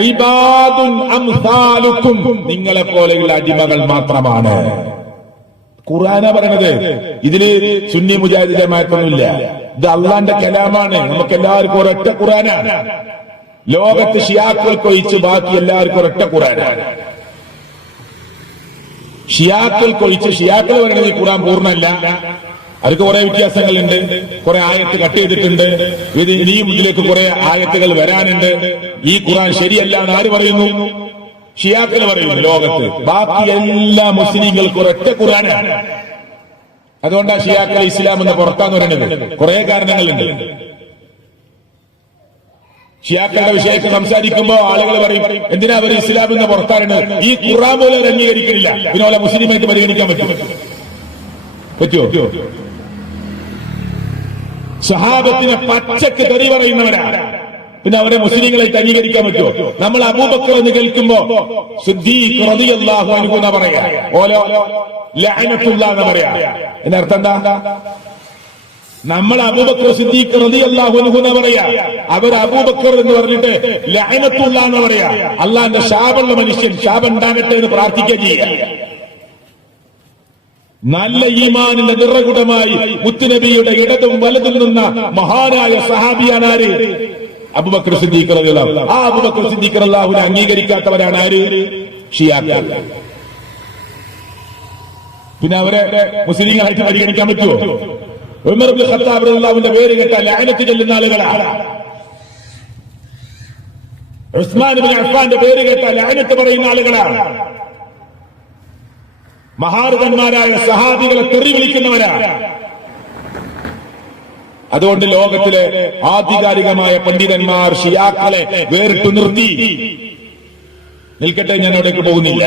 ഇബാദുൻ അംസാലുക്കും, നിങ്ങളെ പോലെയുള്ള അടിമകൾ മാത്രമാണ്. ഖുർആനാ പറയണത്. ഇതില് സുന്നി മുജാഹിദ് ജമാഅത്തൊന്നുമില്ല. ഇത് അള്ളാന്റെ കലാമാണ്. നമുക്ക് എല്ലാവർക്കും ഒരൊറ്റ ഖുർആനാണ്. ലോകത്ത് ഷിയാക്കൾക്കൊഴിച്ച് ബാക്കി എല്ലാവർക്കും ഒരൊറ്റ ഖുർആനാണ്. ഷിയാക്കൾക്കൊഴിച്ച്, ഷിയാക്കൾ പറയുന്നത് ഈ ഖുർആൻ പൂർണ്ണമല്ല, അവർക്ക് കുറെ വ്യത്യാസങ്ങളുണ്ട്, കുറെ ആയത്ത് കട്ട് ചെയ്തിട്ടുണ്ട്, ഇത് ഇനിയും ഇതിലേക്ക് കുറെ ആയത്തുകൾ വരാനുണ്ട്, ഈ ഖുർആൻ ശരിയല്ല എന്ന് ആര് പറയുന്നു? ഷിയാക്കൾ പറയുന്നു. ലോകത്ത് ബാക്കി എല്ലാ മുസ്ലിങ്ങൾക്ക് ഒരൊറ്റ ഖുർആനാണ്. അതുകൊണ്ടാണ് ഷിയാക്കൾ ഇസ്ലാം എന്ന് പുറത്താന്ന് പറയുന്നത്. കുറെ കാരണങ്ങളുണ്ട്. ഷിയാക്കളുടെ വിഷയത്തിൽ സംസാരിക്കുമ്പോ ആളുകൾ പറയും, എന്തിനാ അവർ ഇസ്ലാം എന്ന് പുറത്താറുന്നത്? ഈ ഖുർആൻ പോലെ അവർ അംഗീകരിക്കുന്നില്ല, പിന്നെ മുസ്ലിമായിട്ട് പരിഗണിക്കാൻ പറ്റുമോ? സഹാബത്തിനെ പച്ചക്ക് തെറി പറയുന്നവരാണ്, പിന്നെ അവരെ മുസ്ലിങ്ങളായിട്ട് അംഗീകരിക്കാൻ പറ്റുമോ? നമ്മൾ അബൂബക്കർ എന്ന് കേൾക്കുമ്പോ സിദ്ദീഖ് റളിയല്ലാഹു അൻഹു എന്ന് പറയാ, ഓലോ ലഅനത്തുല്ലാഹ് എന്ന് പറയാ. എന്നർത്ഥം എന്താ? നമ്മൾ അബൂബക്കർ സിദ്ദീഖ് റളിയല്ലാഹു അൻഹു എന്ന് പറയാ, അവർ അബൂബക്കർ എന്ന് പറഞ്ഞിട്ട് ലഅനത്തുല്ലാഹ് എന്ന് പറയാ. അള്ളാന്റെ ശാപമുള്ള മനുഷ്യൻ ശാപമുണ്ടാകട്ടെ എന്ന് പ്രാർത്ഥിക്കുകയും ചെയ്യാം. നല്ല ഈമാനിന്റെ നിറകുടമായി മുത്തുനബിയുടെ ഇടതും വലതും നിന്ന മഹാനായ സഹാബിയാനാര്? അബൂബക്കർ സിദ്ദീഖ് റളിയല്ലാഹു. ആ അബൂബക്കർ സിദ്ദീഖ് റളിയല്ലാഹുവിനെ അംഗീകരിക്കാത്തവരാണ് ആര്? ഷിയാക്കൾ. പിന്നെ അവരെ മുസ്ലിങ്ങളായിട്ട് പരിഗണിക്കാൻ പറ്റുമോ? ഉമർ ഇബ്നു ഖത്താബ് റളിയല്ലാഹുവിന്റെ പേര് കേട്ടാൽ ലഅനത്ത് ചൊല്ലുന്ന ആളുകളാണ്. ഉസ്മാൻ ഇബ്നു അഫ്ഫാന്റെ പേര് കേട്ടാൽ ലഅനത്ത് പറയുന്ന ആളുകളാണ്. മഹാരഥന്മാരായ സഹാബികളെ തെറി വിളിക്കുന്നവരാണ്. അതുകൊണ്ട് ലോകത്തിലെ ആധികാരികമായ പണ്ഡിതന്മാർ ഷിയാക്കളെ വേറിട്ടു നിർത്തി. നിൽക്കട്ടെ, ഞാൻ അവിടേക്ക് പോകുന്നില്ല.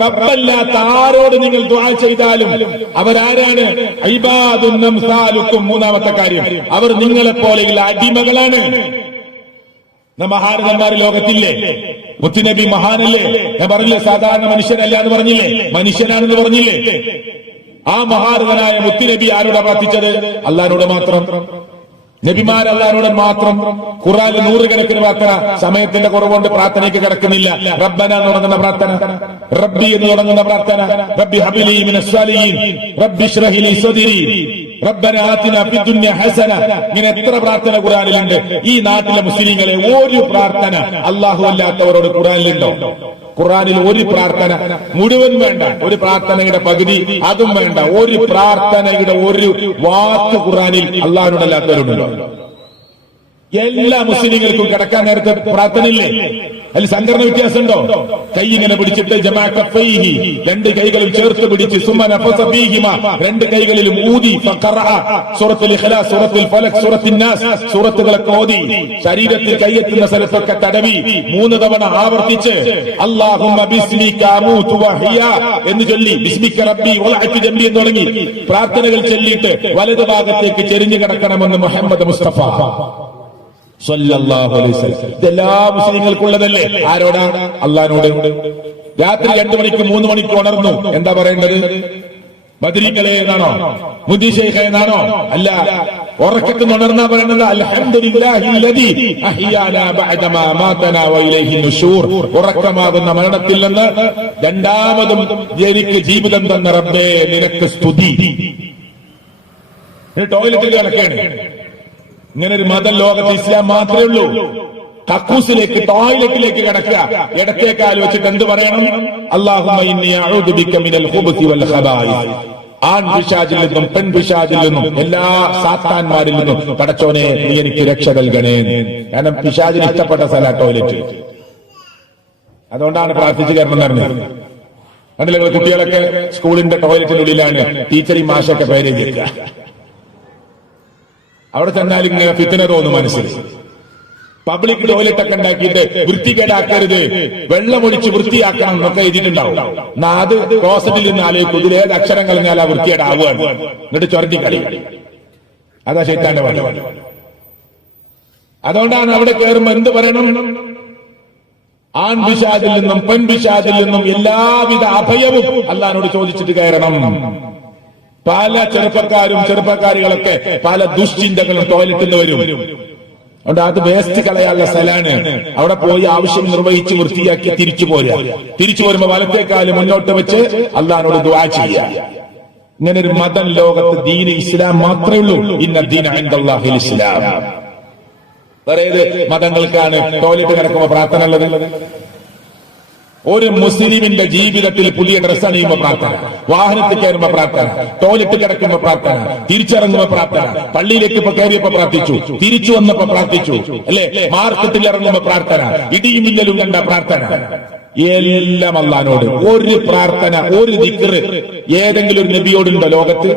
റബ്ബല്ലാത്ത ആരോട് നിങ്ങൾ ദുആ ചെയ്താലും അവരാരാണ്? ഇബാദുൻ അംസാലുക്കും. മൂന്നാമത്തെ കാര്യം, അവർ നിങ്ങളെ പോലെയുള്ള അടിമകളാണ്. മഹാരഥന്മാർ ലോകത്തില്ലേ? മുത്തുനബി മഹാനല്ലേ? ഞാൻ പറഞ്ഞില്ലേ സാധാരണ മനുഷ്യനല്ല എന്ന് പറഞ്ഞില്ലേ? മനുഷ്യനാണെന്ന് പറഞ്ഞില്ലേ? ആ മഹാരഥനായ മുത്തുനബി ആരോടാ പ്രാർത്ഥിച്ചത്? അല്ലാഹുവോട് മാത്രം. നബിമാർ അല്ലാഹുവോട് മാത്രം. ഖുർആനിൽ നൂറുകണക്കിന് പ്രാർത്ഥന. സമയത്തിന്റെ കുറവുകൊണ്ട് പ്രാർത്ഥനയ്ക്ക് കിടക്കുന്നില്ല. റബ്ബന എന്ന് തുടങ്ങുന്ന പ്രാർത്ഥന, റബ്ബി എന്ന് തുടങ്ങുന്ന പ്രാർത്ഥന, റബ്ബി ഹബ്ലി മിനസ് സ്വാലിഹീൻ, റബ്ബി ഇശ്റഹ് ലി സദ്രി, റബ്ബന ആതിന ഫിദ് ദുനിയ ഹസന. ഇങ്ങനെ എത്ര പ്രാർത്ഥന ഖുർആനിലുണ്ട്. ഈ നാട്ടിലെ മുസ്ലിങ്ങളെ ഒരു പ്രാർത്ഥന അല്ലാഹു അല്ലാത്തവരോട് ഖുർആനിലുണ്ടോ? ഖുർആനിൽ ഒരു പ്രാർത്ഥന മുഴുവൻ വേണ്ട, ഒരു പ്രാർത്ഥനയുടെ പകുതി അതും വേണ്ട, ഒരു പ്രാർത്ഥനയുടെ ഒരു വാക്ക് ഖുർആനിൽ അല്ലാഹുവിനോടല്ലാത്തവരുണ്ടോ? എല്ലാ മുസ്ലിങ്ങൾക്കും കിടക്കാൻ നേരത്തെ പ്രാർത്ഥനയില്ലേ? അതിൽ സംഘടന വ്യത്യാസമുണ്ടോ? കൈ ഇങ്ങനെ പിടിച്ചിട്ട് ജമാ കഫൈഹി, രണ്ട് കൈകളും ചേർത്ത് പിടിച്ച്, സുമ്മ നഫസ ഫീഹിമ, രണ്ട് കൈകളിലും ഊതി, ഫഖറഅ സൂറത്തുൽ ഇഖ്ലാസ്, സൂറത്തുൽ ഫലക്, സൂറത്തുൻ നാസ്, സൂറത്തുകളൊക്കെ ഓതി ശരീരത്തിൽ കൈയെത്തുന്ന സ്ഥലത്തൊക്കെ തടവി 3 തവണ ആവർത്തിച്ച് അല്ലാഹുമ്മ ബിസ്മിക അമൂതു വഹിയ എന്ന് ചൊല്ലി, ബിസ്മിക റബ്ബി വലഅതു ജംബി എന്ന് തുടങ്ങി പ്രാർത്ഥനകൾ ചൊല്ലിയിട്ട് വലതു ഭാഗത്തേക്ക് ചെരിഞ്ഞു കിടക്കണമെന്ന് മുഹമ്മദ് മുസ്തഫ സല്ലല്ലാഹു അലൈഹി വസല്ലം. ഇതെല്ലാ മുസ്ലിങ്ങൾക്കുള്ളതല്ലേ? ആരോടാ? അല്ലാഹുവിനോട്. രാത്രി 2 മണിക്ക് 3 മണിക്ക് ഉണർന്നു, എന്താ പറയേണ്ടത്? ബദരീങ്ങളെ എന്നാണോ? മുദി ശൈഖേ എന്നാണോ? അല്ല, ഉറക്കത്തിൽ ഉണർന്നാ പറയുന്നത് അൽഹംദുലില്ലാഹില്ലദീ അഹ്യാനാ ബഅദമാ മാതനാ വഇലൈഹി നുശൂർ. ഉറക്കമാകുന്ന മരണത്തിൽ നിന്ന് രണ്ടാമതും എനിക്ക് ജീവിതം തന്ന റബ്ബേ നിനക്ക് സ്തുതി. ടോയ്ലറ്റിൽ കിടക്കുകയാണ്. ഇങ്ങനെ ഒരു മതം ലോകത്ത് ഇസ്ലാം മാത്രമേ ഉള്ളൂ. കക്കൂസിലേക്ക്, ടോയ്ലറ്റിലേക്ക് കിടക്കുക, ഇടത്തേക്കാൽ വെച്ചിട്ട് എന്ത് പറയണം? അല്ലാഹുമ്മ ഇന്നി അഊദു ബിക മിനൽ ഖുബുസി വൽ ഖബായിസ്. ആൺ പിശാചിൽ നിന്നും പെൺ പിശാചിൽ നിന്നും എല്ലാ സാത്താന്മാരിൽ നിന്നും പടച്ചോനെ നീ എനിക്ക് രക്ഷ നൽകണേ. കാരണം പിശാചിന് ഇഷ്ടപ്പെട്ട സ്ഥല ടോയ്ലറ്റ്. അതുകൊണ്ടാണ് പ്രാർത്ഥിച്ചു കയറണം പറഞ്ഞത്. കണ്ടില്ലേ, കുട്ടികളൊക്കെ സ്കൂളിന്റെ ടോയ്ലറ്റിനുള്ളിലാണ് ടീച്ചറും മാഷൊക്കെ പേരെഴുതിക്കുക. അവിടെ ചെന്നാൽ ഇങ്ങനെ ഫിത്ന തോന്നും മനസ്സിൽ. പബ്ലിക് ടോയ്ലറ്റ് ഒക്കെ ഉണ്ടാക്കിയിട്ട് വൃത്തികേടാക്കരുത്, വെള്ളമൊഴിച്ച് വൃത്തിയാക്കണം എന്നൊക്കെ എഴുതിയിട്ടുണ്ടാവും. അത് ക്ലോസറ്റിൽ നിന്ന് ആലോചിക്കും, ഇതിലേത് അക്ഷരം കളഞ്ഞാൽ ആ വൃത്തികേടാവുകയാണ്, എന്നിട്ട് ചൊരണ്ടി കളി. അതാ ശൈത്താന്റെ വഴി. അതുകൊണ്ടാണ് അവിടെ കയറുമ്പോ എന്ത് പറയണം? ആൺ പിശാചിൽ നിന്നും പെൺ പിശാചിൽ നിന്നും എല്ലാവിധ അഭയവും അല്ലാഹുവോട് ചോദിച്ചിട്ട് കയറണം. പല ചെറുപ്പക്കാരികളൊക്കെ പല ദുശ്ചിന്തകളും ടോയ്ലറ്റിൽ നിന്ന് വരും. അതുകൊണ്ട് അത് വേസ്റ്റ് കളയാനുള്ള സ്ഥലമാണ്. അവിടെ പോയി ആവശ്യം നിർവഹിച്ച് വൃത്തിയാക്കി തിരിച്ചു പോരുമ്പോ വലത്തേക്കാല് മുന്നോട്ട് വെച്ച് അല്ലാഹുവോട് ദുആ ചെയ്യുക. ഇങ്ങനെ ഒരു മതം ലോകത്ത് ദീൻ ഇസ്ലാം മാത്രമേ ഉള്ളൂ. ഇന്ന ദീന ഇൻദല്ലാഹിൽ ഇസ്ലാം. വേറെ ഏത് മതങ്ങൾക്കാണ് ടോയ്ലറ്റ് കിടക്കുമ്പോ പ്രാർത്ഥന ഉള്ളത്? ഒരു മുസ്ലിമിന്റെ ജീവിതത്തിൽ പുതിയ ഡ്രസ് അണിയുമ്പോ പ്രാർത്ഥന, വാഹനത്തിൽ കയറുമ്പോ പ്രാർത്ഥന, ടോയ്ലറ്റ് കിടക്കുമ്പോ പ്രാർത്ഥന, തിരിച്ചിറങ്ങുമ്പോ പ്രാർത്ഥന, പള്ളിയിലേക്ക് ഇപ്പൊ കയറിയപ്പോ പ്രാർത്ഥിച്ചു, തിരിച്ചു വന്നപ്പോ പ്രാർത്ഥിച്ചു, അല്ലെ? മാർക്കറ്റിൽ ഇറങ്ങുമ്പോ പ്രാർത്ഥന, ഇടിയും മിന്നലും കണ്ട പ്രാർത്ഥന. എല്ലാം അല്ലാഹുവോട്. ഒരു പ്രാർത്ഥന, ഒരു ദിക്ർ ഏതെങ്കിലും ഒരു നബിയോടുണ്ടോ ലോകത്ത്?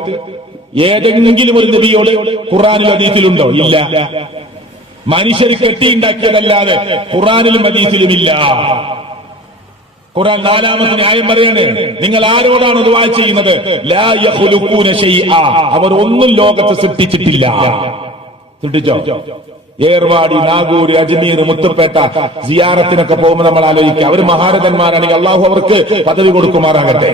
ഏതെങ്കിലും ഒരു നബിയോട് ഖുർആനിലും ഹദീസിലുണ്ടോ? ഇല്ല. മനുഷ്യർ കെട്ടിയുണ്ടാക്കിയതല്ലാതെ ഖുർആനിലും ഹദീസിലും ഇല്ല. ഖുർആൻ 4ാമത്തെ ന്യായം പറയാണ്, നിങ്ങൾ ആരോടാണ് ദുആ ചെയ്യുന്നത്? ലാ യഖ്ലുഖൂന ശൈആ. അവർ ഒന്നും ലോകത്ത് സൃഷ്ടിച്ചിട്ടില്ല. സൃഷ്ടിച്ചോ? ഏർവാടി, നാഗൂർ, അജ്മീർ, മുത്തുപേട്ട സിയാറത്തിനൊക്കെ പോകുമ്പോൾ നമ്മൾ ആലോചിക്കുക, അവർ മഹാരഥന്മാരാണെങ്കിൽ അള്ളാഹു അവർക്ക് പദവി കൊടുക്കുമാറാകട്ടെ.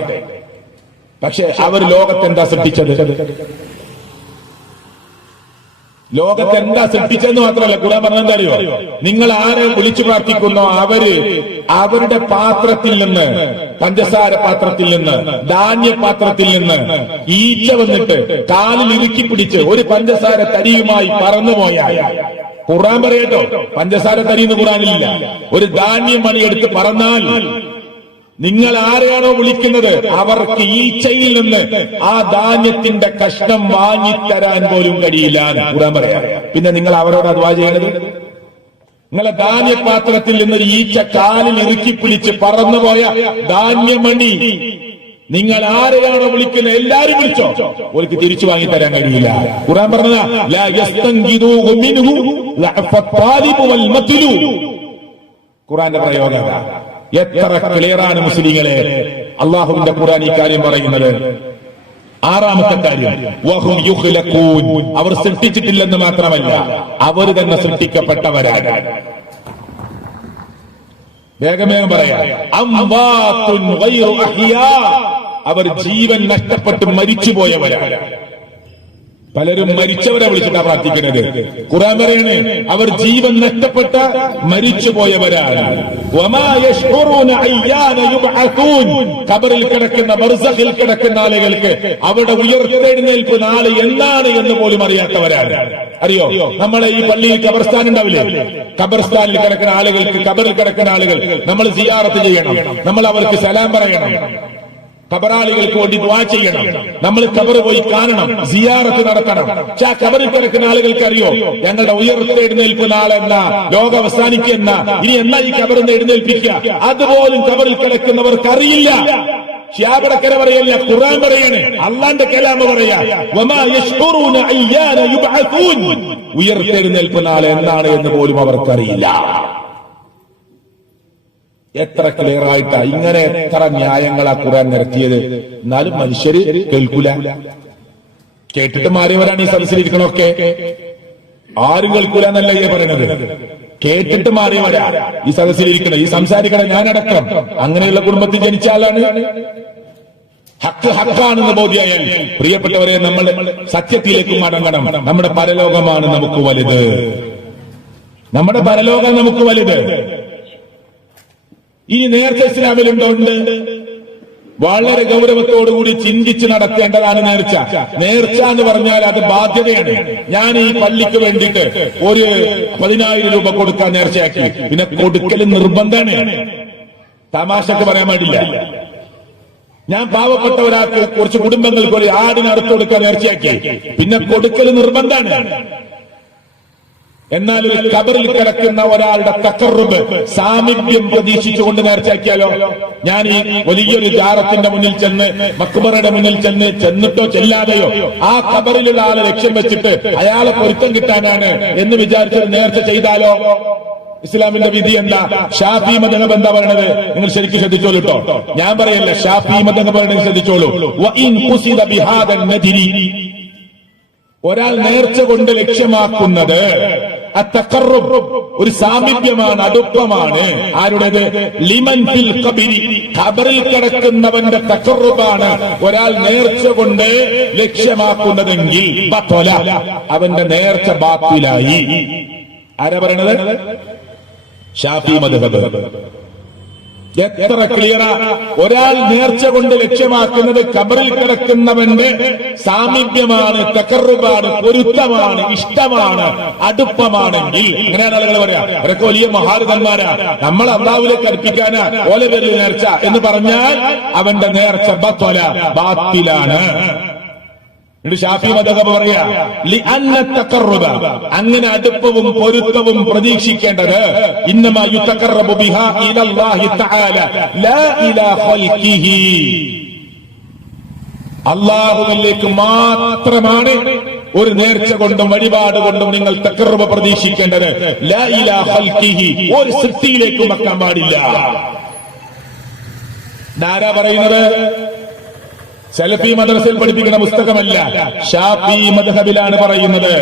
പക്ഷെ അവർ ലോകത്തെന്താ സൃഷ്ടിച്ചത്? ലോകത്തെന്താ സൃഷ്ടിച്ചെന്ന് മാത്രമല്ല, ഖുർആൻ പറഞ്ഞെന്താ അറിയോ? നിങ്ങൾ ആരെ വിളിച്ചു പ്രാർത്ഥിക്കുന്നോ അവരുടെ പാത്രത്തിൽ നിന്ന്, പഞ്ചസാര പാത്രത്തിൽ നിന്ന്, ധാന്യപാത്രത്തിൽ നിന്ന് ഈച്ച വന്നിട്ട് കാലിൽ ഇറുക്കി പിടിച്ച് ഒരു പഞ്ചസാര തരിയുമായി പറന്നുപോയാൽ, ഖുർആൻ പറയട്ടോ, പഞ്ചസാര തരിയെന്ന് ഖുർആനിലില്ല, ഒരു ധാന്യമണി എടുത്ത് പറന്നാൽ നിങ്ങൾ ആരെയാണോ വിളിക്കുന്നത് അവർക്ക് ഈച്ചയിൽ നിന്ന് ആ ധാന്യത്തിന്റെ കഷ്ണം വാങ്ങിത്തരാൻ പോലും കഴിയില്ല ഖുർആൻ പറയാം. പിന്നെ നിങ്ങൾ അവരോട് ദുആ ചെയ്യണത്? നിങ്ങളെ ധാന്യപാത്രത്തിൽ നിന്നൊരു ഈച്ച കാലിൽ ഇറുക്കി പിടിച്ച് പറന്നുപോയ ധാന്യമണി നിങ്ങൾ ആരെയാണോ വിളിക്കുന്നത് എല്ലാരും വിളിച്ചോ, അവർക്ക് തിരിച്ചു വാങ്ങിത്തരാൻ കഴിയില്ല. ഖുർആൻ പറഞ്ഞതാ, ലാ യസ്തൻകിദൂഹു മിൻഹു ലഅഫത് താലിബു വൽ മത്ലൂബ്. ഖുർആന്റെ പ്രയോഗം എത്ര ക്ലിയറാണ് മുസ്ലിങ്ങളെ. അള്ളാഹുവിന്റെ ഖുർആൻ ഈ കാര്യം പറയുന്നത്. ആറാമത്തെ കാര്യം വഹും യുഖ്ലഖൂൻ, അവർ സൃഷ്ടിച്ചിട്ടില്ലെന്ന് മാത്രമല്ല അവർ തന്നെ സൃഷ്ടിക്കപ്പെട്ടവരാണ്. വേഗം പറയാം. അംവാതുൻ ഗൈറു അഹ്യാ, അവർ ജീവൻ നഷ്ടപ്പെട്ട് മരിച്ചുപോയവരാണ്. പലരും മരിച്ചവരെ വിളിച്ചിട്ടാണ് പ്രാർത്ഥിക്കുന്നത്. ഖുർആൻ പറയാണ് അവർ ജീവൻ നഷ്ടപ്പെട്ട മരിച്ചുപോയവരാണ്. വമാ യശ്ഉറൂന അയ്യാന യുബ്അസൂൻ, ഖബറിൽ കിടക്കുന്ന ബർസഖിൽ കിടക്കുന്ന ആളുകൾക്ക് അവരുടെ ഉയർത്തെഴുന്നേൽപ്പ് നാളെ എന്നാണ് എന്ന് പോലും അറിയാത്തവരാണ്. അറിയോ, നമ്മളെ ഈ പള്ളിയിൽ ഖബർസ്ഥാൻ ഉണ്ടാവില്ലേ? ഖബർസ്ഥാനിൽ കിടക്കുന്ന ആളുകൾക്ക്, ഖബറിൽ കിടക്കുന്ന ആളുകൾ നമ്മൾ സിയാറത്ത് ചെയ്യണം, നമ്മൾ അവർക്ക് സലാം പറയണം, ഖബറാളികൾക്ക് വേണ്ടി ദുആ ചെയ്യണം, നമ്മൾ ഖബർ പോയി കാണണം, സിയാറത്ത് നടത്തണം. പക്ഷെ ആ ഖബറിൽ കിടക്കുന്ന ആളുകൾക്ക് അറിയോ ഞങ്ങളുടെ ഉയർത്തെഴുന്നേൽപ്പ് നാളെന്ന, ലോകം അവസാനിക്കുന്ന, ഇനി എന്നാ ഈ ഖബറിൽ നിന്ന് എഴുന്നേൽപ്പിക്കുക, അതുപോലും ഖബറിൽ കിടക്കുന്നവർക്ക് അറിയില്ല. ഷിയാബടക്കര പറയല്ല, ഖുർആൻ പറയാണ്, അള്ളാന്റെ കലാമ പറയാ, വമാ യശ്ഉറൂന അയ്യാന യുബ്അസൂൻ, ഉയർത്തെഴുന്നേൽപ്പ് നാളെ എന്നാണ് എന്ന് പോലും അവർക്കറിയില്ല. എത്ര ക്ലിയർ ആയിട്ടാ, ഇങ്ങനെ എത്ര ന്യായങ്ങളാ ഖുർആൻ നിരത്തിയത്. എന്നാലും മനുഷ്യര് കേൾക്കൂല. കേട്ടിട്ട് മാറിയവരാണ് ഈ സദസ്സിലിരിക്കണൊക്കെ. ആരും കേൾക്കൂല എന്നല്ല ഈ പറയണത്, കേട്ടിട്ട് മാറിയവരാ ഈ സദസ്സിലിരിക്കണ, ഈ സംസാരിക്കണ ഞാനടക്കം. അങ്ങനെയുള്ള കുടുംബത്തിൽ ജനിച്ച ആളാണ്. ഹക്ക് ഹക്കാണെന്ന് ബോധ്യായാൽ പ്രിയപ്പെട്ടവരെ നമ്മൾ സത്യത്തിലേക്ക് മടങ്ങണം. നമ്മുടെ പരലോകമാണ് നമുക്ക് വലുത്, നമ്മുടെ പരലോകം നമുക്ക് വലുത്. ഇനി നേർച്ച ഇസ്ലാമിലുണ്ടോ? ഉണ്ട്. വളരെ ഗൗരവത്തോടുകൂടി ചിന്തിച്ച് നടത്തേണ്ടതാണ് നേർച്ച. നേർച്ച എന്ന് പറഞ്ഞാൽ അത് ബാധ്യതയാണ്. ഞാൻ ഈ പള്ളിക്ക് വേണ്ടിയിട്ട് ഒരു 10,000 രൂപ കൊടുക്കാൻ നേർച്ചയാക്കി, പിന്നെ കൊടുക്കൽ നിർബന്ധമാണ്. തമാശക്ക് പറയാൻ പാടില്ല. ഞാൻ പാവപ്പെട്ട ഒരാൾക്ക്, കുറച്ച് കുടുംബങ്ങൾക്ക് ഒരു ആടിന് അറുത്ത് കൊടുക്കാൻ നേർച്ചയാക്കി, പിന്നെ കൊടുക്കൽ നിർബന്ധമാണ്. എന്നാൽ ഒരു ഖബറിൽ കിടക്കുന്ന ഒരാളുടെ തഖറുബ്, സാമീപ്യം പ്രതീക്ഷിച്ചുകൊണ്ട് നേർച്ചയാക്കിയാലോ? ഞാൻ ഈ വലിയൊരു ജാറത്തിന്റെ മുന്നിൽ ചെന്ന്, മക്ബറയുടെ മുന്നിൽ ചെന്നിട്ടോ ചെല്ലാതെയോ ആ ഖബറിലുള്ള ആളെ ലക്ഷ്യം വെച്ചിട്ട് അയാളെ പൊരുത്തം കിട്ടാനാണ് എന്ന് വിചാരിച്ചൊരു നേർച്ച ചെയ്താലോ? ഇസ്ലാമിന്റെ വിധി എന്താ? ഷാഫി മദ്ഹബ് എന്താ പറയണത്? നിങ്ങൾ ശരിക്കും ശ്രദ്ധിച്ചോളൂ കേട്ടോ. ഞാൻ പറയല്ല, ഷാഫി മദ്ഹബ് പറയണത് ശ്രദ്ധിച്ചോളൂ. വഇൻ ഖുസിദ ബിഹാദൻ നദിരി, ഒരാൾ നേർച്ച കൊണ്ട് ലക്ഷ്യമാക്കുന്നത് അത്തഖറുബ്, ഒരു സാമീപ്യമാണ്, അടുപ്പമാണ്. ആരുടേത്? ലിമൻ ഫിൽ ഖബരി, ഖബറിൽ കിടക്കുന്നവന്റെ തഖറുബാണ് ഒരാൾ നേർച്ച കൊണ്ട് ലക്ഷ്യമാക്കുന്നതെങ്കിൽ ബത്വല, അവന്റെ നേർച്ച ബാത്തിലായി. ആരാ പറയണത്? ഷാഫി മദ്ഹബ്. എത്ര ക്ലിയറാ! ഒരാൾ നേർച്ച കൊണ്ട് ലക്ഷ്യമാക്കുന്നത് ഖബറിൽ കിടക്കുന്നവന്റെ സാമീപ്യമാണ്, തഖറുബാണ്, പൊരുത്തമാണ്, ഇഷ്ടമാണ്, അടുപ്പമാണെങ്കിൽ, അങ്ങനെയാണ് ആളുകൾ പറയാ. അവരൊക്കെ വലിയ മഹാരഥന്മാരാ, നമ്മൾ അല്ലാഹുവിലേക്ക് അടുപ്പിക്കാനാ ഓല പേരിൽ നേർച്ച എന്ന് പറഞ്ഞാൽ അവന്റെ നേർച്ച ബത്വല, ബാത്തിലാണ്. ഷാഫി മദ്ഹബ് പറയാ, ലിഅന്ന തഖറുബ, അങ്ങനെ അടുപ്പവും പൊരുത്തവും പ്രതീക്ഷിക്കേണ്ടത് ഇന്നമാ യുതഖറബു ബിഹാ ഇലല്ലാഹി തആല ലാ ഇലാ ഖൽഖിഹി, അല്ലാഹുവിലേക്ക് മാത്രമാണ് ഒരു നേർച്ച കൊണ്ടും വഴിപാട് കൊണ്ടും നിങ്ങൾ തഖറുബ പ്രതീക്ഷിക്കേണ്ടത്. ലാ ഇലാ ഖൽഖിഹി, ഒരു സൃഷ്ടിയിലേക്കും വെക്കാൻ പാടില്ല. ആരാ പറയുന്നത്? സലഫി മദ്രസയിൽ പഠിപ്പിക്കുന്ന പുസ്തകമല്ല, ഷാഫി മദ്ഹബിലാണ് പറയുന്നത്.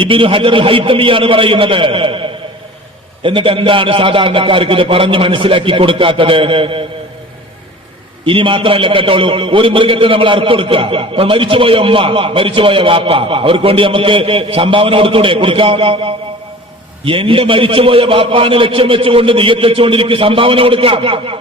ഇബ്നു ഹജർ അൽ ഹൈതമിയാണ് പറയുന്നത്. എന്നിട്ട് എന്താണ് സാധാരണക്കാർക്ക് ഇത് പറഞ്ഞ് മനസ്സിലാക്കി കൊടുക്കാത്തത്? ഇനി മാത്രമല്ല കേട്ടോളൂ, ഒരു മൃഗത്തെ നമ്മൾ അറുത്തൊടുക്കുക. അപ്പൊ മരിച്ചുപോയ ഉമ്മ, മരിച്ചുപോയ വാപ്പ, അവർക്ക് വേണ്ടി നമുക്ക് സംഭാവന കൊടുത്തൂടെ? കൊടുക്കാം. എന്റെ മരിച്ചുപോയ വാപ്പാനെ ലക്ഷ്യം വെച്ചുകൊണ്ട് നിയത്ത് വെച്ചുകൊണ്ടിരിക്കും സംഭാവന കൊടുക്കാം.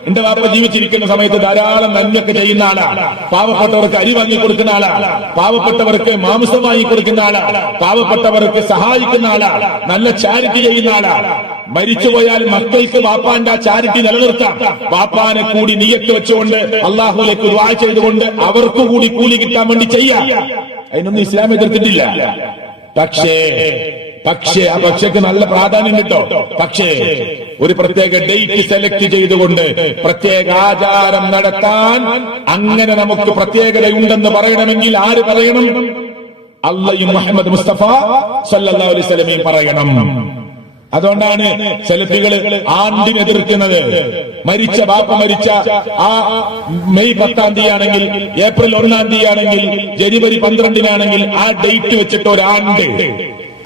എന്റെ വാപ്പ ജീവിച്ചിരിക്കുന്ന സമയത്ത് ധാരാളം നന്മയൊക്കെ ചെയ്യുന്ന ആളാണ്. പാവപ്പെട്ടവർക്ക് അരി വാങ്ങി കൊടുക്കുന്ന ആളാണ്, പാവപ്പെട്ടവർക്ക് മാംസം വാങ്ങി കൊടുക്കുന്ന ആളാണ്, പാവപ്പെട്ടവർക്ക് സഹായിക്കുന്ന ആളാണ്, നല്ല ചാരിറ്റി ചെയ്യുന്ന ആളാണ്. മരിച്ചുപോയാൽ മക്കൾക്ക് വാപ്പാന്റെ ആ ചാരിറ്റി നിലനിർത്താം. വാപ്പാനെ കൂടി നിയത്ത് വെച്ചുകൊണ്ട് അള്ളാഹുലേക്ക് ദുആ ചെയ്തുകൊണ്ട് അവർക്ക് കൂടി കൂലി കിട്ടാൻ വേണ്ടി ചെയ്യാം. അതിനൊന്നും ഇസ്ലാം എതിർത്തിട്ടില്ല. പക്ഷേ ആ പക്ഷയ്ക്ക് നല്ല പ്രാധാന്യം കിട്ടോ. പക്ഷേ ഒരു പ്രത്യേക ഡേറ്റ് സെലക്ട് ചെയ്തുകൊണ്ട് പ്രത്യേക ആചാരം നടത്താൻ അങ്ങനെ നമുക്ക് പ്രത്യേകതയുണ്ടെന്ന് പറയണമെങ്കിൽ ആര് പറയണം? അള്ളയും മുഹമ്മദ് മുസ്തഫ സല്ലല്ലാഹു അലൈഹി വസല്ലമയും പറയണം. അതുകൊണ്ടാണ് സലഫികള് ആണ്ടിനെ എതിർക്കുന്നത്. മരിച്ച ബാപ്പ മരിച്ച ആ മെയ് 10-ാം തീയതി ആണെങ്കിൽ, ഏപ്രിൽ 1-ാം തീയതി ആണെങ്കിൽ, ജനുവരി 12-നാണെങ്കിൽ ആ ഡേറ്റ് വെച്ചിട്ട് ഒരാണ്ട്.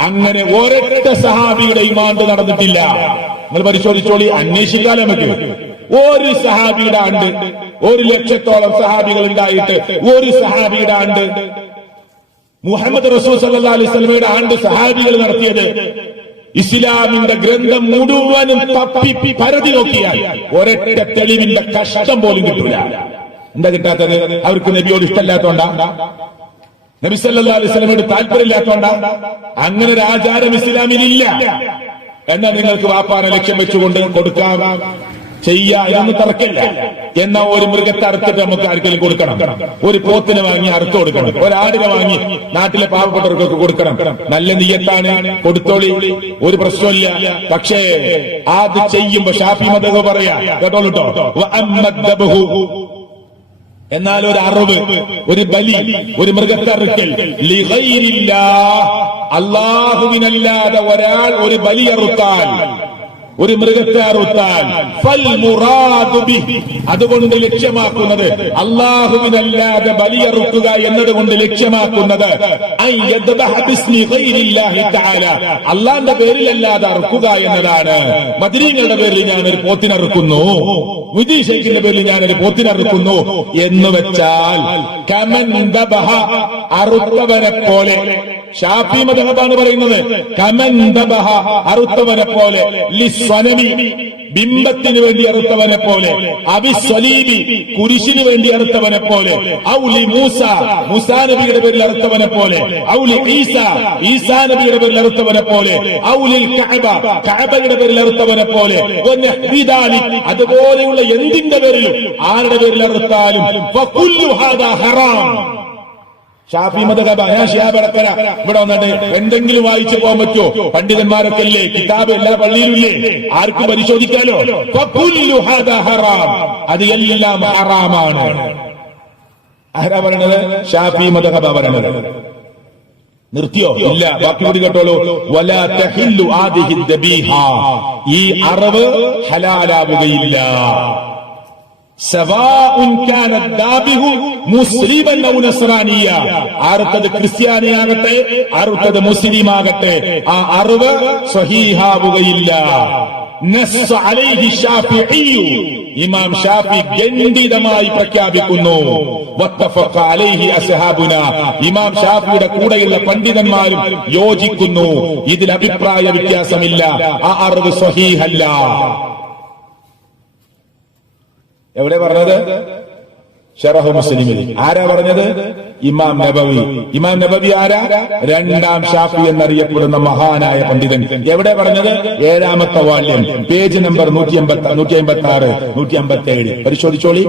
അങ്ങനെ ഒരൊറ്റ സഹാബിയുടെയും ആണ്ട് നടന്നിട്ടില്ല. നിങ്ങൾ പരിശോധിച്ചോളി, അന്വേഷിക്കാലേ പറ്റും. ഒരു സഹാബിയുടെ ആണ്ട്, 1,00,000-ഓളം സഹാബികൾ ഉണ്ടായിട്ട് ഒരു സഹാബിയുടെ ആണ്ട്, മുഹമ്മദ് റസൂൽ സല്ലല്ലാഹു അലൈഹി വസല്ലമയുടെ ആണ്ട് സഹാബികൾ നടത്തിയത് ഇസ്ലാമിന്റെ ഗ്രന്ഥം മുഴുവനും തപ്പി പരതി നോക്കിയാൽ ഒരൊറ്റ തെളിവിന്റെ കഷ്ടം പോലും കിട്ടൂല. എന്താ കിട്ടാത്തത്? അവർക്ക് നബിയോട് ഇഷ്ടമില്ലാത്തോണ്ടാ? നബി സല്ലല്ലാഹു അലൈഹി വസല്ലമയോട് താല്പര്യമില്ലാത്തോണ്ടാ? അങ്ങനെ ഒരു ആചാരം ഇസ്ലാമിലില്ല. എന്നാൽ നിങ്ങൾക്ക് വാപ്പാനെ ലക്ഷ്യം വെച്ചുകൊണ്ട് കൊടുക്കാം, ഇതൊന്നും തർക്കില്ല. എന്നാ ഒരു മൃഗത്തെ അറുത്തിട്ട് നമുക്ക് ആർക്കെങ്കിലും കൊടുക്കണം, ഒരു പോത്തിനെ വാങ്ങി അറുത്ത് കൊടുക്കണം, ഒരാടിനെ വാങ്ങി നാട്ടിലെ പാവപ്പെട്ടവർക്കൊക്കെ കൊടുക്കണം. നല്ല നിയ്യത്താണ്, കൊടുത്തോളി, ഒരു പ്രശ്നമില്ല. പക്ഷേ അത് ചെയ്യുമ്പോ ഷാഫി മദ്ഹബ് പറയാ, കേട്ടോളൂട്ടോ, എന്നാൽ ഒരു അറിവ്, ഒരു ബലി, ഒരു മൃഗത്തെ അറുക്കൽ അല്ലാഹുവിനല്ലാതെ ഒരാൾ ഒരു ബലി അറുത്താൽ, ഒരു മൃഗത്തെ അറുത്താൽ, അതുകൊണ്ട് ലക്ഷ്യമാക്കുന്നത്, അല്ലാഹുവിനല്ലാതെ ബലിയറുക്കുക എന്നതുകൊണ്ട് ലക്ഷ്യമാക്കുന്നത് അള്ളാന്റെ പേരിലല്ലാതെ അറുക്കുക എന്നതാണ്. മദ്രീങ്ങളുടെ പേരിൽ ഞാനൊരു പോത്തിനറുക്കുന്നു, മുജീ ഷെയ്ഖിന്റെ പേരിൽ ഞാനൊരു പോത്തിനറുക്കുന്നു എന്ന് വെച്ചാൽ കമൻ ദബഹ, അറുത്തവനെ പോലെ. ഷാഫി മദ്ഹബാണ് പറയുന്നത്, കമൻ ദബഹ, അറുത്തവനെ പോലെ, ലിസ്വനമി, ബിംബത്തിന് വേണ്ടി അറുത്തവനെ പോലെ, അബിസ്വലീബി, കുരിശിന് വേണ്ടി അറുത്തവനെ പോലെ, ഔലി മൂസ, മൂസാ നബിയുടെ പേരിൽ അറുത്തവനെ പോലെ, ഔലി ഈസ, ഈസാ നബിയുടെ പേരിൽ അറുത്തവനെ പോലെ, ഔലിൽ കഅബ, കഅബയുടെ പേരിൽ അറുത്തവനെ പോലെ, അതുപോലെയുള്ള എന്തിന്റെ പേരിലും ആരുടെ പേരിൽ അറുത്താലും ഫകുല്ലു ഹാദാ ഹറാം. ഷാഫി മദ്ഹബ. ഞാൻ ഷിഹാബടക്കര ഇവിടെ വന്നിട്ട് എന്തെങ്കിലും വായിച്ചു പോകാൻ പറ്റുമോ? പണ്ഡിതന്മാരൊക്കെ ഇല്ലേ, കിതാബ് എല്ലാ പള്ളിയിലും ഇല്ലേ, ആർക്കും പരിശോധിക്കാലോ. ഫകുല്ലു ഹാദാ ഹറാം, അത് എല്ലാം ഹറാമാണ്. ആരാ പറയണത്? ഷാഫി മദ്ഹബ പറയണത്. നിർത്തിയോ? ഇല്ല, ബാക്കി കൂടി കേട്ടോളൂ. വലാ തഹില്ലു ആദിഹി ദബീഹ, ഈ അറവ് ഹലാലാവുകയില്ല. അറുത്തത് ക്രിസ്ത്യാനിയാകട്ടെ അറുത്തത് മുസ്ലിമാകട്ടെ, ആ അറിവ് സ്വഹീഹാവുകയില്ല. ഇമാം ഷാഫി ഖണ്ഡിതമായി പ്രഖ്യാപിക്കുന്നു. ഇമാം ഷാഫിയുടെ കൂടെയുള്ള പണ്ഡിതന്മാരും യോജിക്കുന്നു, ഇതിൽ അഭിപ്രായ വ്യത്യാസമില്ല, ആ അറിവ് സ്വഹീഹല്ല. എവിടെ പറഞ്ഞത്? ശറഹ് മുസ്ലിമിൽ. ആരാ പറഞ്ഞത്? ഇമാം നബവി. ഇമാം നബവി ആരാ? രണ്ടാം ഷാഫി എന്നറിയപ്പെടുന്ന മഹാനായ പണ്ഡിതൻ. എവിടെ പറഞ്ഞത്? 7-ാമത്തെ വാള്യം, പേജ് നമ്പർ 156, 157. പരിശോധിച്ചോളി.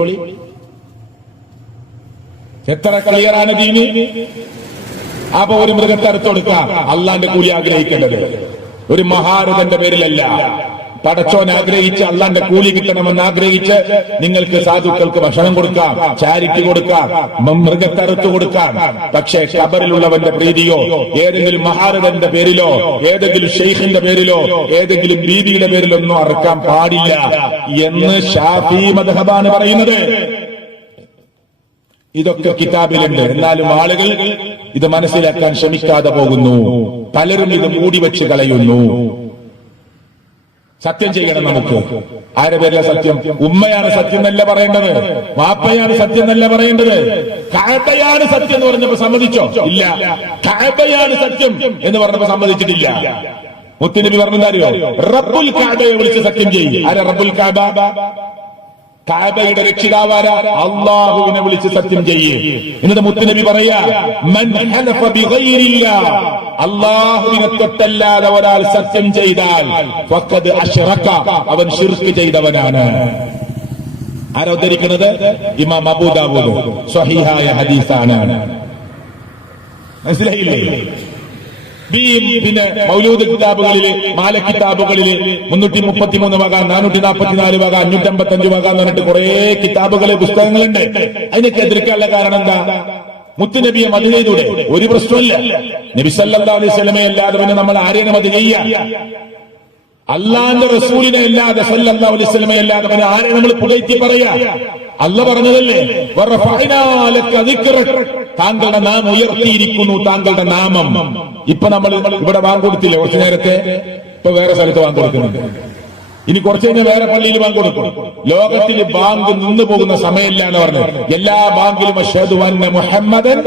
എത്ര ക്ലിയറാണ് ദീനി. അപ്പൊ ഒരു മൃഗത്തെ അറുത്ത് കൊടുക്കാം, അള്ളാന്റെ കൂലി ആഗ്രഹിക്കേണ്ടത് ഒരു മഹാരഥന്റെ പേരിലല്ല. പടച്ചോൻ ആഗ്രഹിച്ച് അള്ളാന്റെ കൂലി കിട്ടണമെന്ന് ആഗ്രഹിച്ച് നിങ്ങൾക്ക് സാധുക്കൾക്ക് ഭക്ഷണം കൊടുക്കാം, ചാരിറ്റി കൊടുക്കാം, മൃഗത്തറുത്ത് കൊടുക്കാം. പക്ഷേ ഖബറിലുള്ളവന്റെ പ്രീതിയോ ഏതെങ്കിലും മഹാരഥന്റെ പേരിലോ ഏതെങ്കിലും ഷെയ്ഖിന്റെ പേരിലോ ഏതെങ്കിലും ബീവിയുടെ പേരിലോ ഒന്നും അറുക്കാൻ പാടില്ല എന്ന് ഷാഫി മദ്ഹബാണ് പറയുന്നത്. ഇതൊക്കെ കിതാബിലുണ്ട്. എന്നാലും ആളുകൾ ഇത് മനസ്സിലാക്കാൻ ശ്രമിക്കാതെ പോകുന്നു. പലരും ഇത് മൂടിവെച്ച് കളയുന്നു. സത്യം ചെയ്യണം നമുക്ക്. ആരുടെ പേരില സത്യം? ഉമ്മയാണ് സത്യം എന്നല്ല പറയേണ്ടത്, വാപ്പയാണ് സത്യം എന്നല്ല പറയേണ്ടത്. കഅബയാണ് സത്യം എന്ന് പറഞ്ഞപ്പോ സമ്മതിച്ചോ? ഇല്ല. കഅബയാണ് സത്യം എന്ന് പറഞ്ഞപ്പോ സമ്മതിച്ചിട്ടില്ല. മുത്തുനബി പറഞ്ഞാരോ? റബ്ബുൽ കഅബയെ വിളിച്ച് സത്യം ചെയ്യും. ആരാ റബ്ബുൽ കഅബ? കഅബയുടെ രക്ഷിതാവാര? അല്ലാഹുവിനെ വിളിച്ച് സത്യം ചെയ്യേ. എന്നിട്ട് മുത്തുനബി പറയാ, മൻ ഹലഫ ബിഗൈരില്ലാഹ്, അല്ലാഹുവിനെ തൊട്ടല്ലാതെ ഒരാൾ സത്യം ചെയ്താൽ ഫഖദ് അശ്റക, അവൻ ശിർക്ക് ചെയ്തവനാണ്. ആരാ ഉദ്ധരിക്കുന്നത്? ഇമാം അബൂ ദാവൂദ്. സ്വഹീഹായ ഹദീസാണ്. മനസ്സിലായില്ലേ? പിന്നെ മൗലൂദ് കിതാബുകളില്, മാല കിതാബുകളില് 333 വക, 444 വക, 555 വക എന്ന് പറഞ്ഞിട്ട് കുറെ കിതാബുകള്, പുസ്തകങ്ങളുണ്ട്. അതിനൊക്കെ എതിർക്കാനുള്ള കാരണം എന്താ? മുത്തുനബിയെ മദ് ചെയ്തൂടെ? ഒരു പ്രശ്നമില്ല. നബി സല്ലല്ലാഹു അലൈഹി വസല്ലമയെ അല്ലാതെ പിന്നെ നമ്മൾ ആരെയാണ് മദ് ചെയ്യുക? അള്ളാന്റെ റസൂലിനെ അല്ലാതെ സല്ലല്ലാഹു അലൈഹി വസല്ലമയെ അല്ലാതെ പിന്നെ ആരെ നമ്മൾ പുകഴ്ത്തി പറയാ? അല്ല പറഞ്ഞതല്ലേ, വറഫഅനാ ലക ദിക്റക, താങ്കളുടെ നാമം ഉയർത്തിയിരിക്കുന്നു, താങ്കളുടെ നാമം. ഇപ്പൊ നമ്മൾ ഇവിടെ ബാങ്ക് കൊടുത്തില്ലേ കുറച്ചു നേരത്തെ? ഇപ്പൊ വേറെ സ്ഥലത്ത് ബാങ്ക് കൊടുക്കുന്നുണ്ട്. ഇനി കുറച്ചു കഴിഞ്ഞാൽ വേറെ പള്ളിയിൽ ബാങ്ക് കൊടുക്കും. ലോകത്തിൽ ബാങ്ക് നിന്നു പോകുന്ന സമയമില്ല എന്ന് പറഞ്ഞു. എല്ലാ ബാങ്കിലും അശ്ഹദു അന്ന മുഹമ്മദൻ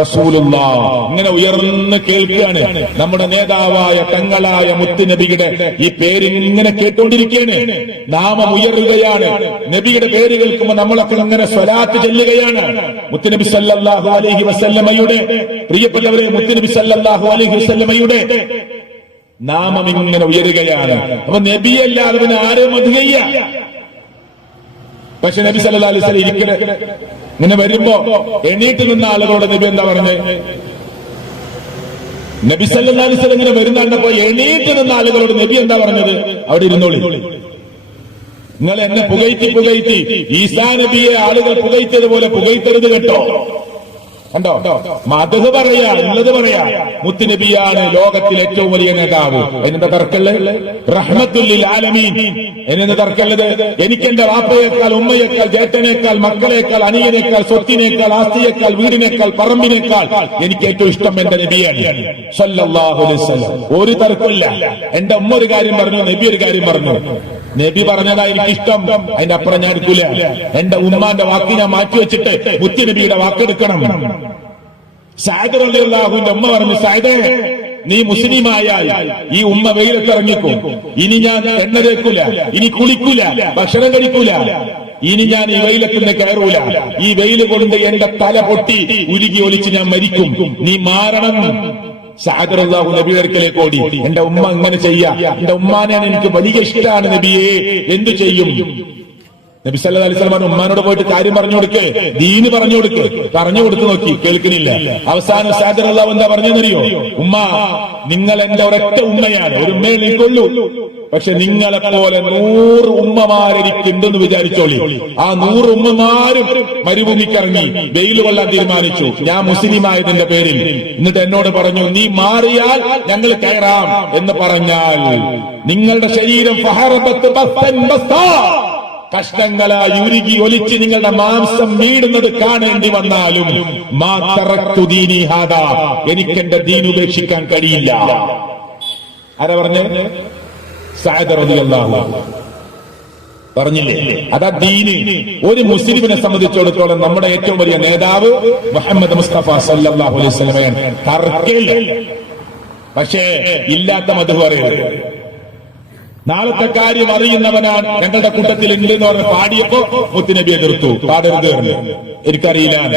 റസൂലുള്ളാഹ് ഇങ്ങനെ ഉയർന്ന് കേൾക്കുകയാണ്. നമ്മുടെ നേതാവായ തങ്ങളായ മുത്തുനബിയുടെ ഈ പേര് ഇങ്ങനെ കേട്ടുകൊണ്ടിരിക്കുകയാണ്. നാമം ഉയരുകയാണ്. നബിയുടെ പേര് കേൾക്കുമ്പോൾ നമ്മളൊക്കെ ഇങ്ങനെ സ്വലാത്ത് ചൊല്ലുകയാണ്. മുത്തുനബി സല്ലല്ലാഹു അലൈഹി വസല്ലമയുടെ, പ്രിയപ്പെട്ടവരെ, മുത്തുനബി സല്ലല്ലാഹു അലൈഹി വസല്ലമയുടെ നാമം ഇങ്ങനെ ഉയരുകയാണ്. അപ്പൊ നബിയല്ലാതെ പിന്നെ ആരും മധുകയ്യ. പക്ഷെ നബി സല്ലല്ലാഹു അലൈഹി വസല്ലം ഇങ്ങനെ വരുമ്പോ എണീറ്റ് നിന്ന ആളുകളോട് നബി എന്താ പറഞ്ഞത്? നബി സല്ലല്ലാഹു അലൈഹി വസല്ലം ഇങ്ങനെ വരുന്ന കണ്ടപ്പോ എണീറ്റ് നിന്ന ആളുകളോട് നബി എന്താ പറഞ്ഞത്? അവിടെ ഇരുന്നോളി, നിങ്ങൾ എന്നെ പുകഴ്ത്തി ഈസാ നബിയെ ആളുകൾ പുകഴ്ത്തിയതുപോലെ പുകഴ്ത്തരുത് കേട്ടോ. കണ്ടോ, മദ്ഹ് പറയാ, ഉള്ളത് പറയാ. മുത്തുനബിയാണ് ലോകത്തിലെ ഏറ്റവും വലിയ നേതാവ്. എന്നെ തർക്കല്ലേ? റഹ്മത്തുൽ ലിൽ ആലമീൻ എന്നെ തർക്കല്ലത്? എനിക്ക് എന്റെ വാപ്പയേക്കാൾ, ഉമ്മയേക്കാൾ, ജേട്ടനേക്കാൾ, മക്കളേക്കാൾ, അനിയനേക്കാൾ, സ്വത്തിനേക്കാൾ, ആസ്തിയേക്കാൾ, വീടിനേക്കാൾ, പറമ്പിനേക്കാൾ എനിക്ക് ഏറ്റവും ഇഷ്ടം എന്റെ നബിയാണ് സല്ലല്ലാഹു അലൈഹി വസല്ലം. ഒരു തർക്കമില്ല. എന്റെ ഉമ്മ ഒരു കാര്യം പറഞ്ഞു, നബി ഒരു കാര്യം പറഞ്ഞു. നബി പറഞ്ഞതാ എനിക്കിഷ്ടം, അതിന്റെ അപ്പുറം ഞാൻ എടുക്കൂല. എന്റെ ഉമ്മാന്റെ വാക്ക് ഞാൻ മാറ്റിവെച്ചിട്ട് മുത്തുനബിയുടെ വാക്കെടുക്കണം. സഅദ് റളിയല്ലാഹുവിന്റെ ഉമ്മ പറഞ്ഞു, സഅദേ, നീ മുസ്ലിമായാൽ ഈ ഉമ്മ വെയിലത്തിറങ്ങിക്കും. ഇനി ഞാൻ എണ്ണ തേക്കൂല, ഇനി കുളിക്കൂല, ഭക്ഷണം കഴിക്കൂല, ഇനി ഞാൻ ഈ വെയിലത്തിന് കയറൂല. ഈ വെയിൽ കൊണ്ട് എന്റെ തല പൊട്ടി ഉരുകി ഒലിച്ച് ഞാൻ മരിക്കും. നീ മാറണം. സഅദ് റളിയല്ലാഹു നബിയുടെ അടുക്കലേക്ക് ഓടി. എന്റെ ഉമ്മ ഇങ്ങനെ ചെയ്യാ, എന്റെ ഉമ്മാനെയാണ് എനിക്ക് വലിയ ഇഷ്ടമാണ് നബിയെ, എന്തു ചെയ്യും? നബി സല്ലല്ലാഹു അലൈഹി വസല്ലം ഉമ്മാനോട് പോയിട്ട് കാര്യം പറഞ്ഞു കൊടുക്ക്, ദീന് പറഞ്ഞു കൊടുക്ക്. പറഞ്ഞു കൊടുത്തു നോക്കി, കേൾക്കുന്നില്ല. അവസാനം സഅദ് റളിയല്ലാഹു എന്താ പറഞ്ഞെന്നറിയോ? ഉമ്മ, നിങ്ങൾ എന്റെ ഒരൊറ്റ ഉമ്മയാണ്, ഒരു ഉമ്മയെ നിൽക്കുള്ളൂ. പക്ഷെ നിങ്ങളെ പോലെ 100 ഉമ്മമാരെനിക്കുണ്ടെന്ന് വിചാരിച്ചോളി. ആ 100 ഉമ്മമാരും മരുഭൂമിക്കിറങ്ങി വെയിൽ കൊള്ളാൻ തീരുമാനിച്ചു, ഞാൻ മുസ്ലിമായതിന്റെ പേരിൽ. എന്നിട്ട് എന്നോട് പറഞ്ഞു, നീ മാറിയാൽ ഞങ്ങൾ കയറാം എന്ന് പറഞ്ഞാൽ നിങ്ങളുടെ ശരീരം ഫഹറബത്ത് ബസ്തൻ ബസ്താ, കഷ്ണങ്ങളായി ഉരുകി ഒലിച്ച് നിങ്ങളുടെ മാംസം വീടുന്നത് കാണേണ്ടി വന്നാലും മാ തറക്തു ദീനി ഹാദാ, എനിക്കെന്റെ ദീൻ ഉപേക്ഷിക്കാൻ കഴിയില്ല. ആരാ പറഞ്ഞേ? സഅദ് റളിയല്ലാഹു അൻഹു പറഞ്ഞില്ലേ? അതാ ദീന്. ഒരു മുസ്ലിമിനെ സംബന്ധിച്ചിടത്തോളം നമ്മുടെ ഏറ്റവും വലിയ നേതാവ് മുഹമ്മദ് മുസ്തഫ സല്ലല്ലാഹു അലൈഹി വസല്ലമയാണ്. തർക്കമില്ല. പക്ഷേ ഇല്ലാത്ത മദ്ഹ് പറയരുത്. നാളത്തെ കാര്യം അറിയുന്നവനാണ് ഞങ്ങളുടെ കൂട്ടത്തിൽ ഉണ്ട് എന്ന് പറഞ്ഞ് പാടിയപ്പോ മുത്തുനബി എതിർത്തു. പാടരുത് എന്ന് എനിക്കറിയില്ല.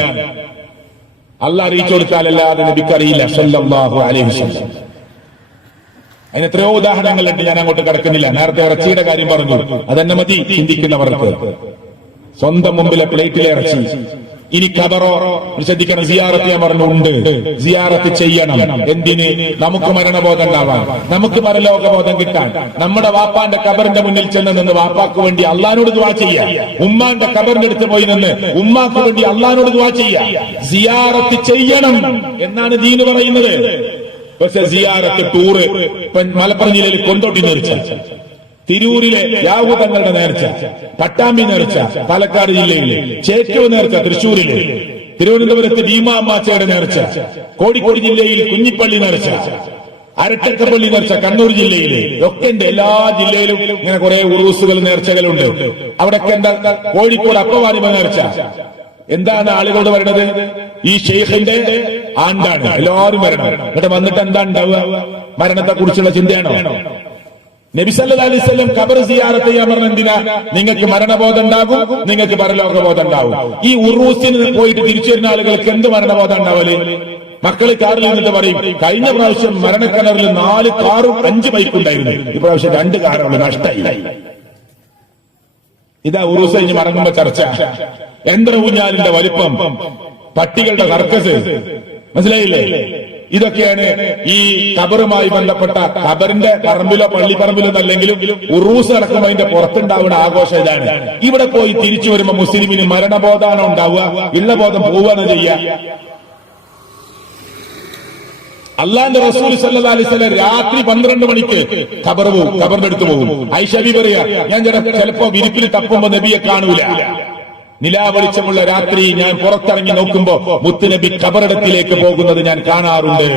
അള്ളാഹ് അറിയിച്ചു കൊടുത്താലല്ലാതെ നബിക്കറിയില്ല സല്ലല്ലാഹു അലൈഹി വസല്ലം. അതിന് എത്രയോ ഉദാഹരണങ്ങളുണ്ട്, ഞാൻ അങ്ങോട്ട് കിടക്കുന്നില്ല. നേരത്തെ ഇറച്ചിയുടെ കാര്യം പറഞ്ഞു, അതെന്നെ മതി ചിന്തിക്കുന്നവർക്ക്. സ്വന്തം മുമ്പിലെ പ്ലേറ്റിലെ ഇറച്ചി. ഇനി ഖബറോ ശ്രദ്ധിക്കണം. സിയാറത്ത് ഞാൻ പറഞ്ഞു ഉണ്ട്, സിയാറത്ത് ചെയ്യണം. എന്തിന്? നമുക്ക് മരണബോധം ഉണ്ടാവാൻ, നമുക്ക് പരലോകബോധം കിട്ടാൻ. നമ്മുടെ വാപ്പാന്റെ ഖബറിന്റെ മുന്നിൽ ചെന്ന് നിന്ന് വാപ്പാക്ക് വേണ്ടി അള്ളാനോട് ദുആ ചെയ്യാ. ഉമ്മാന്റെ ഖബറിന്റെ അടുത്ത് പോയി നിന്ന് ഉമ്മാക്ക് വേണ്ടി അള്ളാനോട് ദുആ ചെയ്യാ. സിയാറത്ത് ചെയ്യണം എന്നാണ് ദീന് പറയുന്നത്. പക്ഷെ സിയാറത്ത് ടൂറ്, മലപ്പുറം ജില്ലയിൽ കൊണ്ടോട്ടി നേർച്ച, തിരൂരിലെ യാഹൂദങ്ങളുടെ നേർച്ച, പട്ടാമ്പി നേർച്ച പാലക്കാട് ജില്ലയിലെ, ചേറ്റൂർ നേർച്ച തൃശൂരിലെ, തിരുവനന്തപുരത്ത് ഭീമാമാച്ചയുടെ നേർച്ച, കോഴിക്കോട് ജില്ലയിൽ കുഞ്ഞിപ്പള്ളി നേർച്ച, അരട്ടക്കപ്പള്ളി നേർച്ച കണ്ണൂർ ജില്ലയിലെ ഒക്കെ ഉണ്ട്. എല്ലാ ജില്ലയിലും ഇങ്ങനെ കുറെ ഉറൂസുകൾ നേർച്ചകളുണ്ട്. അവിടെയൊക്കെ എന്താ? കോഴിക്കോട് അപ്പവാരിമ നേർച്ച. എന്താണ് ആളുകളോട് പറയണത്? ഈ ഷെയ്ഖിന്റെ ആണ്ടാണ്, എല്ലാവരും വരണം. എന്നിട്ട് വന്നിട്ട് എന്താ ഉണ്ടാവുക? മരണത്തെ കുറിച്ചുള്ള ചിന്തയാണോ? നബി സല്ലല്ലാഹു അലൈഹി വസല്ലം ഖബർ സിയാറത്ത് ചെയ്യാൻ പറഞ്ഞ എന്തിനാ? നിങ്ങൾക്ക് മരണബോധം ഉണ്ടാകും, നിങ്ങൾക്ക് പരലോകബോധം ഉണ്ടാവും. ഈ ഉറൂസിന് പോയിട്ട് തിരിച്ചു വരുന്ന ആളുകൾക്ക് എന്ത് മരണബോധം ഉണ്ടാവല്? മക്കള് കാറിൽ നിന്നിട്ട് പറയും, കഴിഞ്ഞ പ്രാവശ്യം മരണക്കിണറിൽ 4 കാറും 5 ബൈക്കും ഉണ്ടായിരുന്നു, ഇപ്രാവശ്യം 2 കാറുള്ളൂ, നഷ്ടമായി. ഇതാ ഉറൂസ് കഴിഞ്ഞ് മടങ്ങുമ്പോ ചർച്ച. യന്ത്രഊഞ്ഞാലിന്റെ വലിപ്പം, പട്ടികളുടെ സർക്കസ്, മനസ്സിലായില്ലേ? ഇതൊക്കെയാണ് ഈ ഖബറുമായി ബന്ധപ്പെട്ട. ഖബറിന്റെ പറമ്പിലോ പള്ളിപ്പറമ്പിലോ അല്ലെങ്കിലും ഉറൂസ് നടക്കുമ്പോൾ അതിന്റെ പുറത്തുണ്ടാവുന്ന ആഘോഷം ഇതാണ്. ഇവിടെ പോയി തിരിച്ചു വരുമ്പോ മുസ്ലിമിന് മരണബോധമാണോ ഉണ്ടാവുക? ഉള്ള ബോധം പോവുകയാണ് ചെയ്യുക. അള്ളാന്റെ റസൂൽ സല്ലല്ലാഹു അലൈഹി വസല്ലം രാത്രി 12 മണിക്ക് ഖബറിന്റെ അടുത്ത് പോകും. ആയിഷ ബീവി പറയാ, ഞാൻ ചിലപ്പോ വിരിപ്പിൽ തപ്പുമ്പോ നബിയെ കാണൂല. നിലാവെളിച്ചമുള്ള രാത്രി ഞാൻ പുറത്തിറങ്ങി നോക്കുമ്പോ മുത്തുനബി ഖബറിടത്തിലേക്ക് പോകുന്നത് ഞാൻ കാണാറുണ്ട്.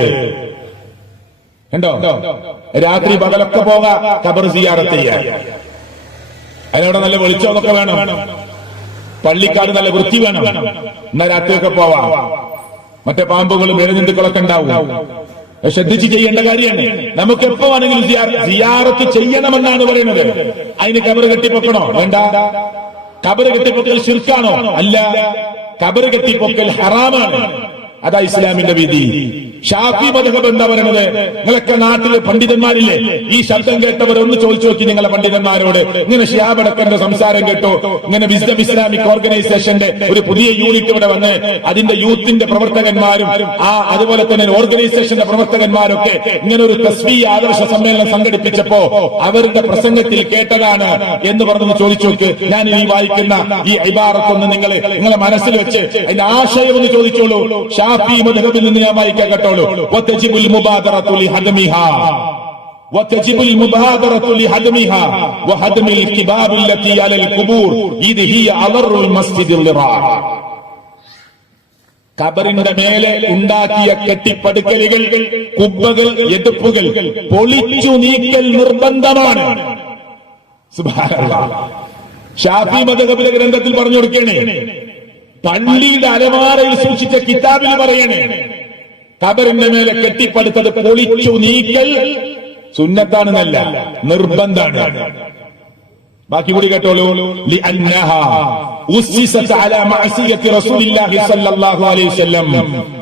കണ്ടോ? രാത്രി പകലൊക്കെ പോകാം ഖബർ സിയാറത്ത് ചെയ്യാൻ. അതിനവിടെ നല്ല വെളിച്ചമൊക്കെ വേണം, പള്ളിക്കാട് നല്ല വൃത്തി വേണം, എന്നാ രാത്രിയൊക്കെ പോവാം. മറ്റേ പാമ്പുകളും ഇഴജന്തുക്കളൊക്കെ ഉണ്ടാവും. ശ്രദ്ധിച്ച് ചെയ്യേണ്ട കാര്യമാണ്. നമുക്ക് എപ്പോ വേണമെങ്കിലും സിയാറത്ത് ചെയ്യണമെന്നാണ് പറയുന്നത്. അതിന് ഖബർ കെട്ടിപ്പൊക്കണോ? വേണ്ട. ഖബർ കെട്ടിപ്പൊക്കൽ ശിർക്കാണോ? അല്ല. ഖബർ കെട്ടിപ്പൊക്കൽ ഹറാമാണ്. അതാ ഇസ്ലാമിന്റെ വിധി. ഷാഫി മദ്ഹബ് എന്താ പറയുന്നത്? നിങ്ങളൊക്കെ നാട്ടില് പണ്ഡിതന്മാരില്ലേ? ഈ ശബ്ദം കേട്ടവർ ഒന്ന് ചോദിച്ചു നോക്കി നിങ്ങളെ പണ്ഡിതന്മാരോട്. ഇങ്ങനെ ഷിഹാബ് അടക്കന്റെ സംസാരം കേട്ടോ, ഇങ്ങനെ വിസ്ഡം ഇസ്ലാമിക് ഓർഗനൈസേഷന്റെ ഒരു പുതിയ യൂണിറ്റ് ഇവിടെ വന്ന് അതിന്റെ യൂത്തിന്റെ പ്രവർത്തകന്മാരും അതുപോലെ തന്നെ ഓർഗനൈസേഷന്റെ പ്രവർത്തകന്മാരൊക്കെ ഇങ്ങനെ ഒരു തസ്ബീഹ് ആദർശ സമ്മേളനം സംഘടിപ്പിച്ചപ്പോ അവരുടെ പ്രസംഗത്തിൽ കേട്ടതാണ് എന്ന് പറഞ്ഞു ചോദിച്ചു നോക്ക്. ഞാൻ ഈ വായിക്കുന്ന ഈ ഇബാറത്തൊന്ന് നിങ്ങളെ മനസ്സിൽ വെച്ച് അതിന്റെ ആശയം ഒന്ന് ചോദിച്ചോളൂ. ഷാഫി മദ്ഹബിൽ നിന്ന് ഞാൻ വായിക്കാൻ കേട്ടോ. وتجب المبادرة لهدمها وهدم الكباب التي على القبور إذ هي أضر المسجد الضرار. ഖബറിന്റെ മേലെ ഉണ്ടാക്കിയ കെട്ടിപ്പടുക്കലുകൾ, കുബ്ബകൾ, എതിർപ്പുകൾ പൊളിച്ചു നീക്കൽ നിർബന്ധമാണ്. സുബ്ഹാനല്ലാഹ്. ഷാഫി മദ്ഹബിലെ ഗ്രന്ഥത്തിൽ പറഞ്ഞു കൊടുക്കണേ, പള്ളിയുടെ അലമാരയിൽ സൂക്ഷിച്ച കിതാബിൽ പറയണേ, ഖബറിന്റെ മേലെ കെട്ടിപ്പടുത്തത് പൊളിച്ചു നീക്കൽ സുന്നത്താണെന്നല്ല, നിർബന്ധാണ്. ബാക്കി കൂടി കേട്ടോളൂ.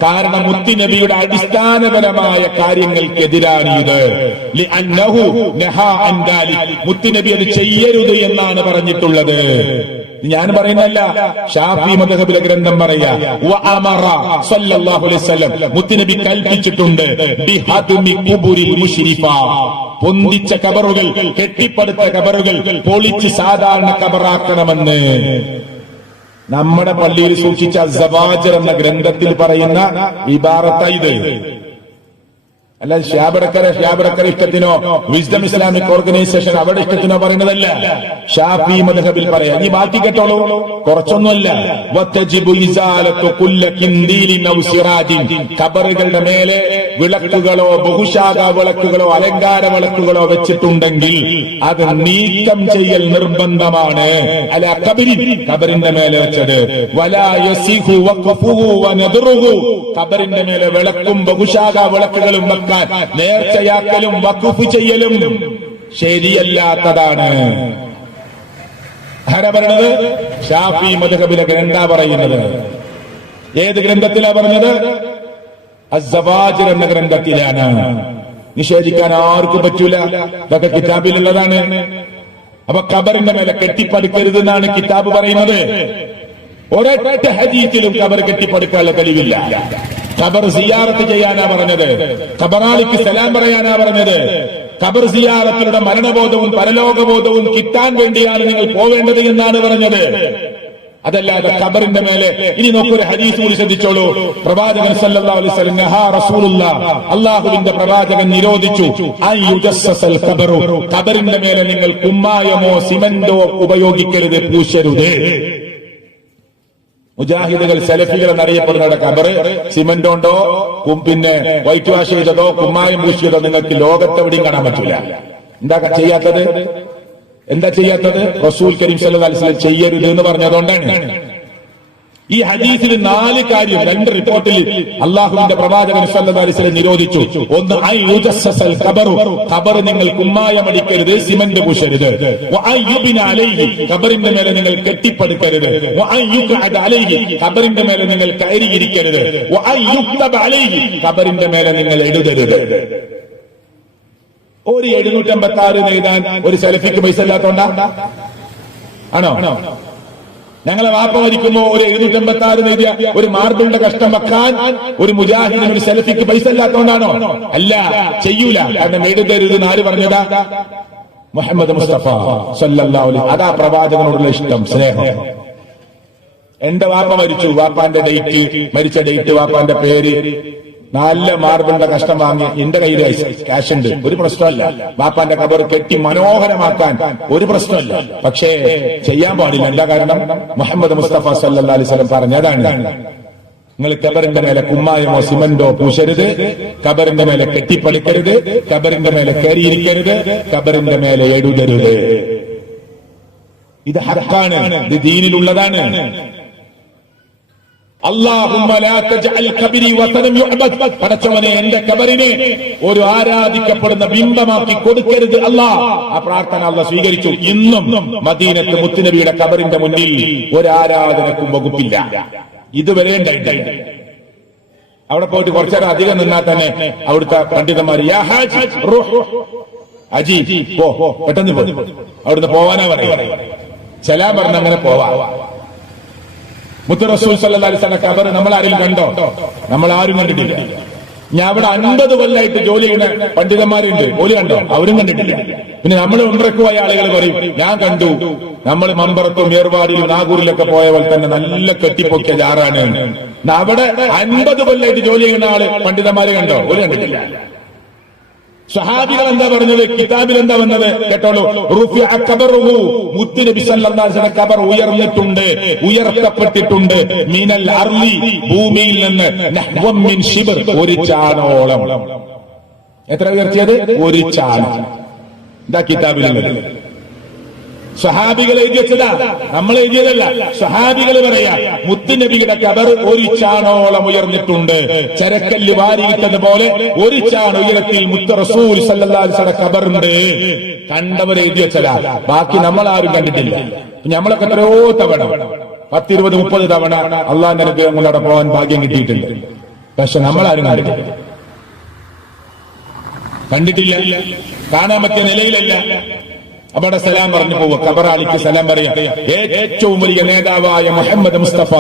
കാരണം മുത്തുനബിയുടെ അടിസ്ഥാനപരമായ കാര്യങ്ങൾക്കെതിരാണ് ഇത്. മുത്തുനബി അത് ചെയ്യരുത് എന്നാണ് പറഞ്ഞിട്ടുള്ളത്. ഞാൻ പറയുന്നല്ല, ഷാഫി മദ്ഹബിലെ ഗ്രന്ഥം പറയാ. മുത്തുനബി കൽപ്പിച്ചിട്ടുണ്ട് പൊന്തിച്ച ഖബറുകൾ, കെട്ടിപ്പടുത്ത ഖബറുകൾ പൊളിച്ച് സാധാരണ ഖബറാക്കണമെന്ന്. നമ്മുടെ പള്ളിയിൽ സൂക്ഷിച്ച സവാജർ എന്ന ഗ്രന്ഥത്തിൽ പറയുന്ന ഇബാറത്ത ഇത്. അല്ല ഷ്യാബടക്കര ഇഷ്ടത്തിനോ വിസ്ഡം ഇസ്ലാമിക് ഓർഗനൈസേഷൻ അവരുടെ ഇഷ്ടത്തിനോ പറയുന്നതല്ല, ഷാഫി മദ്ഹബിൽ പറയാം. ഈ ബാക്കി കേട്ടോളൂ, കുറച്ചൊന്നുമല്ല. ഖബറുകളുടെ മേലെ വിളക്കുകളോ ബഹുശാഖ വിളക്കുകളോ അലങ്കാര വിളക്കുകളോ വെച്ചിട്ടുണ്ടെങ്കിൽ അത് നീക്കം ചെയ്യൽ നിർബന്ധമാണ്. അല്ല ഖബറിന്റെ മേലെ വെച്ചത്. ഖബറിന്റെ മേലെ വിളക്കും ബഹുശാഖ വിളക്കുകളും വെക്കാൻ നേർച്ചയാക്കലും വഖഫ് ചെയ്യലും ശരിയല്ലാത്തതാണ്. ആരാ പറയണത്? ഷാഫി മദ്ഹബിലെ ഗ്രന്ഥാ പറയുന്നത്. ഏത് ഗ്രന്ഥത്തിലാ പറഞ്ഞത്? അസ്സവാജിർ എന്ന ഗ്രന്ഥത്തിലാണ്. നിഷേധിക്കാൻ ആർക്കും പറ്റൂല, ഇതൊക്കെ കിതാബിലുള്ളതാണ്. അപ്പൊ ഖബറിന്റെ മേലെ കെട്ടിപ്പടുക്കരുത് എന്നാണ് കിതാബ് പറയുന്നത്. ഒരൊറ്റ ഹദീസിലും ഖബർ കെട്ടിപ്പടുക്കാനുള്ള തെളിവില്ല. ഖബർ സിയാറത്ത് ചെയ്യാനാ പറഞ്ഞത്, ഖബറാളിക്ക് സലാം പറയാനാ പറഞ്ഞത്. ഖബർ സിയാറത്തിലൂടെ മരണബോധവും പരലോകബോധവും കിട്ടാൻ വേണ്ടിയാണ് നിങ്ങൾ പോവേണ്ടത് എന്നാണ് പറഞ്ഞത്. അതല്ലാതെ ഖബറിന്റെ മേലെ. ഇനി നോക്കൊരു ഹദീസ് കൂടി ശ്രദ്ധിച്ചോളൂ. പ്രവാചകൻ സല്ലല്ലാഹു അലൈഹി വസല്ലം അല്ലാഹുവിന്റെ പ്രവാചകൻ നിരോധിച്ചു ഖബറിന്റെ മേലെ നിങ്ങൾ കുമ്മായമോ സിമന്റോ ഉപയോഗിക്കരുത്, പൂശരുത്. മുജാഹിദുകൾ സലഫികൾ എന്നറിയപ്പെടുന്ന ഖബറ് സിമന്റ് കൊണ്ടോ പിന്നെ വൈറ്റ് വാഷ് ചെയ്തതോ കുമ്മായം പൂശിയതോ നിങ്ങൾക്ക് ലോകത്തെവിടെയും കാണാൻ പറ്റൂല. എന്താ ചെയ്യാത്തത്? റസൂൽ കരീം സല്ലല്ലാഹു അലൈഹി വസല്ലം ചെയ്യരുത് എന്ന് പറഞ്ഞതുകൊണ്ടാണ്. ഈ ഹദീസിൽ 4 കാര്യം 2 റിപ്പോർട്ടിൽ അള്ളാഹുവിന്റെ പ്രവാചകൻ സല്ലല്ലാഹു അലൈഹി വസല്ലം നിരോധിച്ചു. ഒന്ന്, ഖബർ നിങ്ങൾ കുമ്മായമടിക്കരുത്, സിമന്റ് പൂശരുത്. ഖബറിന്റെ മേലെ നിങ്ങൾ കെട്ടിപ്പടുക്കരുത്. ഖബറിന്റെ മേലെ നിങ്ങൾ കയറിയിരിക്കരുത്. ഖബറിന്റെ മേലെ നിങ്ങൾ എഴുതരുത്. ഒരു 756 എഴുതാൻ ഒരു സലഫിക്ക് പൈസ ഇല്ലാത്തോണ്ടാ? ആണോ? ഞങ്ങളെ വാപ്പ മരിക്കുമ്പോ ഒരു 756 എഴുതിയ ഒരു മാർബിളിന്റെ കഷ്ടം വെക്കാൻ ഒരു മുജാഹിദിന് ഒരു സലഫിക്ക് പൈസ ഇല്ലാത്തോണ്ടാണോ? അല്ല, ചെയ്യൂല. കാരണം എഴുതരുത് ആര് പറഞ്ഞതാ? മുഹമ്മദ് മുസ്തഫ സല്ലല്ലാഹു അലൈഹി. അതാ പ്രവാചകനോടുള്ള ഇഷ്ടം, സ്നേഹം. എന്റെ വാപ്പ മരിച്ചു, വാപ്പാന്റെ ഡേറ്റ്, മരിച്ച ഡേറ്റ്, വാപ്പാന്റെ പേര് നല്ല മാർബിളിന്റെ കഷ്ടം വാങ്ങി എന്റെ കയ്യിൽ ക്യാഷ് ഉണ്ട്, ഒരു പ്രശ്നമല്ല. ബാപ്പാന്റെ കബർ കെട്ടി മനോഹരമാക്കാൻ ഒരു പ്രശ്നമല്ല. പക്ഷേ ചെയ്യാൻ പാടില്ല. എന്താ കാരണം? മുഹമ്മദ് മുസ്തഫ സല്ലല്ലാഹു അലൈഹി വസല്ലം പറഞ്ഞതാണ്, നിങ്ങൾ കബറിന്റെ മേലെ കുമ്മായമോ സിമന്റോ പൂശരുത്, കബറിന്റെ മേലെ കെട്ടിപ്പളിക്കരുത്, കബറിന്റെ മേലെ കയറിയിരിക്കരുത്, കബറിന്റെ മേലെ എഴുതരുത്. ഇത് ഹഖാണ്, ഇത് ദീനിലുള്ളതാണ്. അല്ലാഹുമ്മ ലാ തജ്അൽ ഖബരി വതനം യുഅബദ്, പടച്ചവനെ എന്റെ കബറിനെ ഒരു ആരാധിക്കപ്പെടുന്ന ബിംബമാക്കി കൊടുക്കരുത് അല്ലാഹ്. ആ പ്രാർത്ഥന അല്ലാഹ് സ്വീകരിച്ചു. ഇന്നും മദീനത്ത് മുത്തുനബിയുടെ കബറിന്റെ മുന്നിൽ ഒരു ആരാധനക്കും വകുപ്പില്ല. ഇതുവരെ ഉണ്ടായിട്ടുണ്ട്. അവിടെ പോയിട്ട് കുറച്ചേരം അധികം നിന്നാൽ തന്നെ അവിടുത്തെ പണ്ഡിതന്മാർ യാ ഹാജി റൂഹ്, അജി പോ, പെട്ടെന്ന് പോ, അവിടുന്ന് പോവാനാ പറയാ. സലാം പറഞ്ഞ അങ്ങനെ പോവാ. മുത്ത് റസൂൽ സല്ലല്ലാഹു അലൈഹി വസല്ലം ഖബർ നമ്മൾ ആരും കണ്ടോ? നമ്മൾ ആരും കണ്ടിട്ടില്ല. ഞാൻ അവിടെ 50 കൊല്ലമായിട്ട് ജോലി ചെയ്യുന്ന പണ്ഡിതന്മാരുണ്ട്, ഓല് കണ്ടോ? അവരും കണ്ടിട്ടില്ല. പിന്നെ നമ്മൾ ഉംറയ്ക്ക് പോയ ആളുകൾ പറയും ഞാൻ കണ്ടു. നമ്മൾ മമ്പറത്തും ഏർവാടിയിലും നാഗൂരിലൊക്കെ പോയ പോലെ തന്നെ നല്ല കെട്ടിപ്പൊക്കിയ ജാറാണ്. അവിടെ 50 കൊല്ലമായിട്ട് ജോലി ചെയ്യുന്ന ആള് പണ്ഡിതന്മാര് കണ്ടോ? ഓല് കണ്ടിട്ടില്ല. സ്വഹാബികൾ എന്താ പറഞ്ഞത്? കിതാബിൽ എന്താ വന്നത് കേട്ടോളൂ. റുഫിഅ ഖബറുഹു, മുത്തുനബി സല്ലല്ലാഹു അലൈഹി വസല്ലം ഖബർ ഉയർന്നിട്ടുണ്ട്, ഉയർത്തപ്പെട്ടിട്ടുണ്ട്. മിനൽ അർളി, ഭൂമിയിൽ നിന്ന് നഹ്വം മിൻ ശിബ്ർ, ഒരു ചാണോളം. എത്ര ഉയർത്തിയത്? ഒരു ചാൺ. ഇതാ കിതാബിലുള്ളത്. സ്വഹാബികൾ എഴുതി വെച്ചതാ, നമ്മൾ എഴുതിയതല്ല. സ്വഹാബികൾ പറയാ മുത്തുനബിയുടെ ഖബർ ഒരു ചാണോളം ഉയർന്നിട്ടുണ്ട്. ചരക്കല്ല് വാരിയിട്ടതുപോലെ ഒരു ചാൺ ഉയരത്തിൽ മുത്ത് റസൂൽ സല്ലല്ലാഹു അലൈഹി വസല്ലം ഖബറുണ്ട്. കണ്ടവർ എഴുതി വെച്ചതാ, ബാക്കി നമ്മൾ ആരും കണ്ടിട്ടില്ല. നമ്മളൊക്കെ എത്രയോ തവണ 10, 20, 30 തവണ അള്ളാന്റെ അനുഗ്രഹം കൊണ്ട് അവിടെ പോകാൻ ഭാഗ്യം കിട്ടിയിട്ടുണ്ട്. പക്ഷെ നമ്മളാരും കണ്ടിട്ടില്ല, കാണാൻ പറ്റിയ നിലയിലല്ല. അവിടെ സലാം പറഞ്ഞു പോവുക, ഖബറാളിക്ക് സലാം പറയാം. ഏറ്റവും വലിയ നേതാവായ മുഹമ്മദ് മുസ്തഫ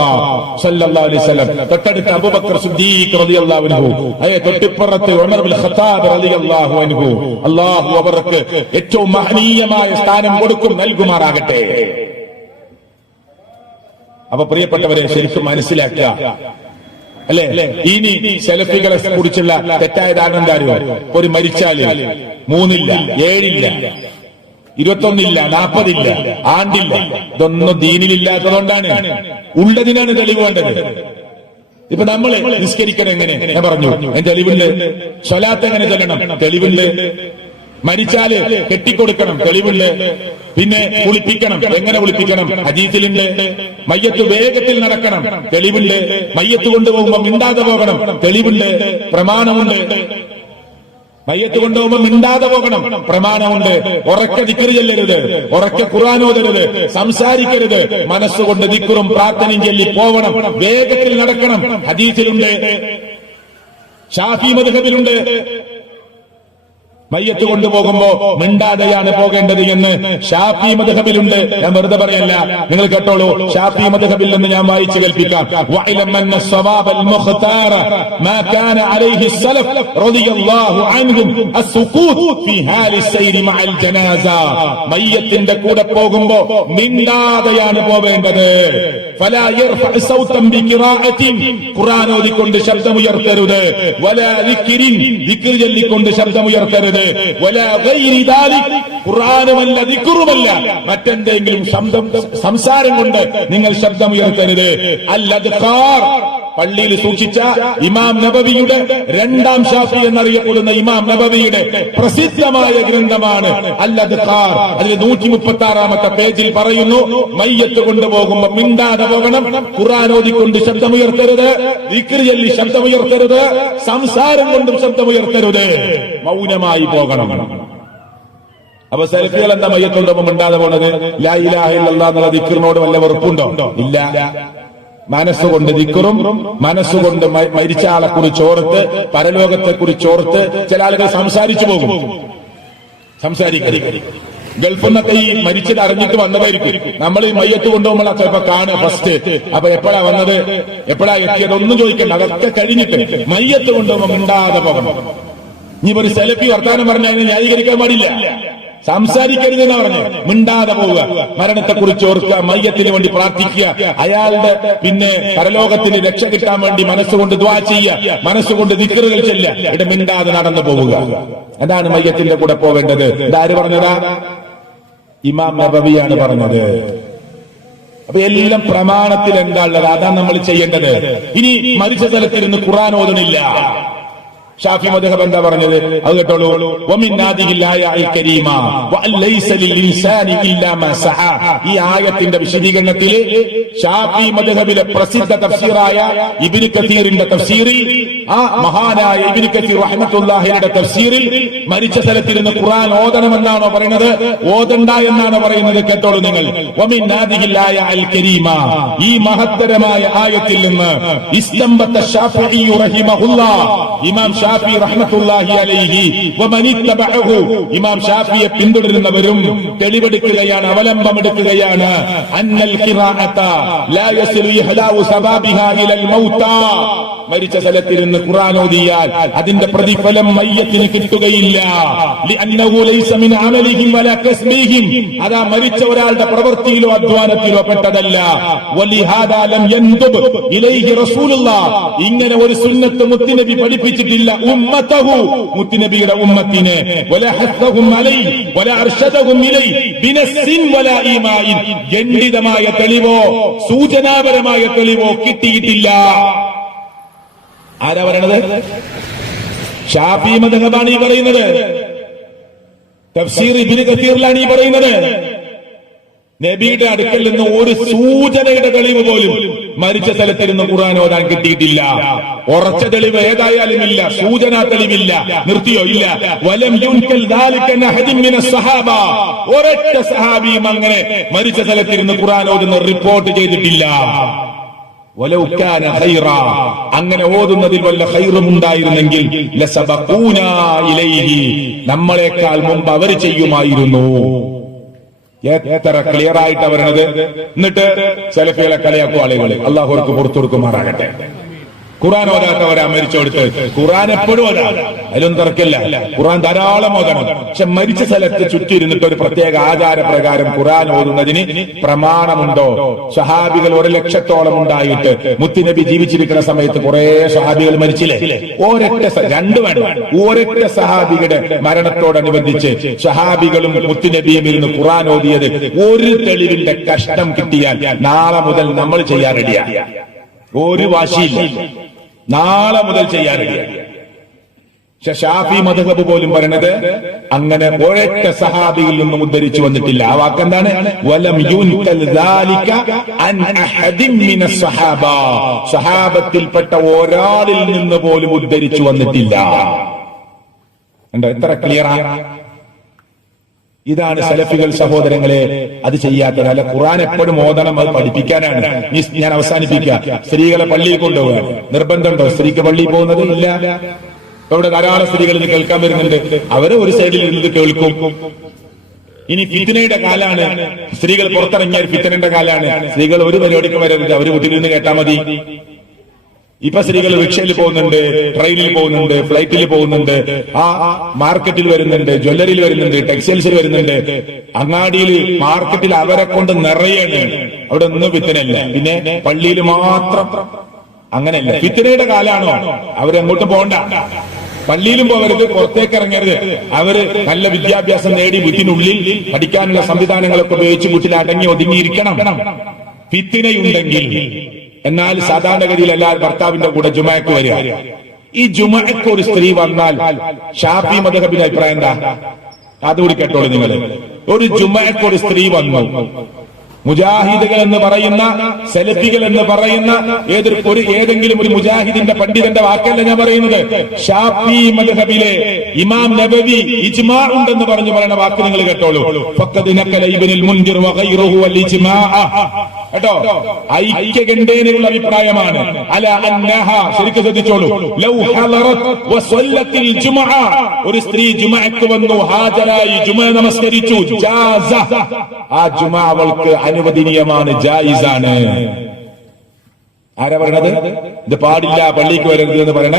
സല്ലല്ലാഹു അലൈഹി വസല്ലം, തൊട്ടടുത്ത് അബൂബക്കർ സിദ്ദീഖ് റളിയല്ലാഹു അൻഹു, തൊട്ടിപ്പുറത്ത് ഉമർ ബിൻ ഖത്താബ് റളിയല്ലാഹു അൻഹു. അല്ലാഹു അവർക്ക് ഏറ്റവും മഹനീയമായ സ്ഥാനം കൊടുക്കും, നൽകുമാറാകട്ടെ. അപ്പൊ പ്രിയപ്പെട്ടവരെ ശരിക്കും മനസ്സിലാക്കുക, അല്ലെ? ഇനി സെലഫികളെ കുറിച്ചുള്ള തെറ്റായ ധാരണ എന്താ? ഒരു മരിച്ചാല് 3 ഇല്ല, 7 ഇല്ല, 21 ഇല്ല, 40 ഇല്ല, ആണ്ടില്ല. ഇതൊന്നും ദീനിലില്ലാത്തതുകൊണ്ടാണ്. ഉള്ളതിനാണ് തെളിവ് വേണ്ടത്. ഇപ്പൊ നമ്മള് നിസ്കരിക്കണം എങ്ങനെ? ഞാൻ പറഞ്ഞു, തെളിവുണ്ട്. സ്വലാത്ത് എങ്ങനെ ചൊല്ലണം? തെളിവുണ്ട്. മരിച്ചാല് കെട്ടിക്കൊടുക്കണം, തെളിവുണ്ട്. പിന്നെ കുളിപ്പിക്കണം, എങ്ങനെ കുളിപ്പിക്കണം? ഹദീസിലുണ്ട്. മയ്യത്ത് വേഗത്തിൽ നടക്കണം, തെളിവുണ്ട്. മയ്യത്ത് കൊണ്ടുപോകുമ്പോ മിണ്ടാതെ പോകണം, തെളിവുണ്ട്, പ്രമാണമുണ്ട്. മയ്യത്ത് കൊണ്ടുപോകുമ്പോ മിണ്ടാതെ പോകണം, പ്രമാണമുണ്ട്. ഉറക്കെ ദിക്റ് ചൊല്ലരുത്, ഉറക്കെ ഖുർആൻ ഓതരുത്, സംസാരിക്കരുത്. മനസ്സുകൊണ്ട് ദിക്റും പ്രാർത്ഥനയും ചൊല്ലി പോവണം, വേഗത്തിൽ നടക്കണം, ഹദീസിലുണ്ട്. ശാഫി മദ്ഹബിലുണ്ട്. മയ്യത്ത് കൊണ്ടുപോകുമ്പോ മിണ്ടാതെയാണ് പോകേണ്ടത് എന്ന് ഷാഫി മദ്ഹബിലുണ്ട്. ഞാൻ വെറുതെ പറയല്ല, നിങ്ങൾ കേട്ടോളൂ. ഷാഫി മദ്ഹബിൽ നിന്ന് ഞാൻ വായിച്ചു കേൾപ്പിക്കാം. വഅലം അന്ന സ്വവാബൽ മുഖ്താറ മാ കാന അലൈഹി സലഫ് റളിയല്ലാഹു അൻഹും അസ്സുകൂത് ഫീ ഹാലി സൈരി മഅൽ ജനാസ. മയ്യത്തിന്റെ കൂടെ പോകുമ്പോ മിണ്ടാതെയാണ് പോവേണ്ടത്. ഫലാ യർഫഅ സൗതൻ ബിഖിറാഅത്തിൻ, ഖുർആൻ ഓതിക്കൊണ്ട് ശബ്ദമുയർത്തരുത്. വലാ ദിക്രിൻ, ദിക്ർ ചൊല്ലിക്കൊണ്ട് ശബ്ദമുയർത്തരുത്. വലാ ഗൈരി ദാലിക്, ഖുർആനുമല്ല ദിക്റുമല്ല മറ്റെന്തെങ്കിലും സംസാരം കൊണ്ട് നിങ്ങൾ ശബ്ദമുയർത്തരുത്. അൽ അദ്ഖാർ, പള്ളിയിൽ സൂക്ഷിച്ച ഇമാം നബവിയുടെ, 2ാം ഷാഫി എന്നറിയപ്പെടുന്ന ഇമാം നബവിയുടെ പ്രസിദ്ധമായ ഗ്രന്ഥമാണ് അൽ അദ്ഖാർ. അതിൽ 136-ാമത്തെ പേജിൽ പറയുന്നു, മയ്യത്ത് കൊണ്ടുപോകുമ്പോ മിണ്ടാതെ പോകണം, ഖുർആൻ ഓതിക്കൊണ്ട് ശബ്ദമുയർത്തരുത്, ദിക്ർ ചൊല്ലി ശബ്ദമുയർത്തരുത്, സംസാരം കൊണ്ടും ശബ്ദമുയർത്തരുത്, മൗനമായി പോകണം. അപ്പൊ സെൽഫികൾ എന്താ മയ്യത്ത് കൊണ്ടുപോകുമ്പോ മിണ്ടാതെ പോണത്? ലാ ഇലാഹ ഇല്ലല്ലാഹ് എന്നുള്ള ദിക്റിനോട് വല്ല വെറുപ്പുണ്ടോ? ഇല്ല. മനസ്സുകൊണ്ട് ദിക്റും, മനസ്സുകൊണ്ട് മരിച്ച ആളെ കുറിച്ച് ഓർത്ത്, പരലോകത്തെ കുറിച്ച് ഓർത്ത് ചില ആളുകൾ സംസാരിച്ചു പോകും. സംസാരിക്കരുത്. ഗൾഫിൽ നിന്നൊക്കെ ഈ മരിച്ചത് അറിഞ്ഞിട്ട് വന്നതായിരിക്കും. നമ്മൾ ഈ മയ്യത്ത് കൊണ്ടുപോകുമ്പോൾ ചിലപ്പോ കാണുക ഫസ്റ്റ്. അപ്പൊ എപ്പോഴാ വന്നത്, എപ്പോഴാ എത്തിയത് ഒന്നും ചോദിക്കണ്ട, അതൊക്കെ കഴിഞ്ഞിട്ട് മയ്യത്ത് കൊണ്ടുപോകുമ്പോൾ മിണ്ടാതെ പോകണം. ഇനി ഒരു സെലഫി വർത്താനം പറഞ്ഞാൽ ന്യായീകരിക്കാൻ പാടില്ല. സംസാരിക്കരുതെന്ന് പറഞ്ഞ് മിണ്ടാതെ പോവുക, മരണത്തെക്കുറിച്ച് ഓർക്കുക, മയ്യത്തിന് വേണ്ടി പ്രാർത്ഥിക്കുക, അയാളുടെ പിന്നെ പരലോകത്തിന് രക്ഷ കിട്ടാൻ വേണ്ടി മനസ്സുകൊണ്ട് ദുആ ചെയ്യുക, മനസ്സുകൊണ്ട് ദിക്റുകൾ ചെല്ലുക, ഇവിടെ മിണ്ടാതെ നടന്നു പോവുക. അതാണ് മയ്യത്തിന്റെ കൂടെ പോവേണ്ടത്. ഇതാര് പറഞ്ഞതാ? ഇമാം നബവിയാണ് പറഞ്ഞത്. അപ്പൊ എല്ലാം പ്രമാണത്തിൽ എന്താ ഉള്ളത് അതാണ് നമ്മൾ ചെയ്യേണ്ടത്. ഇനി മരിച്ച സ്ഥലത്തിരുന്ന് ഖുർആൻ ഓതണില്ല. ഷാഫി മദ്ഹബ് എന്താ പറഞ്ഞത്? അത് കേട്ടോളൂ. വമിൻ നാദിഹിൽ ആയത്തുൽ കരീമ വലൈസ ലിൽ ഇൻസാനി ഇല്ലാ മാ സഅ. ഈ ആയത്തിന്റെ വിശദീകരണത്തിൽ ഷാഫി മദ്ഹബിലെ പ്രസിദ്ധ തഫ്സീറായ ഇബ്നു കസീറിന്റെ തഫ്സീറിൽ, ആ മഹാനായ ഇബ്നു കസീർ റഹ്മത്തുള്ളാഹിയുടെ തഫ്സീറിൽ മരിച്ച സ്ഥലത്തിരുന്ന് ഖുർആൻ ഓതണമെന്നാണോ പറയുന്നത്, ഓതണ്ട എന്നാണോ പറയുന്നത്? കേട്ടോളൂ നിങ്ങൾ. വമിൻ നാദിഹിൽ ആയത്തുൽ കരീമ, ഈ മഹത്തരമായ ആയത്തിൽ നിന്ന് ഇസ്തംബത ഷാഫിഈ റഹിമഹുല്ലാഹ്, ഇമാം ഷാഫി റഹ്മത്തുള്ളാഹി അലൈഹി വമനിത്തബഅഹു, ഇമാം ഷാഫിയെ പിന്തുടരുന്നവരും തെളിവെടുക്കുകയാണ്, അവലംബമെടുക്കുകയാണ്. അന്നൽ ഖിറാഅത ലാ യസ്ലു ഇഹ്ലാഉ സബാബിഹാ ഇലൽ മൗതാ, മരിച്ച സ്ഥലത്തിരുന്ന് ഖുർആൻ ഓതിയാൽ അതിന്റെ പ്രതിഫലം മയ്യത്തിന് കിട്ടുകയില്ല. ലിഅന്നഹു ലൈസ മിൻ അമലിഹിം വലാ കസ്ബിഹിം, അതാ മരിച്ച ഒരാളുടെ പ്രവൃത്തിയിലോ അധ്വാനത്തിലോ പെട്ടതല്ല. വലിഹാദാ ലം യൻദുബ് ഇലൈഹി റസൂലുള്ളാഹ്, ഇങ്ങനെ ഒരു സുന്നത്ത് മുത്തുനബി പഠിപ്പിച്ചിട്ടില്ല ഉമ്മതഹു, മുത്തുനബിയുടെ ഉമ്മത്തിനെ. വലാ ഹസ്സഹും അലൈഹി വലാ അർശദഹും ഇലൈഹി ബിനസ്സിൻ വലാ ഈമാഇൻ, ഖണ്ഡിതമായ തെളിവോ സൂചനാപരമായ തെളിവോ കിട്ടിയിട്ടില്ല. ആരാ പറയണത്? ഷാഫി മദ്ഹബാണ് ഈ പറയുന്നത്. തഫ്സീർ ഇബ്നു കസീറിലാണ് ഈ പറയുന്നത്. നബിയുടെ അടുക്കൽ നിന്ന് ഒരു സൂചനയുടെ തെളിവ് പോലും മരിച്ച സ്ഥലത്തിരുന്ന് ഖുർആൻ ഓതാൻ കിട്ടിയിട്ടില്ല. ഉറച്ച തെളിവ് ഏതായാലും ഇല്ല, സൂചനാ തെളിവില്ല. നിർത്തിയോ? ഇല്ല. വലം യുൻകൽ ദാലിക അഹദിൻ മിനസ് സഹാബ, ഒരൊറ്റ സഹാബിയും അങ്ങനെ മരിച്ച സ്ഥലത്തിരുന്ന് ഖുർആൻ ഓതുന്ന റിപ്പോർട്ട് ചെയ്തിട്ടില്ല. വലൗ കാന ഖൈറാ, അങ്ങനെ ഓതുന്നതിൽ വല്ല ഖൈറും ഉണ്ടായിരുന്നെങ്കിൽ ലസബഖൂനാ ഇലൈഹി, നമ്മളെക്കാൾ മുമ്പ് അവർ ചെയ്യുമായിരുന്നു. എത്ര ക്ലിയർ ആയിട്ട് അവരണത്. എന്നിട്ട് സലഫികളെ കളിയാക്കും ആളുകൾ. അള്ളാഹു അവർക്ക് പുറത്തു കൊടുക്കുമാറാകട്ടെ. ഖുർആൻ ഓതാത്തവരാ മരിച്ചെടുത്ത്. ഖുർആൻ എപ്പോഴും ഓതാം, അതിലൊന്നും തർക്കില്ല. ഖുർആൻ ധാരാളം ഓതണം. പക്ഷെ മരിച്ച സ്ഥലത്ത് ചുറ്റിരുന്നിട്ട് ഒരു പ്രത്യേക ആചാരപ്രകാരം ഖുർആൻ ഓതുന്നതിന് പ്രമാണമുണ്ടോ? സഹാബികൾ 100,000-ഓളം ഉണ്ടായിട്ട് മുത്തുനബി ജീവിച്ചിരിക്കുന്ന സമയത്ത് കുറെ സഹാബികൾ മരിച്ചില്ലേ? ഒരൊറ്റ സഹാബിയുടെ മരണത്തോടനുബന്ധിച്ച് സഹാബികളും മുത്തുനബിയും ഇരുന്ന് ഖുർആൻ ഓതിയത് ഒരു തെളിവിന്റെ കഷ്ടം കിട്ടിയാൽ നാളെ മുതൽ നമ്മൾ ചെയ്യാൻ റെഡിയാണ്. ഒരു വാശിയില്ല, നാളെ മുതൽ ചെയ്യാൻ റെഡിയാണ്. പക്ഷെ ഷാഫി മദ്ഹബ് പോലും പറയണത് അങ്ങനെ ഒരൊറ്റ സഹാബിയിൽ നിന്നും ഉദ്ധരിച്ചു വന്നിട്ടില്ല. ആ വാക്കെന്താണ്? വലം യുൻകൽ ദാലിക അൻ അഹദിൻ മിനസ് സഹാബ, സഹാബത്തിൽപ്പെട്ട ഒരാളിൽ നിന്ന് പോലും ഉദ്ധരിച്ചു വന്നിട്ടില്ല. കണ്ടോ എത്ര ക്ലിയറാണ്? ഇതാണ് സലഫികൾ സഹോദരങ്ങളെ അത് ചെയ്യാത്തത്. അല്ല, ഖുർആൻ എപ്പോഴും ഓതണം, അത് പഠിപ്പിക്കാനാണ്. ഞാൻ അവസാനിപ്പിക്കുക. സ്ത്രീകളെ പള്ളിയിൽ കൊണ്ടുപോകുക നിർബന്ധമുണ്ടോ? സ്ത്രീക്ക് പള്ളിയിൽ പോകുന്നത് ഇല്ല. ഇവിടെ ധാരാളം സ്ത്രീകൾ ഇത് കേൾക്കാൻ വരുന്നുണ്ട്. അവരെ ഒരു സൈഡിൽ ഇരുന്നത് കേൾക്കും. ഇനി ഫിത്നയുടെ കാലാണ്. സ്ത്രീകൾ പുറത്തിറങ്ങിയാൽ ഫിത്നയുടെ കാലാണ്. സ്ത്രീകൾ ഒരു പരിപാടിക്ക് വരരുത്, അവര് വീട്ടിൽ നിന്ന് കേട്ടാൽ മതി. ഇപ്പൊ സ്ത്രീകൾ റിക്ഷയിൽ പോകുന്നുണ്ട്, ട്രെയിനിൽ പോകുന്നുണ്ട്, ഫ്ലൈറ്റിൽ പോകുന്നുണ്ട്, ആ മാർക്കറ്റിൽ വരുന്നുണ്ട്, ജ്വല്ലറിയിൽ വരുന്നുണ്ട്, ടെക്സ്റ്റൈൽസിൽ വരുന്നുണ്ട്, അങ്ങാടിയിൽ മാർക്കറ്റിൽ അവരെ കൊണ്ട് നിറയാണ്. അവിടെ ഒന്നും ഫിത്നയില്ല. പിന്നെ പള്ളിയിൽ മാത്രം അങ്ങനെയല്ല. ഫിത്നയുടെ കാലാണോ? അവരെങ്ങോട്ട് പോകണ്ട. പള്ളിയിലും പോകരുത്, പുറത്തേക്ക് ഇറങ്ങരുത്. അവര് നല്ല വിദ്യാഭ്യാസം നേടി വീട്ടിനുള്ളിൽ പഠിക്കാനുള്ള സംവിധാനങ്ങളൊക്കെ ഉപയോഗിച്ച് വീട്ടിൽ അടങ്ങി ഒതുങ്ങിയിരിക്കണം. ഫിത്നയുണ്ടെങ്കിൽ. എന്നാൽ സാധാരണഗതിയിൽ എല്ലാവരും ഭർത്താവിന്റെ കൂടെ ജുമഅക്ക് വരിക. ഈ ജുമഅക്ക് ഒരു സ്ത്രീ വന്നാൽ ഷാഫി മദ്ഹബിന്റെ അഭിപ്രായം എന്താ? അതുകൂടി കേട്ടോളൂ നിങ്ങൾ. ഒരു ജുമഅക്ക് ഒരു സ്ത്രീ വന്നു, മുജാഹിദുകൾ എന്ന് പറയുന്ന, സലഫികൾ എന്ന് പറയുന്ന ഏതെങ്കിലും ഒരു മുജാഹിദിന്റെ പണ്ഡിതന്റെ വാക്കല്ല ഞാൻ പറയുന്നത്. ഷാഫി മദ്ഹബിലെ ഇമാം നബവി ഇജ്മാ ഉണ്ടെന്ന് പറഞ്ഞു പറയുന്ന വാക്ക് നിങ്ങൾ കേട്ടോളൂ. ഫഖദ് നഖല ഇബ്നുൽ മുൻദിർ വഗൈറുഹു വൽ ഇജ്മാ, കേട്ടോ, ഐക്യകണ്ഠേനയുള്ള അഭിപ്രായമാണ്. അല അന്നഹ, ശരിക്കും ശ്രദ്ധിച്ചോളൂ. ലൗ ഹളറത് വസല്ലത്തിൽ ജുമുഅ, ഒരു സ്ത്രീ ജുമഅക്ക് വന്നു, ഹാജരായി, ജുമുഅ നമസ്കരിച്ചു, ജാസ, ആ ജുമുഅ അവൾക്ക് അനുവദനീയമാണ്, ജായിസാണ്. ആരാ പറയണത്? ഇത് പാടില്ല, പള്ളിക്ക് വരരുത് എന്ന് പറയണ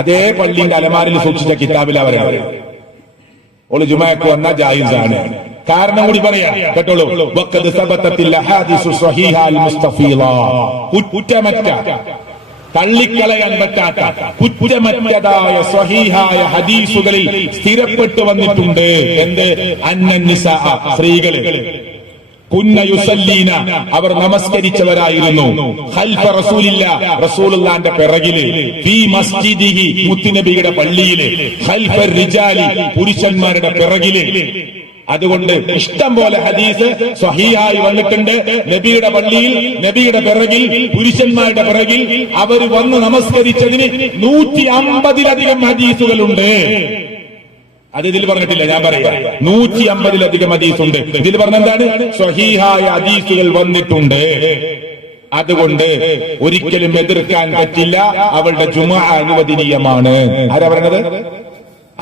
അതേ പള്ളിന്റെ അലമാരിൽ സൂക്ഷിച്ച കിതാബിലാ പറയണത്. ഓള് ജുമാക്ക് വന്ന ജായിസാണ്. കാരണം കൂടി പറയാം, കേട്ടോളൂ. വഖദ് സബതത്തിൽ അഹാദിസു സ്വഹീഹ അൽ മുസ്തഫീള, കുറ്റമറ്റ, തള്ളിക്കളയാൻ പറ്റാത്ത കുറ്റമറ്റതായ സ്വഹീഹായ ഹദീസുകളിൽ സ്ഥിരപ്പെട്ടു വന്നിട്ടുണ്ട്. എന്ത്? അന്നന്നിസാ, സ്ത്രീകള്, കുന്ന യുസല്ലീന, അവർ നമസ്കരിച്ചവരായിരുന്നു, ഖൽഫ റസൂലില്ല, റസൂലുള്ളാന്റെ പിറകില്, ഫീ മസ്ജിദിഹി, മുത്തുനബിയുടെ പള്ളിയില്, ഖൽഫ റിജാലി, പുരുഷന്മാരുടെ പിറകില്. അതുകൊണ്ട് ഇഷ്ടം പോലെ ഹദീസ് സ്വഹീഹായി വന്നിട്ടുണ്ട്. നബിയുടെ പള്ളിയിൽ, നബിയുടെ പിറകിൽ, പുരുഷന്മാരുടെ പിറകിൽ അവർ വന്ന് നമസ്കരിച്ചതിന് 150-ലധികം ഹദീസുകളുണ്ട്. അത് ഇതിൽ പറഞ്ഞിട്ടില്ല, ഞാൻ പറയാം. 150-ലധികം ഹദീസുണ്ട്. ഇതിൽ പറഞ്ഞെന്താണ്? സ്വഹീഹായ ഹദീസുകൾ വന്നിട്ടുണ്ട്. അതുകൊണ്ട് ഒരിക്കലും എതിർക്കാൻ പറ്റില്ല. അവളുടെ ജുമുഅ അനുവദനീയമാണ്. ആരാ പറഞ്ഞത്?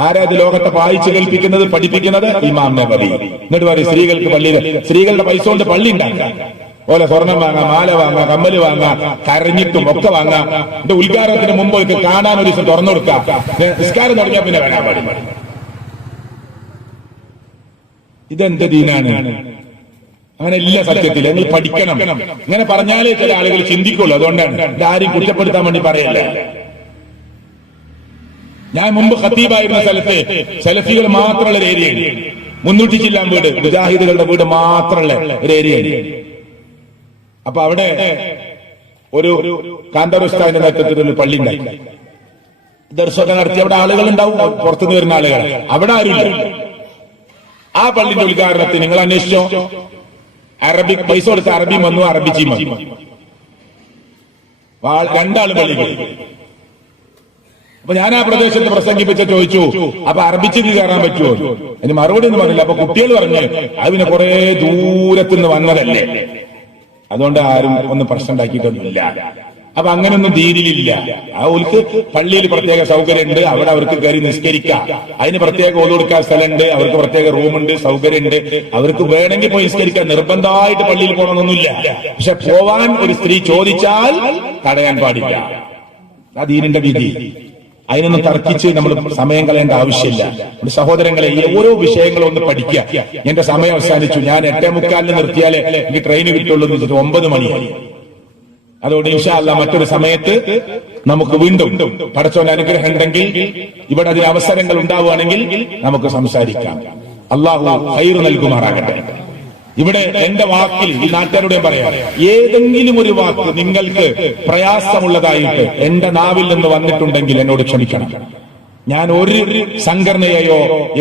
ആരാ ഇത് ലോകത്തെ വായിച്ചു കേൾപ്പിക്കുന്നത്, പഠിപ്പിക്കുന്നത്? ഇമാം നബവി. എന്നിട്ട് പറയും സ്ത്രീകൾക്ക് പള്ളിയിൽ, സ്ത്രീകളുടെ പൈസ കൊണ്ട് പള്ളി ഉണ്ടാക്കാം, ഓലെ സ്വർണം വാങ്ങാം, മാല വാങ്ങാം, കമ്മല് വാങ്ങാം, കരഞ്ഞിട്ടും ഒക്കെ വാങ്ങാം. എന്റെ ഉദ്ഘാടനത്തിന് മുമ്പ് കാണാൻ ഒരു ദിവസം തുറന്നു കൊടുക്കാം. നിസ്കാരം തുടങ്ങിയാൽ പിന്നെ വരാൻ പാടില്ല. ഇതെന്ത് ദീനാണ്? അങ്ങനെ ഇല്ല സത്യത്തിൽ. നിങ്ങൾ പഠിക്കണം. ഇങ്ങനെ പറഞ്ഞാലേ ചില ആളുകൾ ചിന്തിക്കുള്ളൂ. അതുകൊണ്ടാണ് ഇതാരും കുറ്റപ്പെടുത്താൻ വേണ്ടി പറയല്ല. ഞാൻ മുമ്പ് ഖത്തീബായിരുന്ന സ്ഥലത്ത് സലഫികൾ മാത്രമുള്ള ഒരു ഏരിയയാണ്. 300 ചില്ലാൻ വീട്, മുജാഹിദുകളുടെ വീട് മാത്രമുള്ള ഒരു ഏരിയയാണ്. അപ്പൊ അവിടെ ഒരു കാന്തർ ഉസ്താദിന്റെ നേതൃത്വത്തിൽ ഒരു പള്ളി ഉണ്ടായി. ദർശനം നടത്തി അവിടെ ആളുകൾ ഉണ്ടാവും, പുറത്തുനിന്ന് വരുന്ന ആളുകൾ. അവിടെ ആരുമില്ല. ആ പള്ളിന്റെ ഉദ്ഘാടനത്തിന് നിങ്ങൾ അന്വേഷിച്ചോ? അറബിക് പൈസ കൊടുത്ത് അറബിയും വന്നു, അറബിച്ചിയും വന്നു. രണ്ടാളും പള്ളി പോയി. അപ്പൊ ഞാൻ ആ പ്രദേശത്ത് പ്രസംഗിപ്പിച്ച ചോദിച്ചു, അപ്പൊ അറബിച്ചിക്ക് കയറാൻ പറ്റുമോ? അതിന് മറുപടി ഒന്നും പറഞ്ഞില്ല. അപ്പൊ കുട്ടികൾ പറഞ്ഞു, അത് പിന്നെ കുറെ ദൂരത്തുനിന്ന് വന്നതല്ലേ, അതുകൊണ്ട് ആരും ഒന്നും പ്രശ്നം ഉണ്ടാക്കിയിട്ടൊന്നുമില്ല. അപ്പൊ അങ്ങനൊന്നും ദീനിലില്ല. ആ ഓൽക്ക് പള്ളിയിൽ പ്രത്യേക സൗകര്യമുണ്ട്, അവിടെ അവർക്ക് കയറി നിസ്കരിക്കാം. അതിന് പ്രത്യേക ഓതു കൊടുക്കാൻ സ്ഥലമുണ്ട്, അവർക്ക് പ്രത്യേക റൂമുണ്ട്, സൗകര്യമുണ്ട്. അവർക്ക് വേണമെങ്കിൽ പോയി നിസ്കരിക്കാൻ, നിർബന്ധമായിട്ട് പള്ളിയിൽ പോകണമെന്നൊന്നുമില്ല. പക്ഷെ പോവാൻ ഒരു സ്ത്രീ ചോദിച്ചാൽ തടയാൻ പാടില്ല. ആ ദീനിന്റെ വിധി. അതിനൊന്നും തർക്കിച്ച് നമ്മൾ സമയം കളയേണ്ട ആവശ്യമില്ല. സഹോദരങ്ങളെ, ഈ ഓരോ വിഷയങ്ങളും ഒന്ന് പഠിക്കുക. എന്റെ സമയം അവസാനിച്ചു. ഞാൻ 8:45 നിർത്തിയാലേ എനിക്ക് ട്രെയിന് കിട്ടുള്ളൂ എന്ന് വെച്ചിട്ട് 9 മണിയായി. അതുകൊണ്ട് ഇൻഷാ അല്ലാഹ് മറ്റൊരു സമയത്ത് നമുക്ക് വീണ്ടും പടച്ചോന്റെ അനുഗ്രഹം ഉണ്ടെങ്കിൽ, ഇവിടെ അതിന് അവസരങ്ങൾ ഉണ്ടാവുകയാണെങ്കിൽ നമുക്ക് സംസാരിക്കാം. അള്ളാഹു ഖൈർ നൽകുമാറാകട്ടെ. ഇവിടെ എന്റെ വാക്കിൽ ഈ നാട്ടുകാരുടെ പറയാം, ഏതെങ്കിലും ഒരു വാക്ക് നിങ്ങൾക്ക് പ്രയാസമുള്ളതായിട്ട് എന്റെ നാവിൽ നിന്ന് വന്നിട്ടുണ്ടെങ്കിൽ എന്നോട് ക്ഷമിക്കണം. ഞാൻ ഒരു സംഘടനയെയോ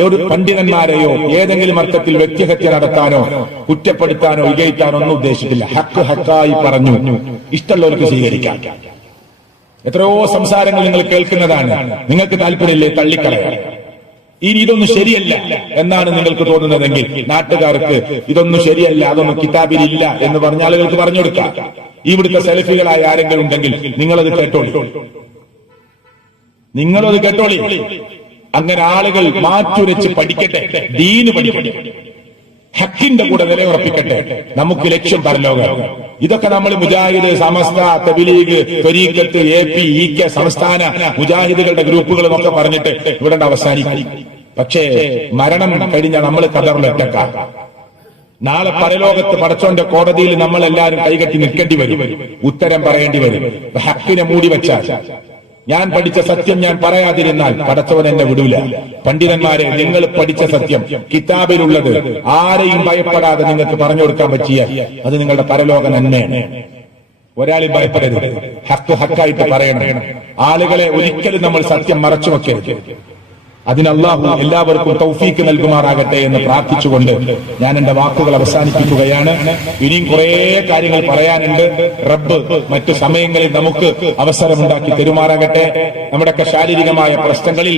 ഒരു പണ്ഡിതന്മാരെയോ ഏതെങ്കിലും അർത്ഥത്തിൽ വ്യക്തിഹത്യ നടത്താനോ കുറ്റപ്പെടുത്താനോ ഇകഴ്ത്താനോ ഒന്നും ഉദ്ദേശിച്ചില്ല. ഹക്ക് ഹക്കായി പറഞ്ഞു, ഇഷ്ടമുള്ളവർക്ക് സ്വീകരിക്കാം. എത്രയോ സംസാരങ്ങൾ നിങ്ങൾ കേൾക്കുന്നതാണ്. നിങ്ങൾക്ക് താല്പര്യമില്ലേ, തള്ളിക്കളയാം. ഇനി ഇതൊന്നും ശരിയല്ല എന്നാണ് നിങ്ങൾക്ക് തോന്നുന്നതെങ്കിൽ നാട്ടുകാർക്ക് ഇതൊന്നും ശരിയല്ല, അതൊന്നും കിതാബിലില്ല എന്ന് പറഞ്ഞ ആളുകൾക്ക് പറഞ്ഞു കൊടുക്കാം. ഇവിടുത്തെ സെൽഫികളായ ആരെങ്കിലും ഉണ്ടെങ്കിൽ നിങ്ങളത് കേട്ടോളി, നിങ്ങളത് കേട്ടോളി. അങ്ങനെ ആളുകൾ മാറ്റുരച്ച് പഠിക്കട്ടെ, ദീന് പഠിക്കട്ടെ, ഹക്കിന്റെ കൂടെ നിലയുറപ്പിക്കട്ടെ. നമുക്ക് ലക്ഷ്യം പരലോകം. ഇതൊക്കെ നമ്മൾ മുജാഹിദ്, സമസ്ത, തബ്ലീഗ്, ത്വരീഖത്ത്, AP, EK സംസ്ഥാന മുജാഹിദുകളുടെ ഗ്രൂപ്പുകൾ എന്നൊക്കെ പറഞ്ഞിട്ട് ഇവിടെ അവസാനിക്കും. പക്ഷേ മരണം കഴിഞ്ഞാൽ നമ്മൾ കബറിലെറ്റക്കാം. നാളെ പരലോകത്ത് പടച്ചോന്റെ കോടതിയിൽ നമ്മൾ എല്ലാവരും കൈകെട്ടി നിൽക്കേണ്ടി വരും, ഉത്തരം പറയേണ്ടി വരും. ഹക്കിനെ മൂടി വെച്ചാൽ, ഞാൻ പഠിച്ച സത്യം ഞാൻ പറയാതിരുന്നാൽ പടച്ചവൻ എന്നെ വിടൂല. പണ്ഡിതന്മാരെ, നിങ്ങൾ പഠിച്ച സത്യം കിതാബിലുള്ളത് ആരെയും ഭയപ്പെടാതെ നിങ്ങൾക്ക് പറഞ്ഞു കൊടുക്കാൻ പറ്റിയ അത് നിങ്ങളുടെ പരലോക നന്മയാണ്. ഒരാളെയും ഭയപ്പെടരുത്, ഹക്ക് ഹക്കായിട്ട് പറയണം. ആളുകളെ ഒരിക്കലും നമ്മൾ സത്യം മറച്ചു വെക്കരുത്. അതിന് അല്ലാഹു എല്ലാവർക്കും തൗഫീക്ക് നൽകുമാറാകട്ടെ എന്ന് പ്രാർത്ഥിച്ചുകൊണ്ട് ഞാൻ എന്റെ വാക്കുകൾ അവസാനിപ്പിക്കുകയാണ്. ഇനിയും കുറെ കാര്യങ്ങൾ പറയാനുണ്ട്. റബ്ബ് മറ്റു സമയങ്ങളിൽ നമുക്ക് അവസരമുണ്ടാക്കി തരുമാറാകട്ടെ. നമ്മുടെയൊക്കെ ശാരീരികമായ പ്രശ്നങ്ങളിൽ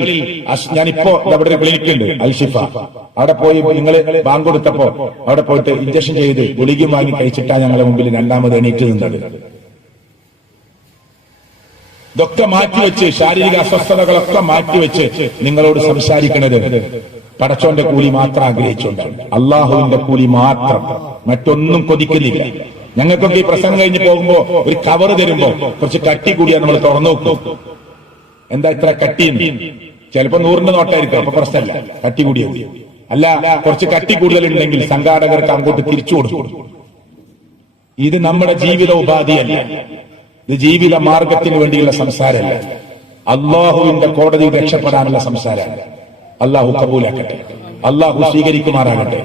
ഞാനിപ്പോ അവിടെ ഒരു ക്ലിനിക് ഉണ്ട്, അൽഷിഫ. അവിടെ പോയി നിങ്ങൾ ബാങ്ക് കൊടുത്തപ്പോ അവിടെ പോയിട്ട് ഇഞ്ചക്ഷൻ ചെയ്ത് ഗുളികയും വാങ്ങി കഴിച്ചിട്ടാണ് ഞങ്ങളുടെ മുമ്പിൽ രണ്ടാമത് എണീറ്റ് നിന്നത്. ഇതൊക്കെ മാറ്റിവെച്ച്, ശാരീരിക അസ്വസ്ഥതകളൊക്കെ മാറ്റിവെച്ച് നിങ്ങളോട് സംസാരിക്കുന്നത് പടച്ചോന്റെ കൂലി മാത്രം ആഗ്രഹിച്ചുകൊണ്ടാണ്. അള്ളാഹുവിന്റെ കൂലി മാത്രം, മറ്റൊന്നും കൊതിക്കുന്നില്ല. ഞങ്ങൾക്കൊക്കെ ഈ പ്രസംഗം കഴിഞ്ഞ് പോകുമ്പോ ഒരു കവർ തരുമ്പോ കുറച്ച് കട്ടി കൂടിയാ നമ്മൾ തുറന്നു നോക്കും. എന്താ ഇത്ര കട്ടി? ചിലപ്പോ 100ന്റെ നോട്ടായിരിക്കും, അപ്പൊ പ്രശ്നമല്ല, കട്ടി കൂടിയത്. അല്ല, കുറച്ച് കട്ടി കൂടുതലുണ്ടെങ്കിൽ സംഘാടകർക്ക് അങ്ങോട്ട് തിരിച്ചു കൊടുക്കും. ഇത് നമ്മുടെ ജീവിത ഉപാധിയല്ല, ഇത് ജീവിത മാർഗത്തിന് വേണ്ടിയുള്ള സംസാരമല്ല, അള്ളാഹുവിന്റെ കോടതിയിൽ രക്ഷപ്പെടാനുള്ള സംസാരമാണ്. അള്ളാഹു കബൂലാക്കട്ടെ, അള്ളാഹു സ്വീകരിക്കുമാറാകട്ടെ.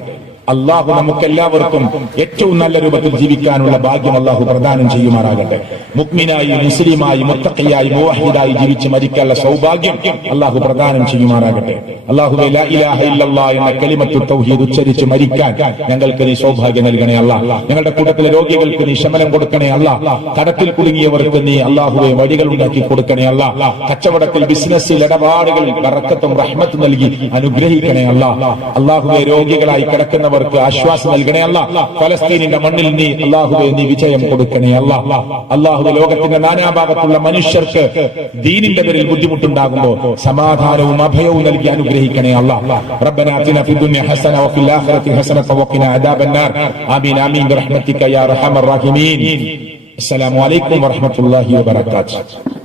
അള്ളാഹു നമുക്കെല്ലാവർക്കും ഏറ്റവും നല്ല രൂപത്തിൽ ജീവിക്കാനുള്ള ഭാഗ്യം അള്ളാഹു പ്രദാനം ചെയ്യുമാറാകട്ടെ. മുഅ്മിനായി, മുസ്ലിമായി, മുത്തഖിയായി, മുവഹിദായി ജീവിച്ച് മരിക്കാനുള്ള സൗഭാഗ്യം അള്ളാഹു പ്രദാനം ചെയ്യുമാറാകട്ടെ. അള്ളാഹുവേ, ലാ ഇലാഹ ഇല്ലല്ലാഹ് എന്ന കലിമത്തു തൗഹീദ് ഉച്ചരിച്ച് മരിക്കാൻ ഞങ്ങൾക്ക് നീ സൗഭാഗ്യം നൽകണേ അല്ലാഹ്. ഞങ്ങളുടെ കൂട്ടത്തിലെ രോഗികൾക്ക് നീ ശമനം കൊടുക്കണേ അല്ലാഹ്. കടത്തിൽ കുടുങ്ങിയവർക്ക് നീ അള്ളാഹുവെ വഴികൾ ഉണ്ടാക്കി കൊടുക്കണേ അല്ലാഹ്. കച്ചവടത്തിൽ, ബിസിനസ്സിൽ, ഇടപാടുകളിൽ ബറക്കത്തും റഹ്മത്തും നൽകി അനുഗ്രഹിക്കണേ അല്ലാഹ്. അള്ളാഹുവെ, രോഗികളായി കിടക്കുന്ന ആശ്വാസം നൽകണേ അല്ലാഹ്. ഫലസ്തീനിന്റെ മണ്ണിൽ നീ അല്ലാഹുവേ നീ വിജയം കൊടുക്കണേ അല്ലാഹ്. അല്ലാഹുവേ, ലോകത്തിന്റെ നാനാഭാഗത്തുള്ള മനുഷ്യർക്ക് ദീനിന്റെ പേരിൽ ബുദ്ധിമുട്ടുണ്ടാകുമ്പോൾ സമാധാനവും അഭയവും നൽകി അനുഗ്രഹിക്കണേ അല്ലാഹ്. റബ്ബനാ അതിനാ ഫിദ്ദുനിയ ഹസന വഫിൽ ആഖിറതി ഹസനത വഖിനാ അദാബന്നാർ. ആമീൻ ആമീൻ ബിറഹ്മതിക യാ അർഹമർ റഹീമീൻ. അസ്സലാമു അലൈക്കും വറഹ്മത്തുള്ളാഹി വബറകാതുഹു.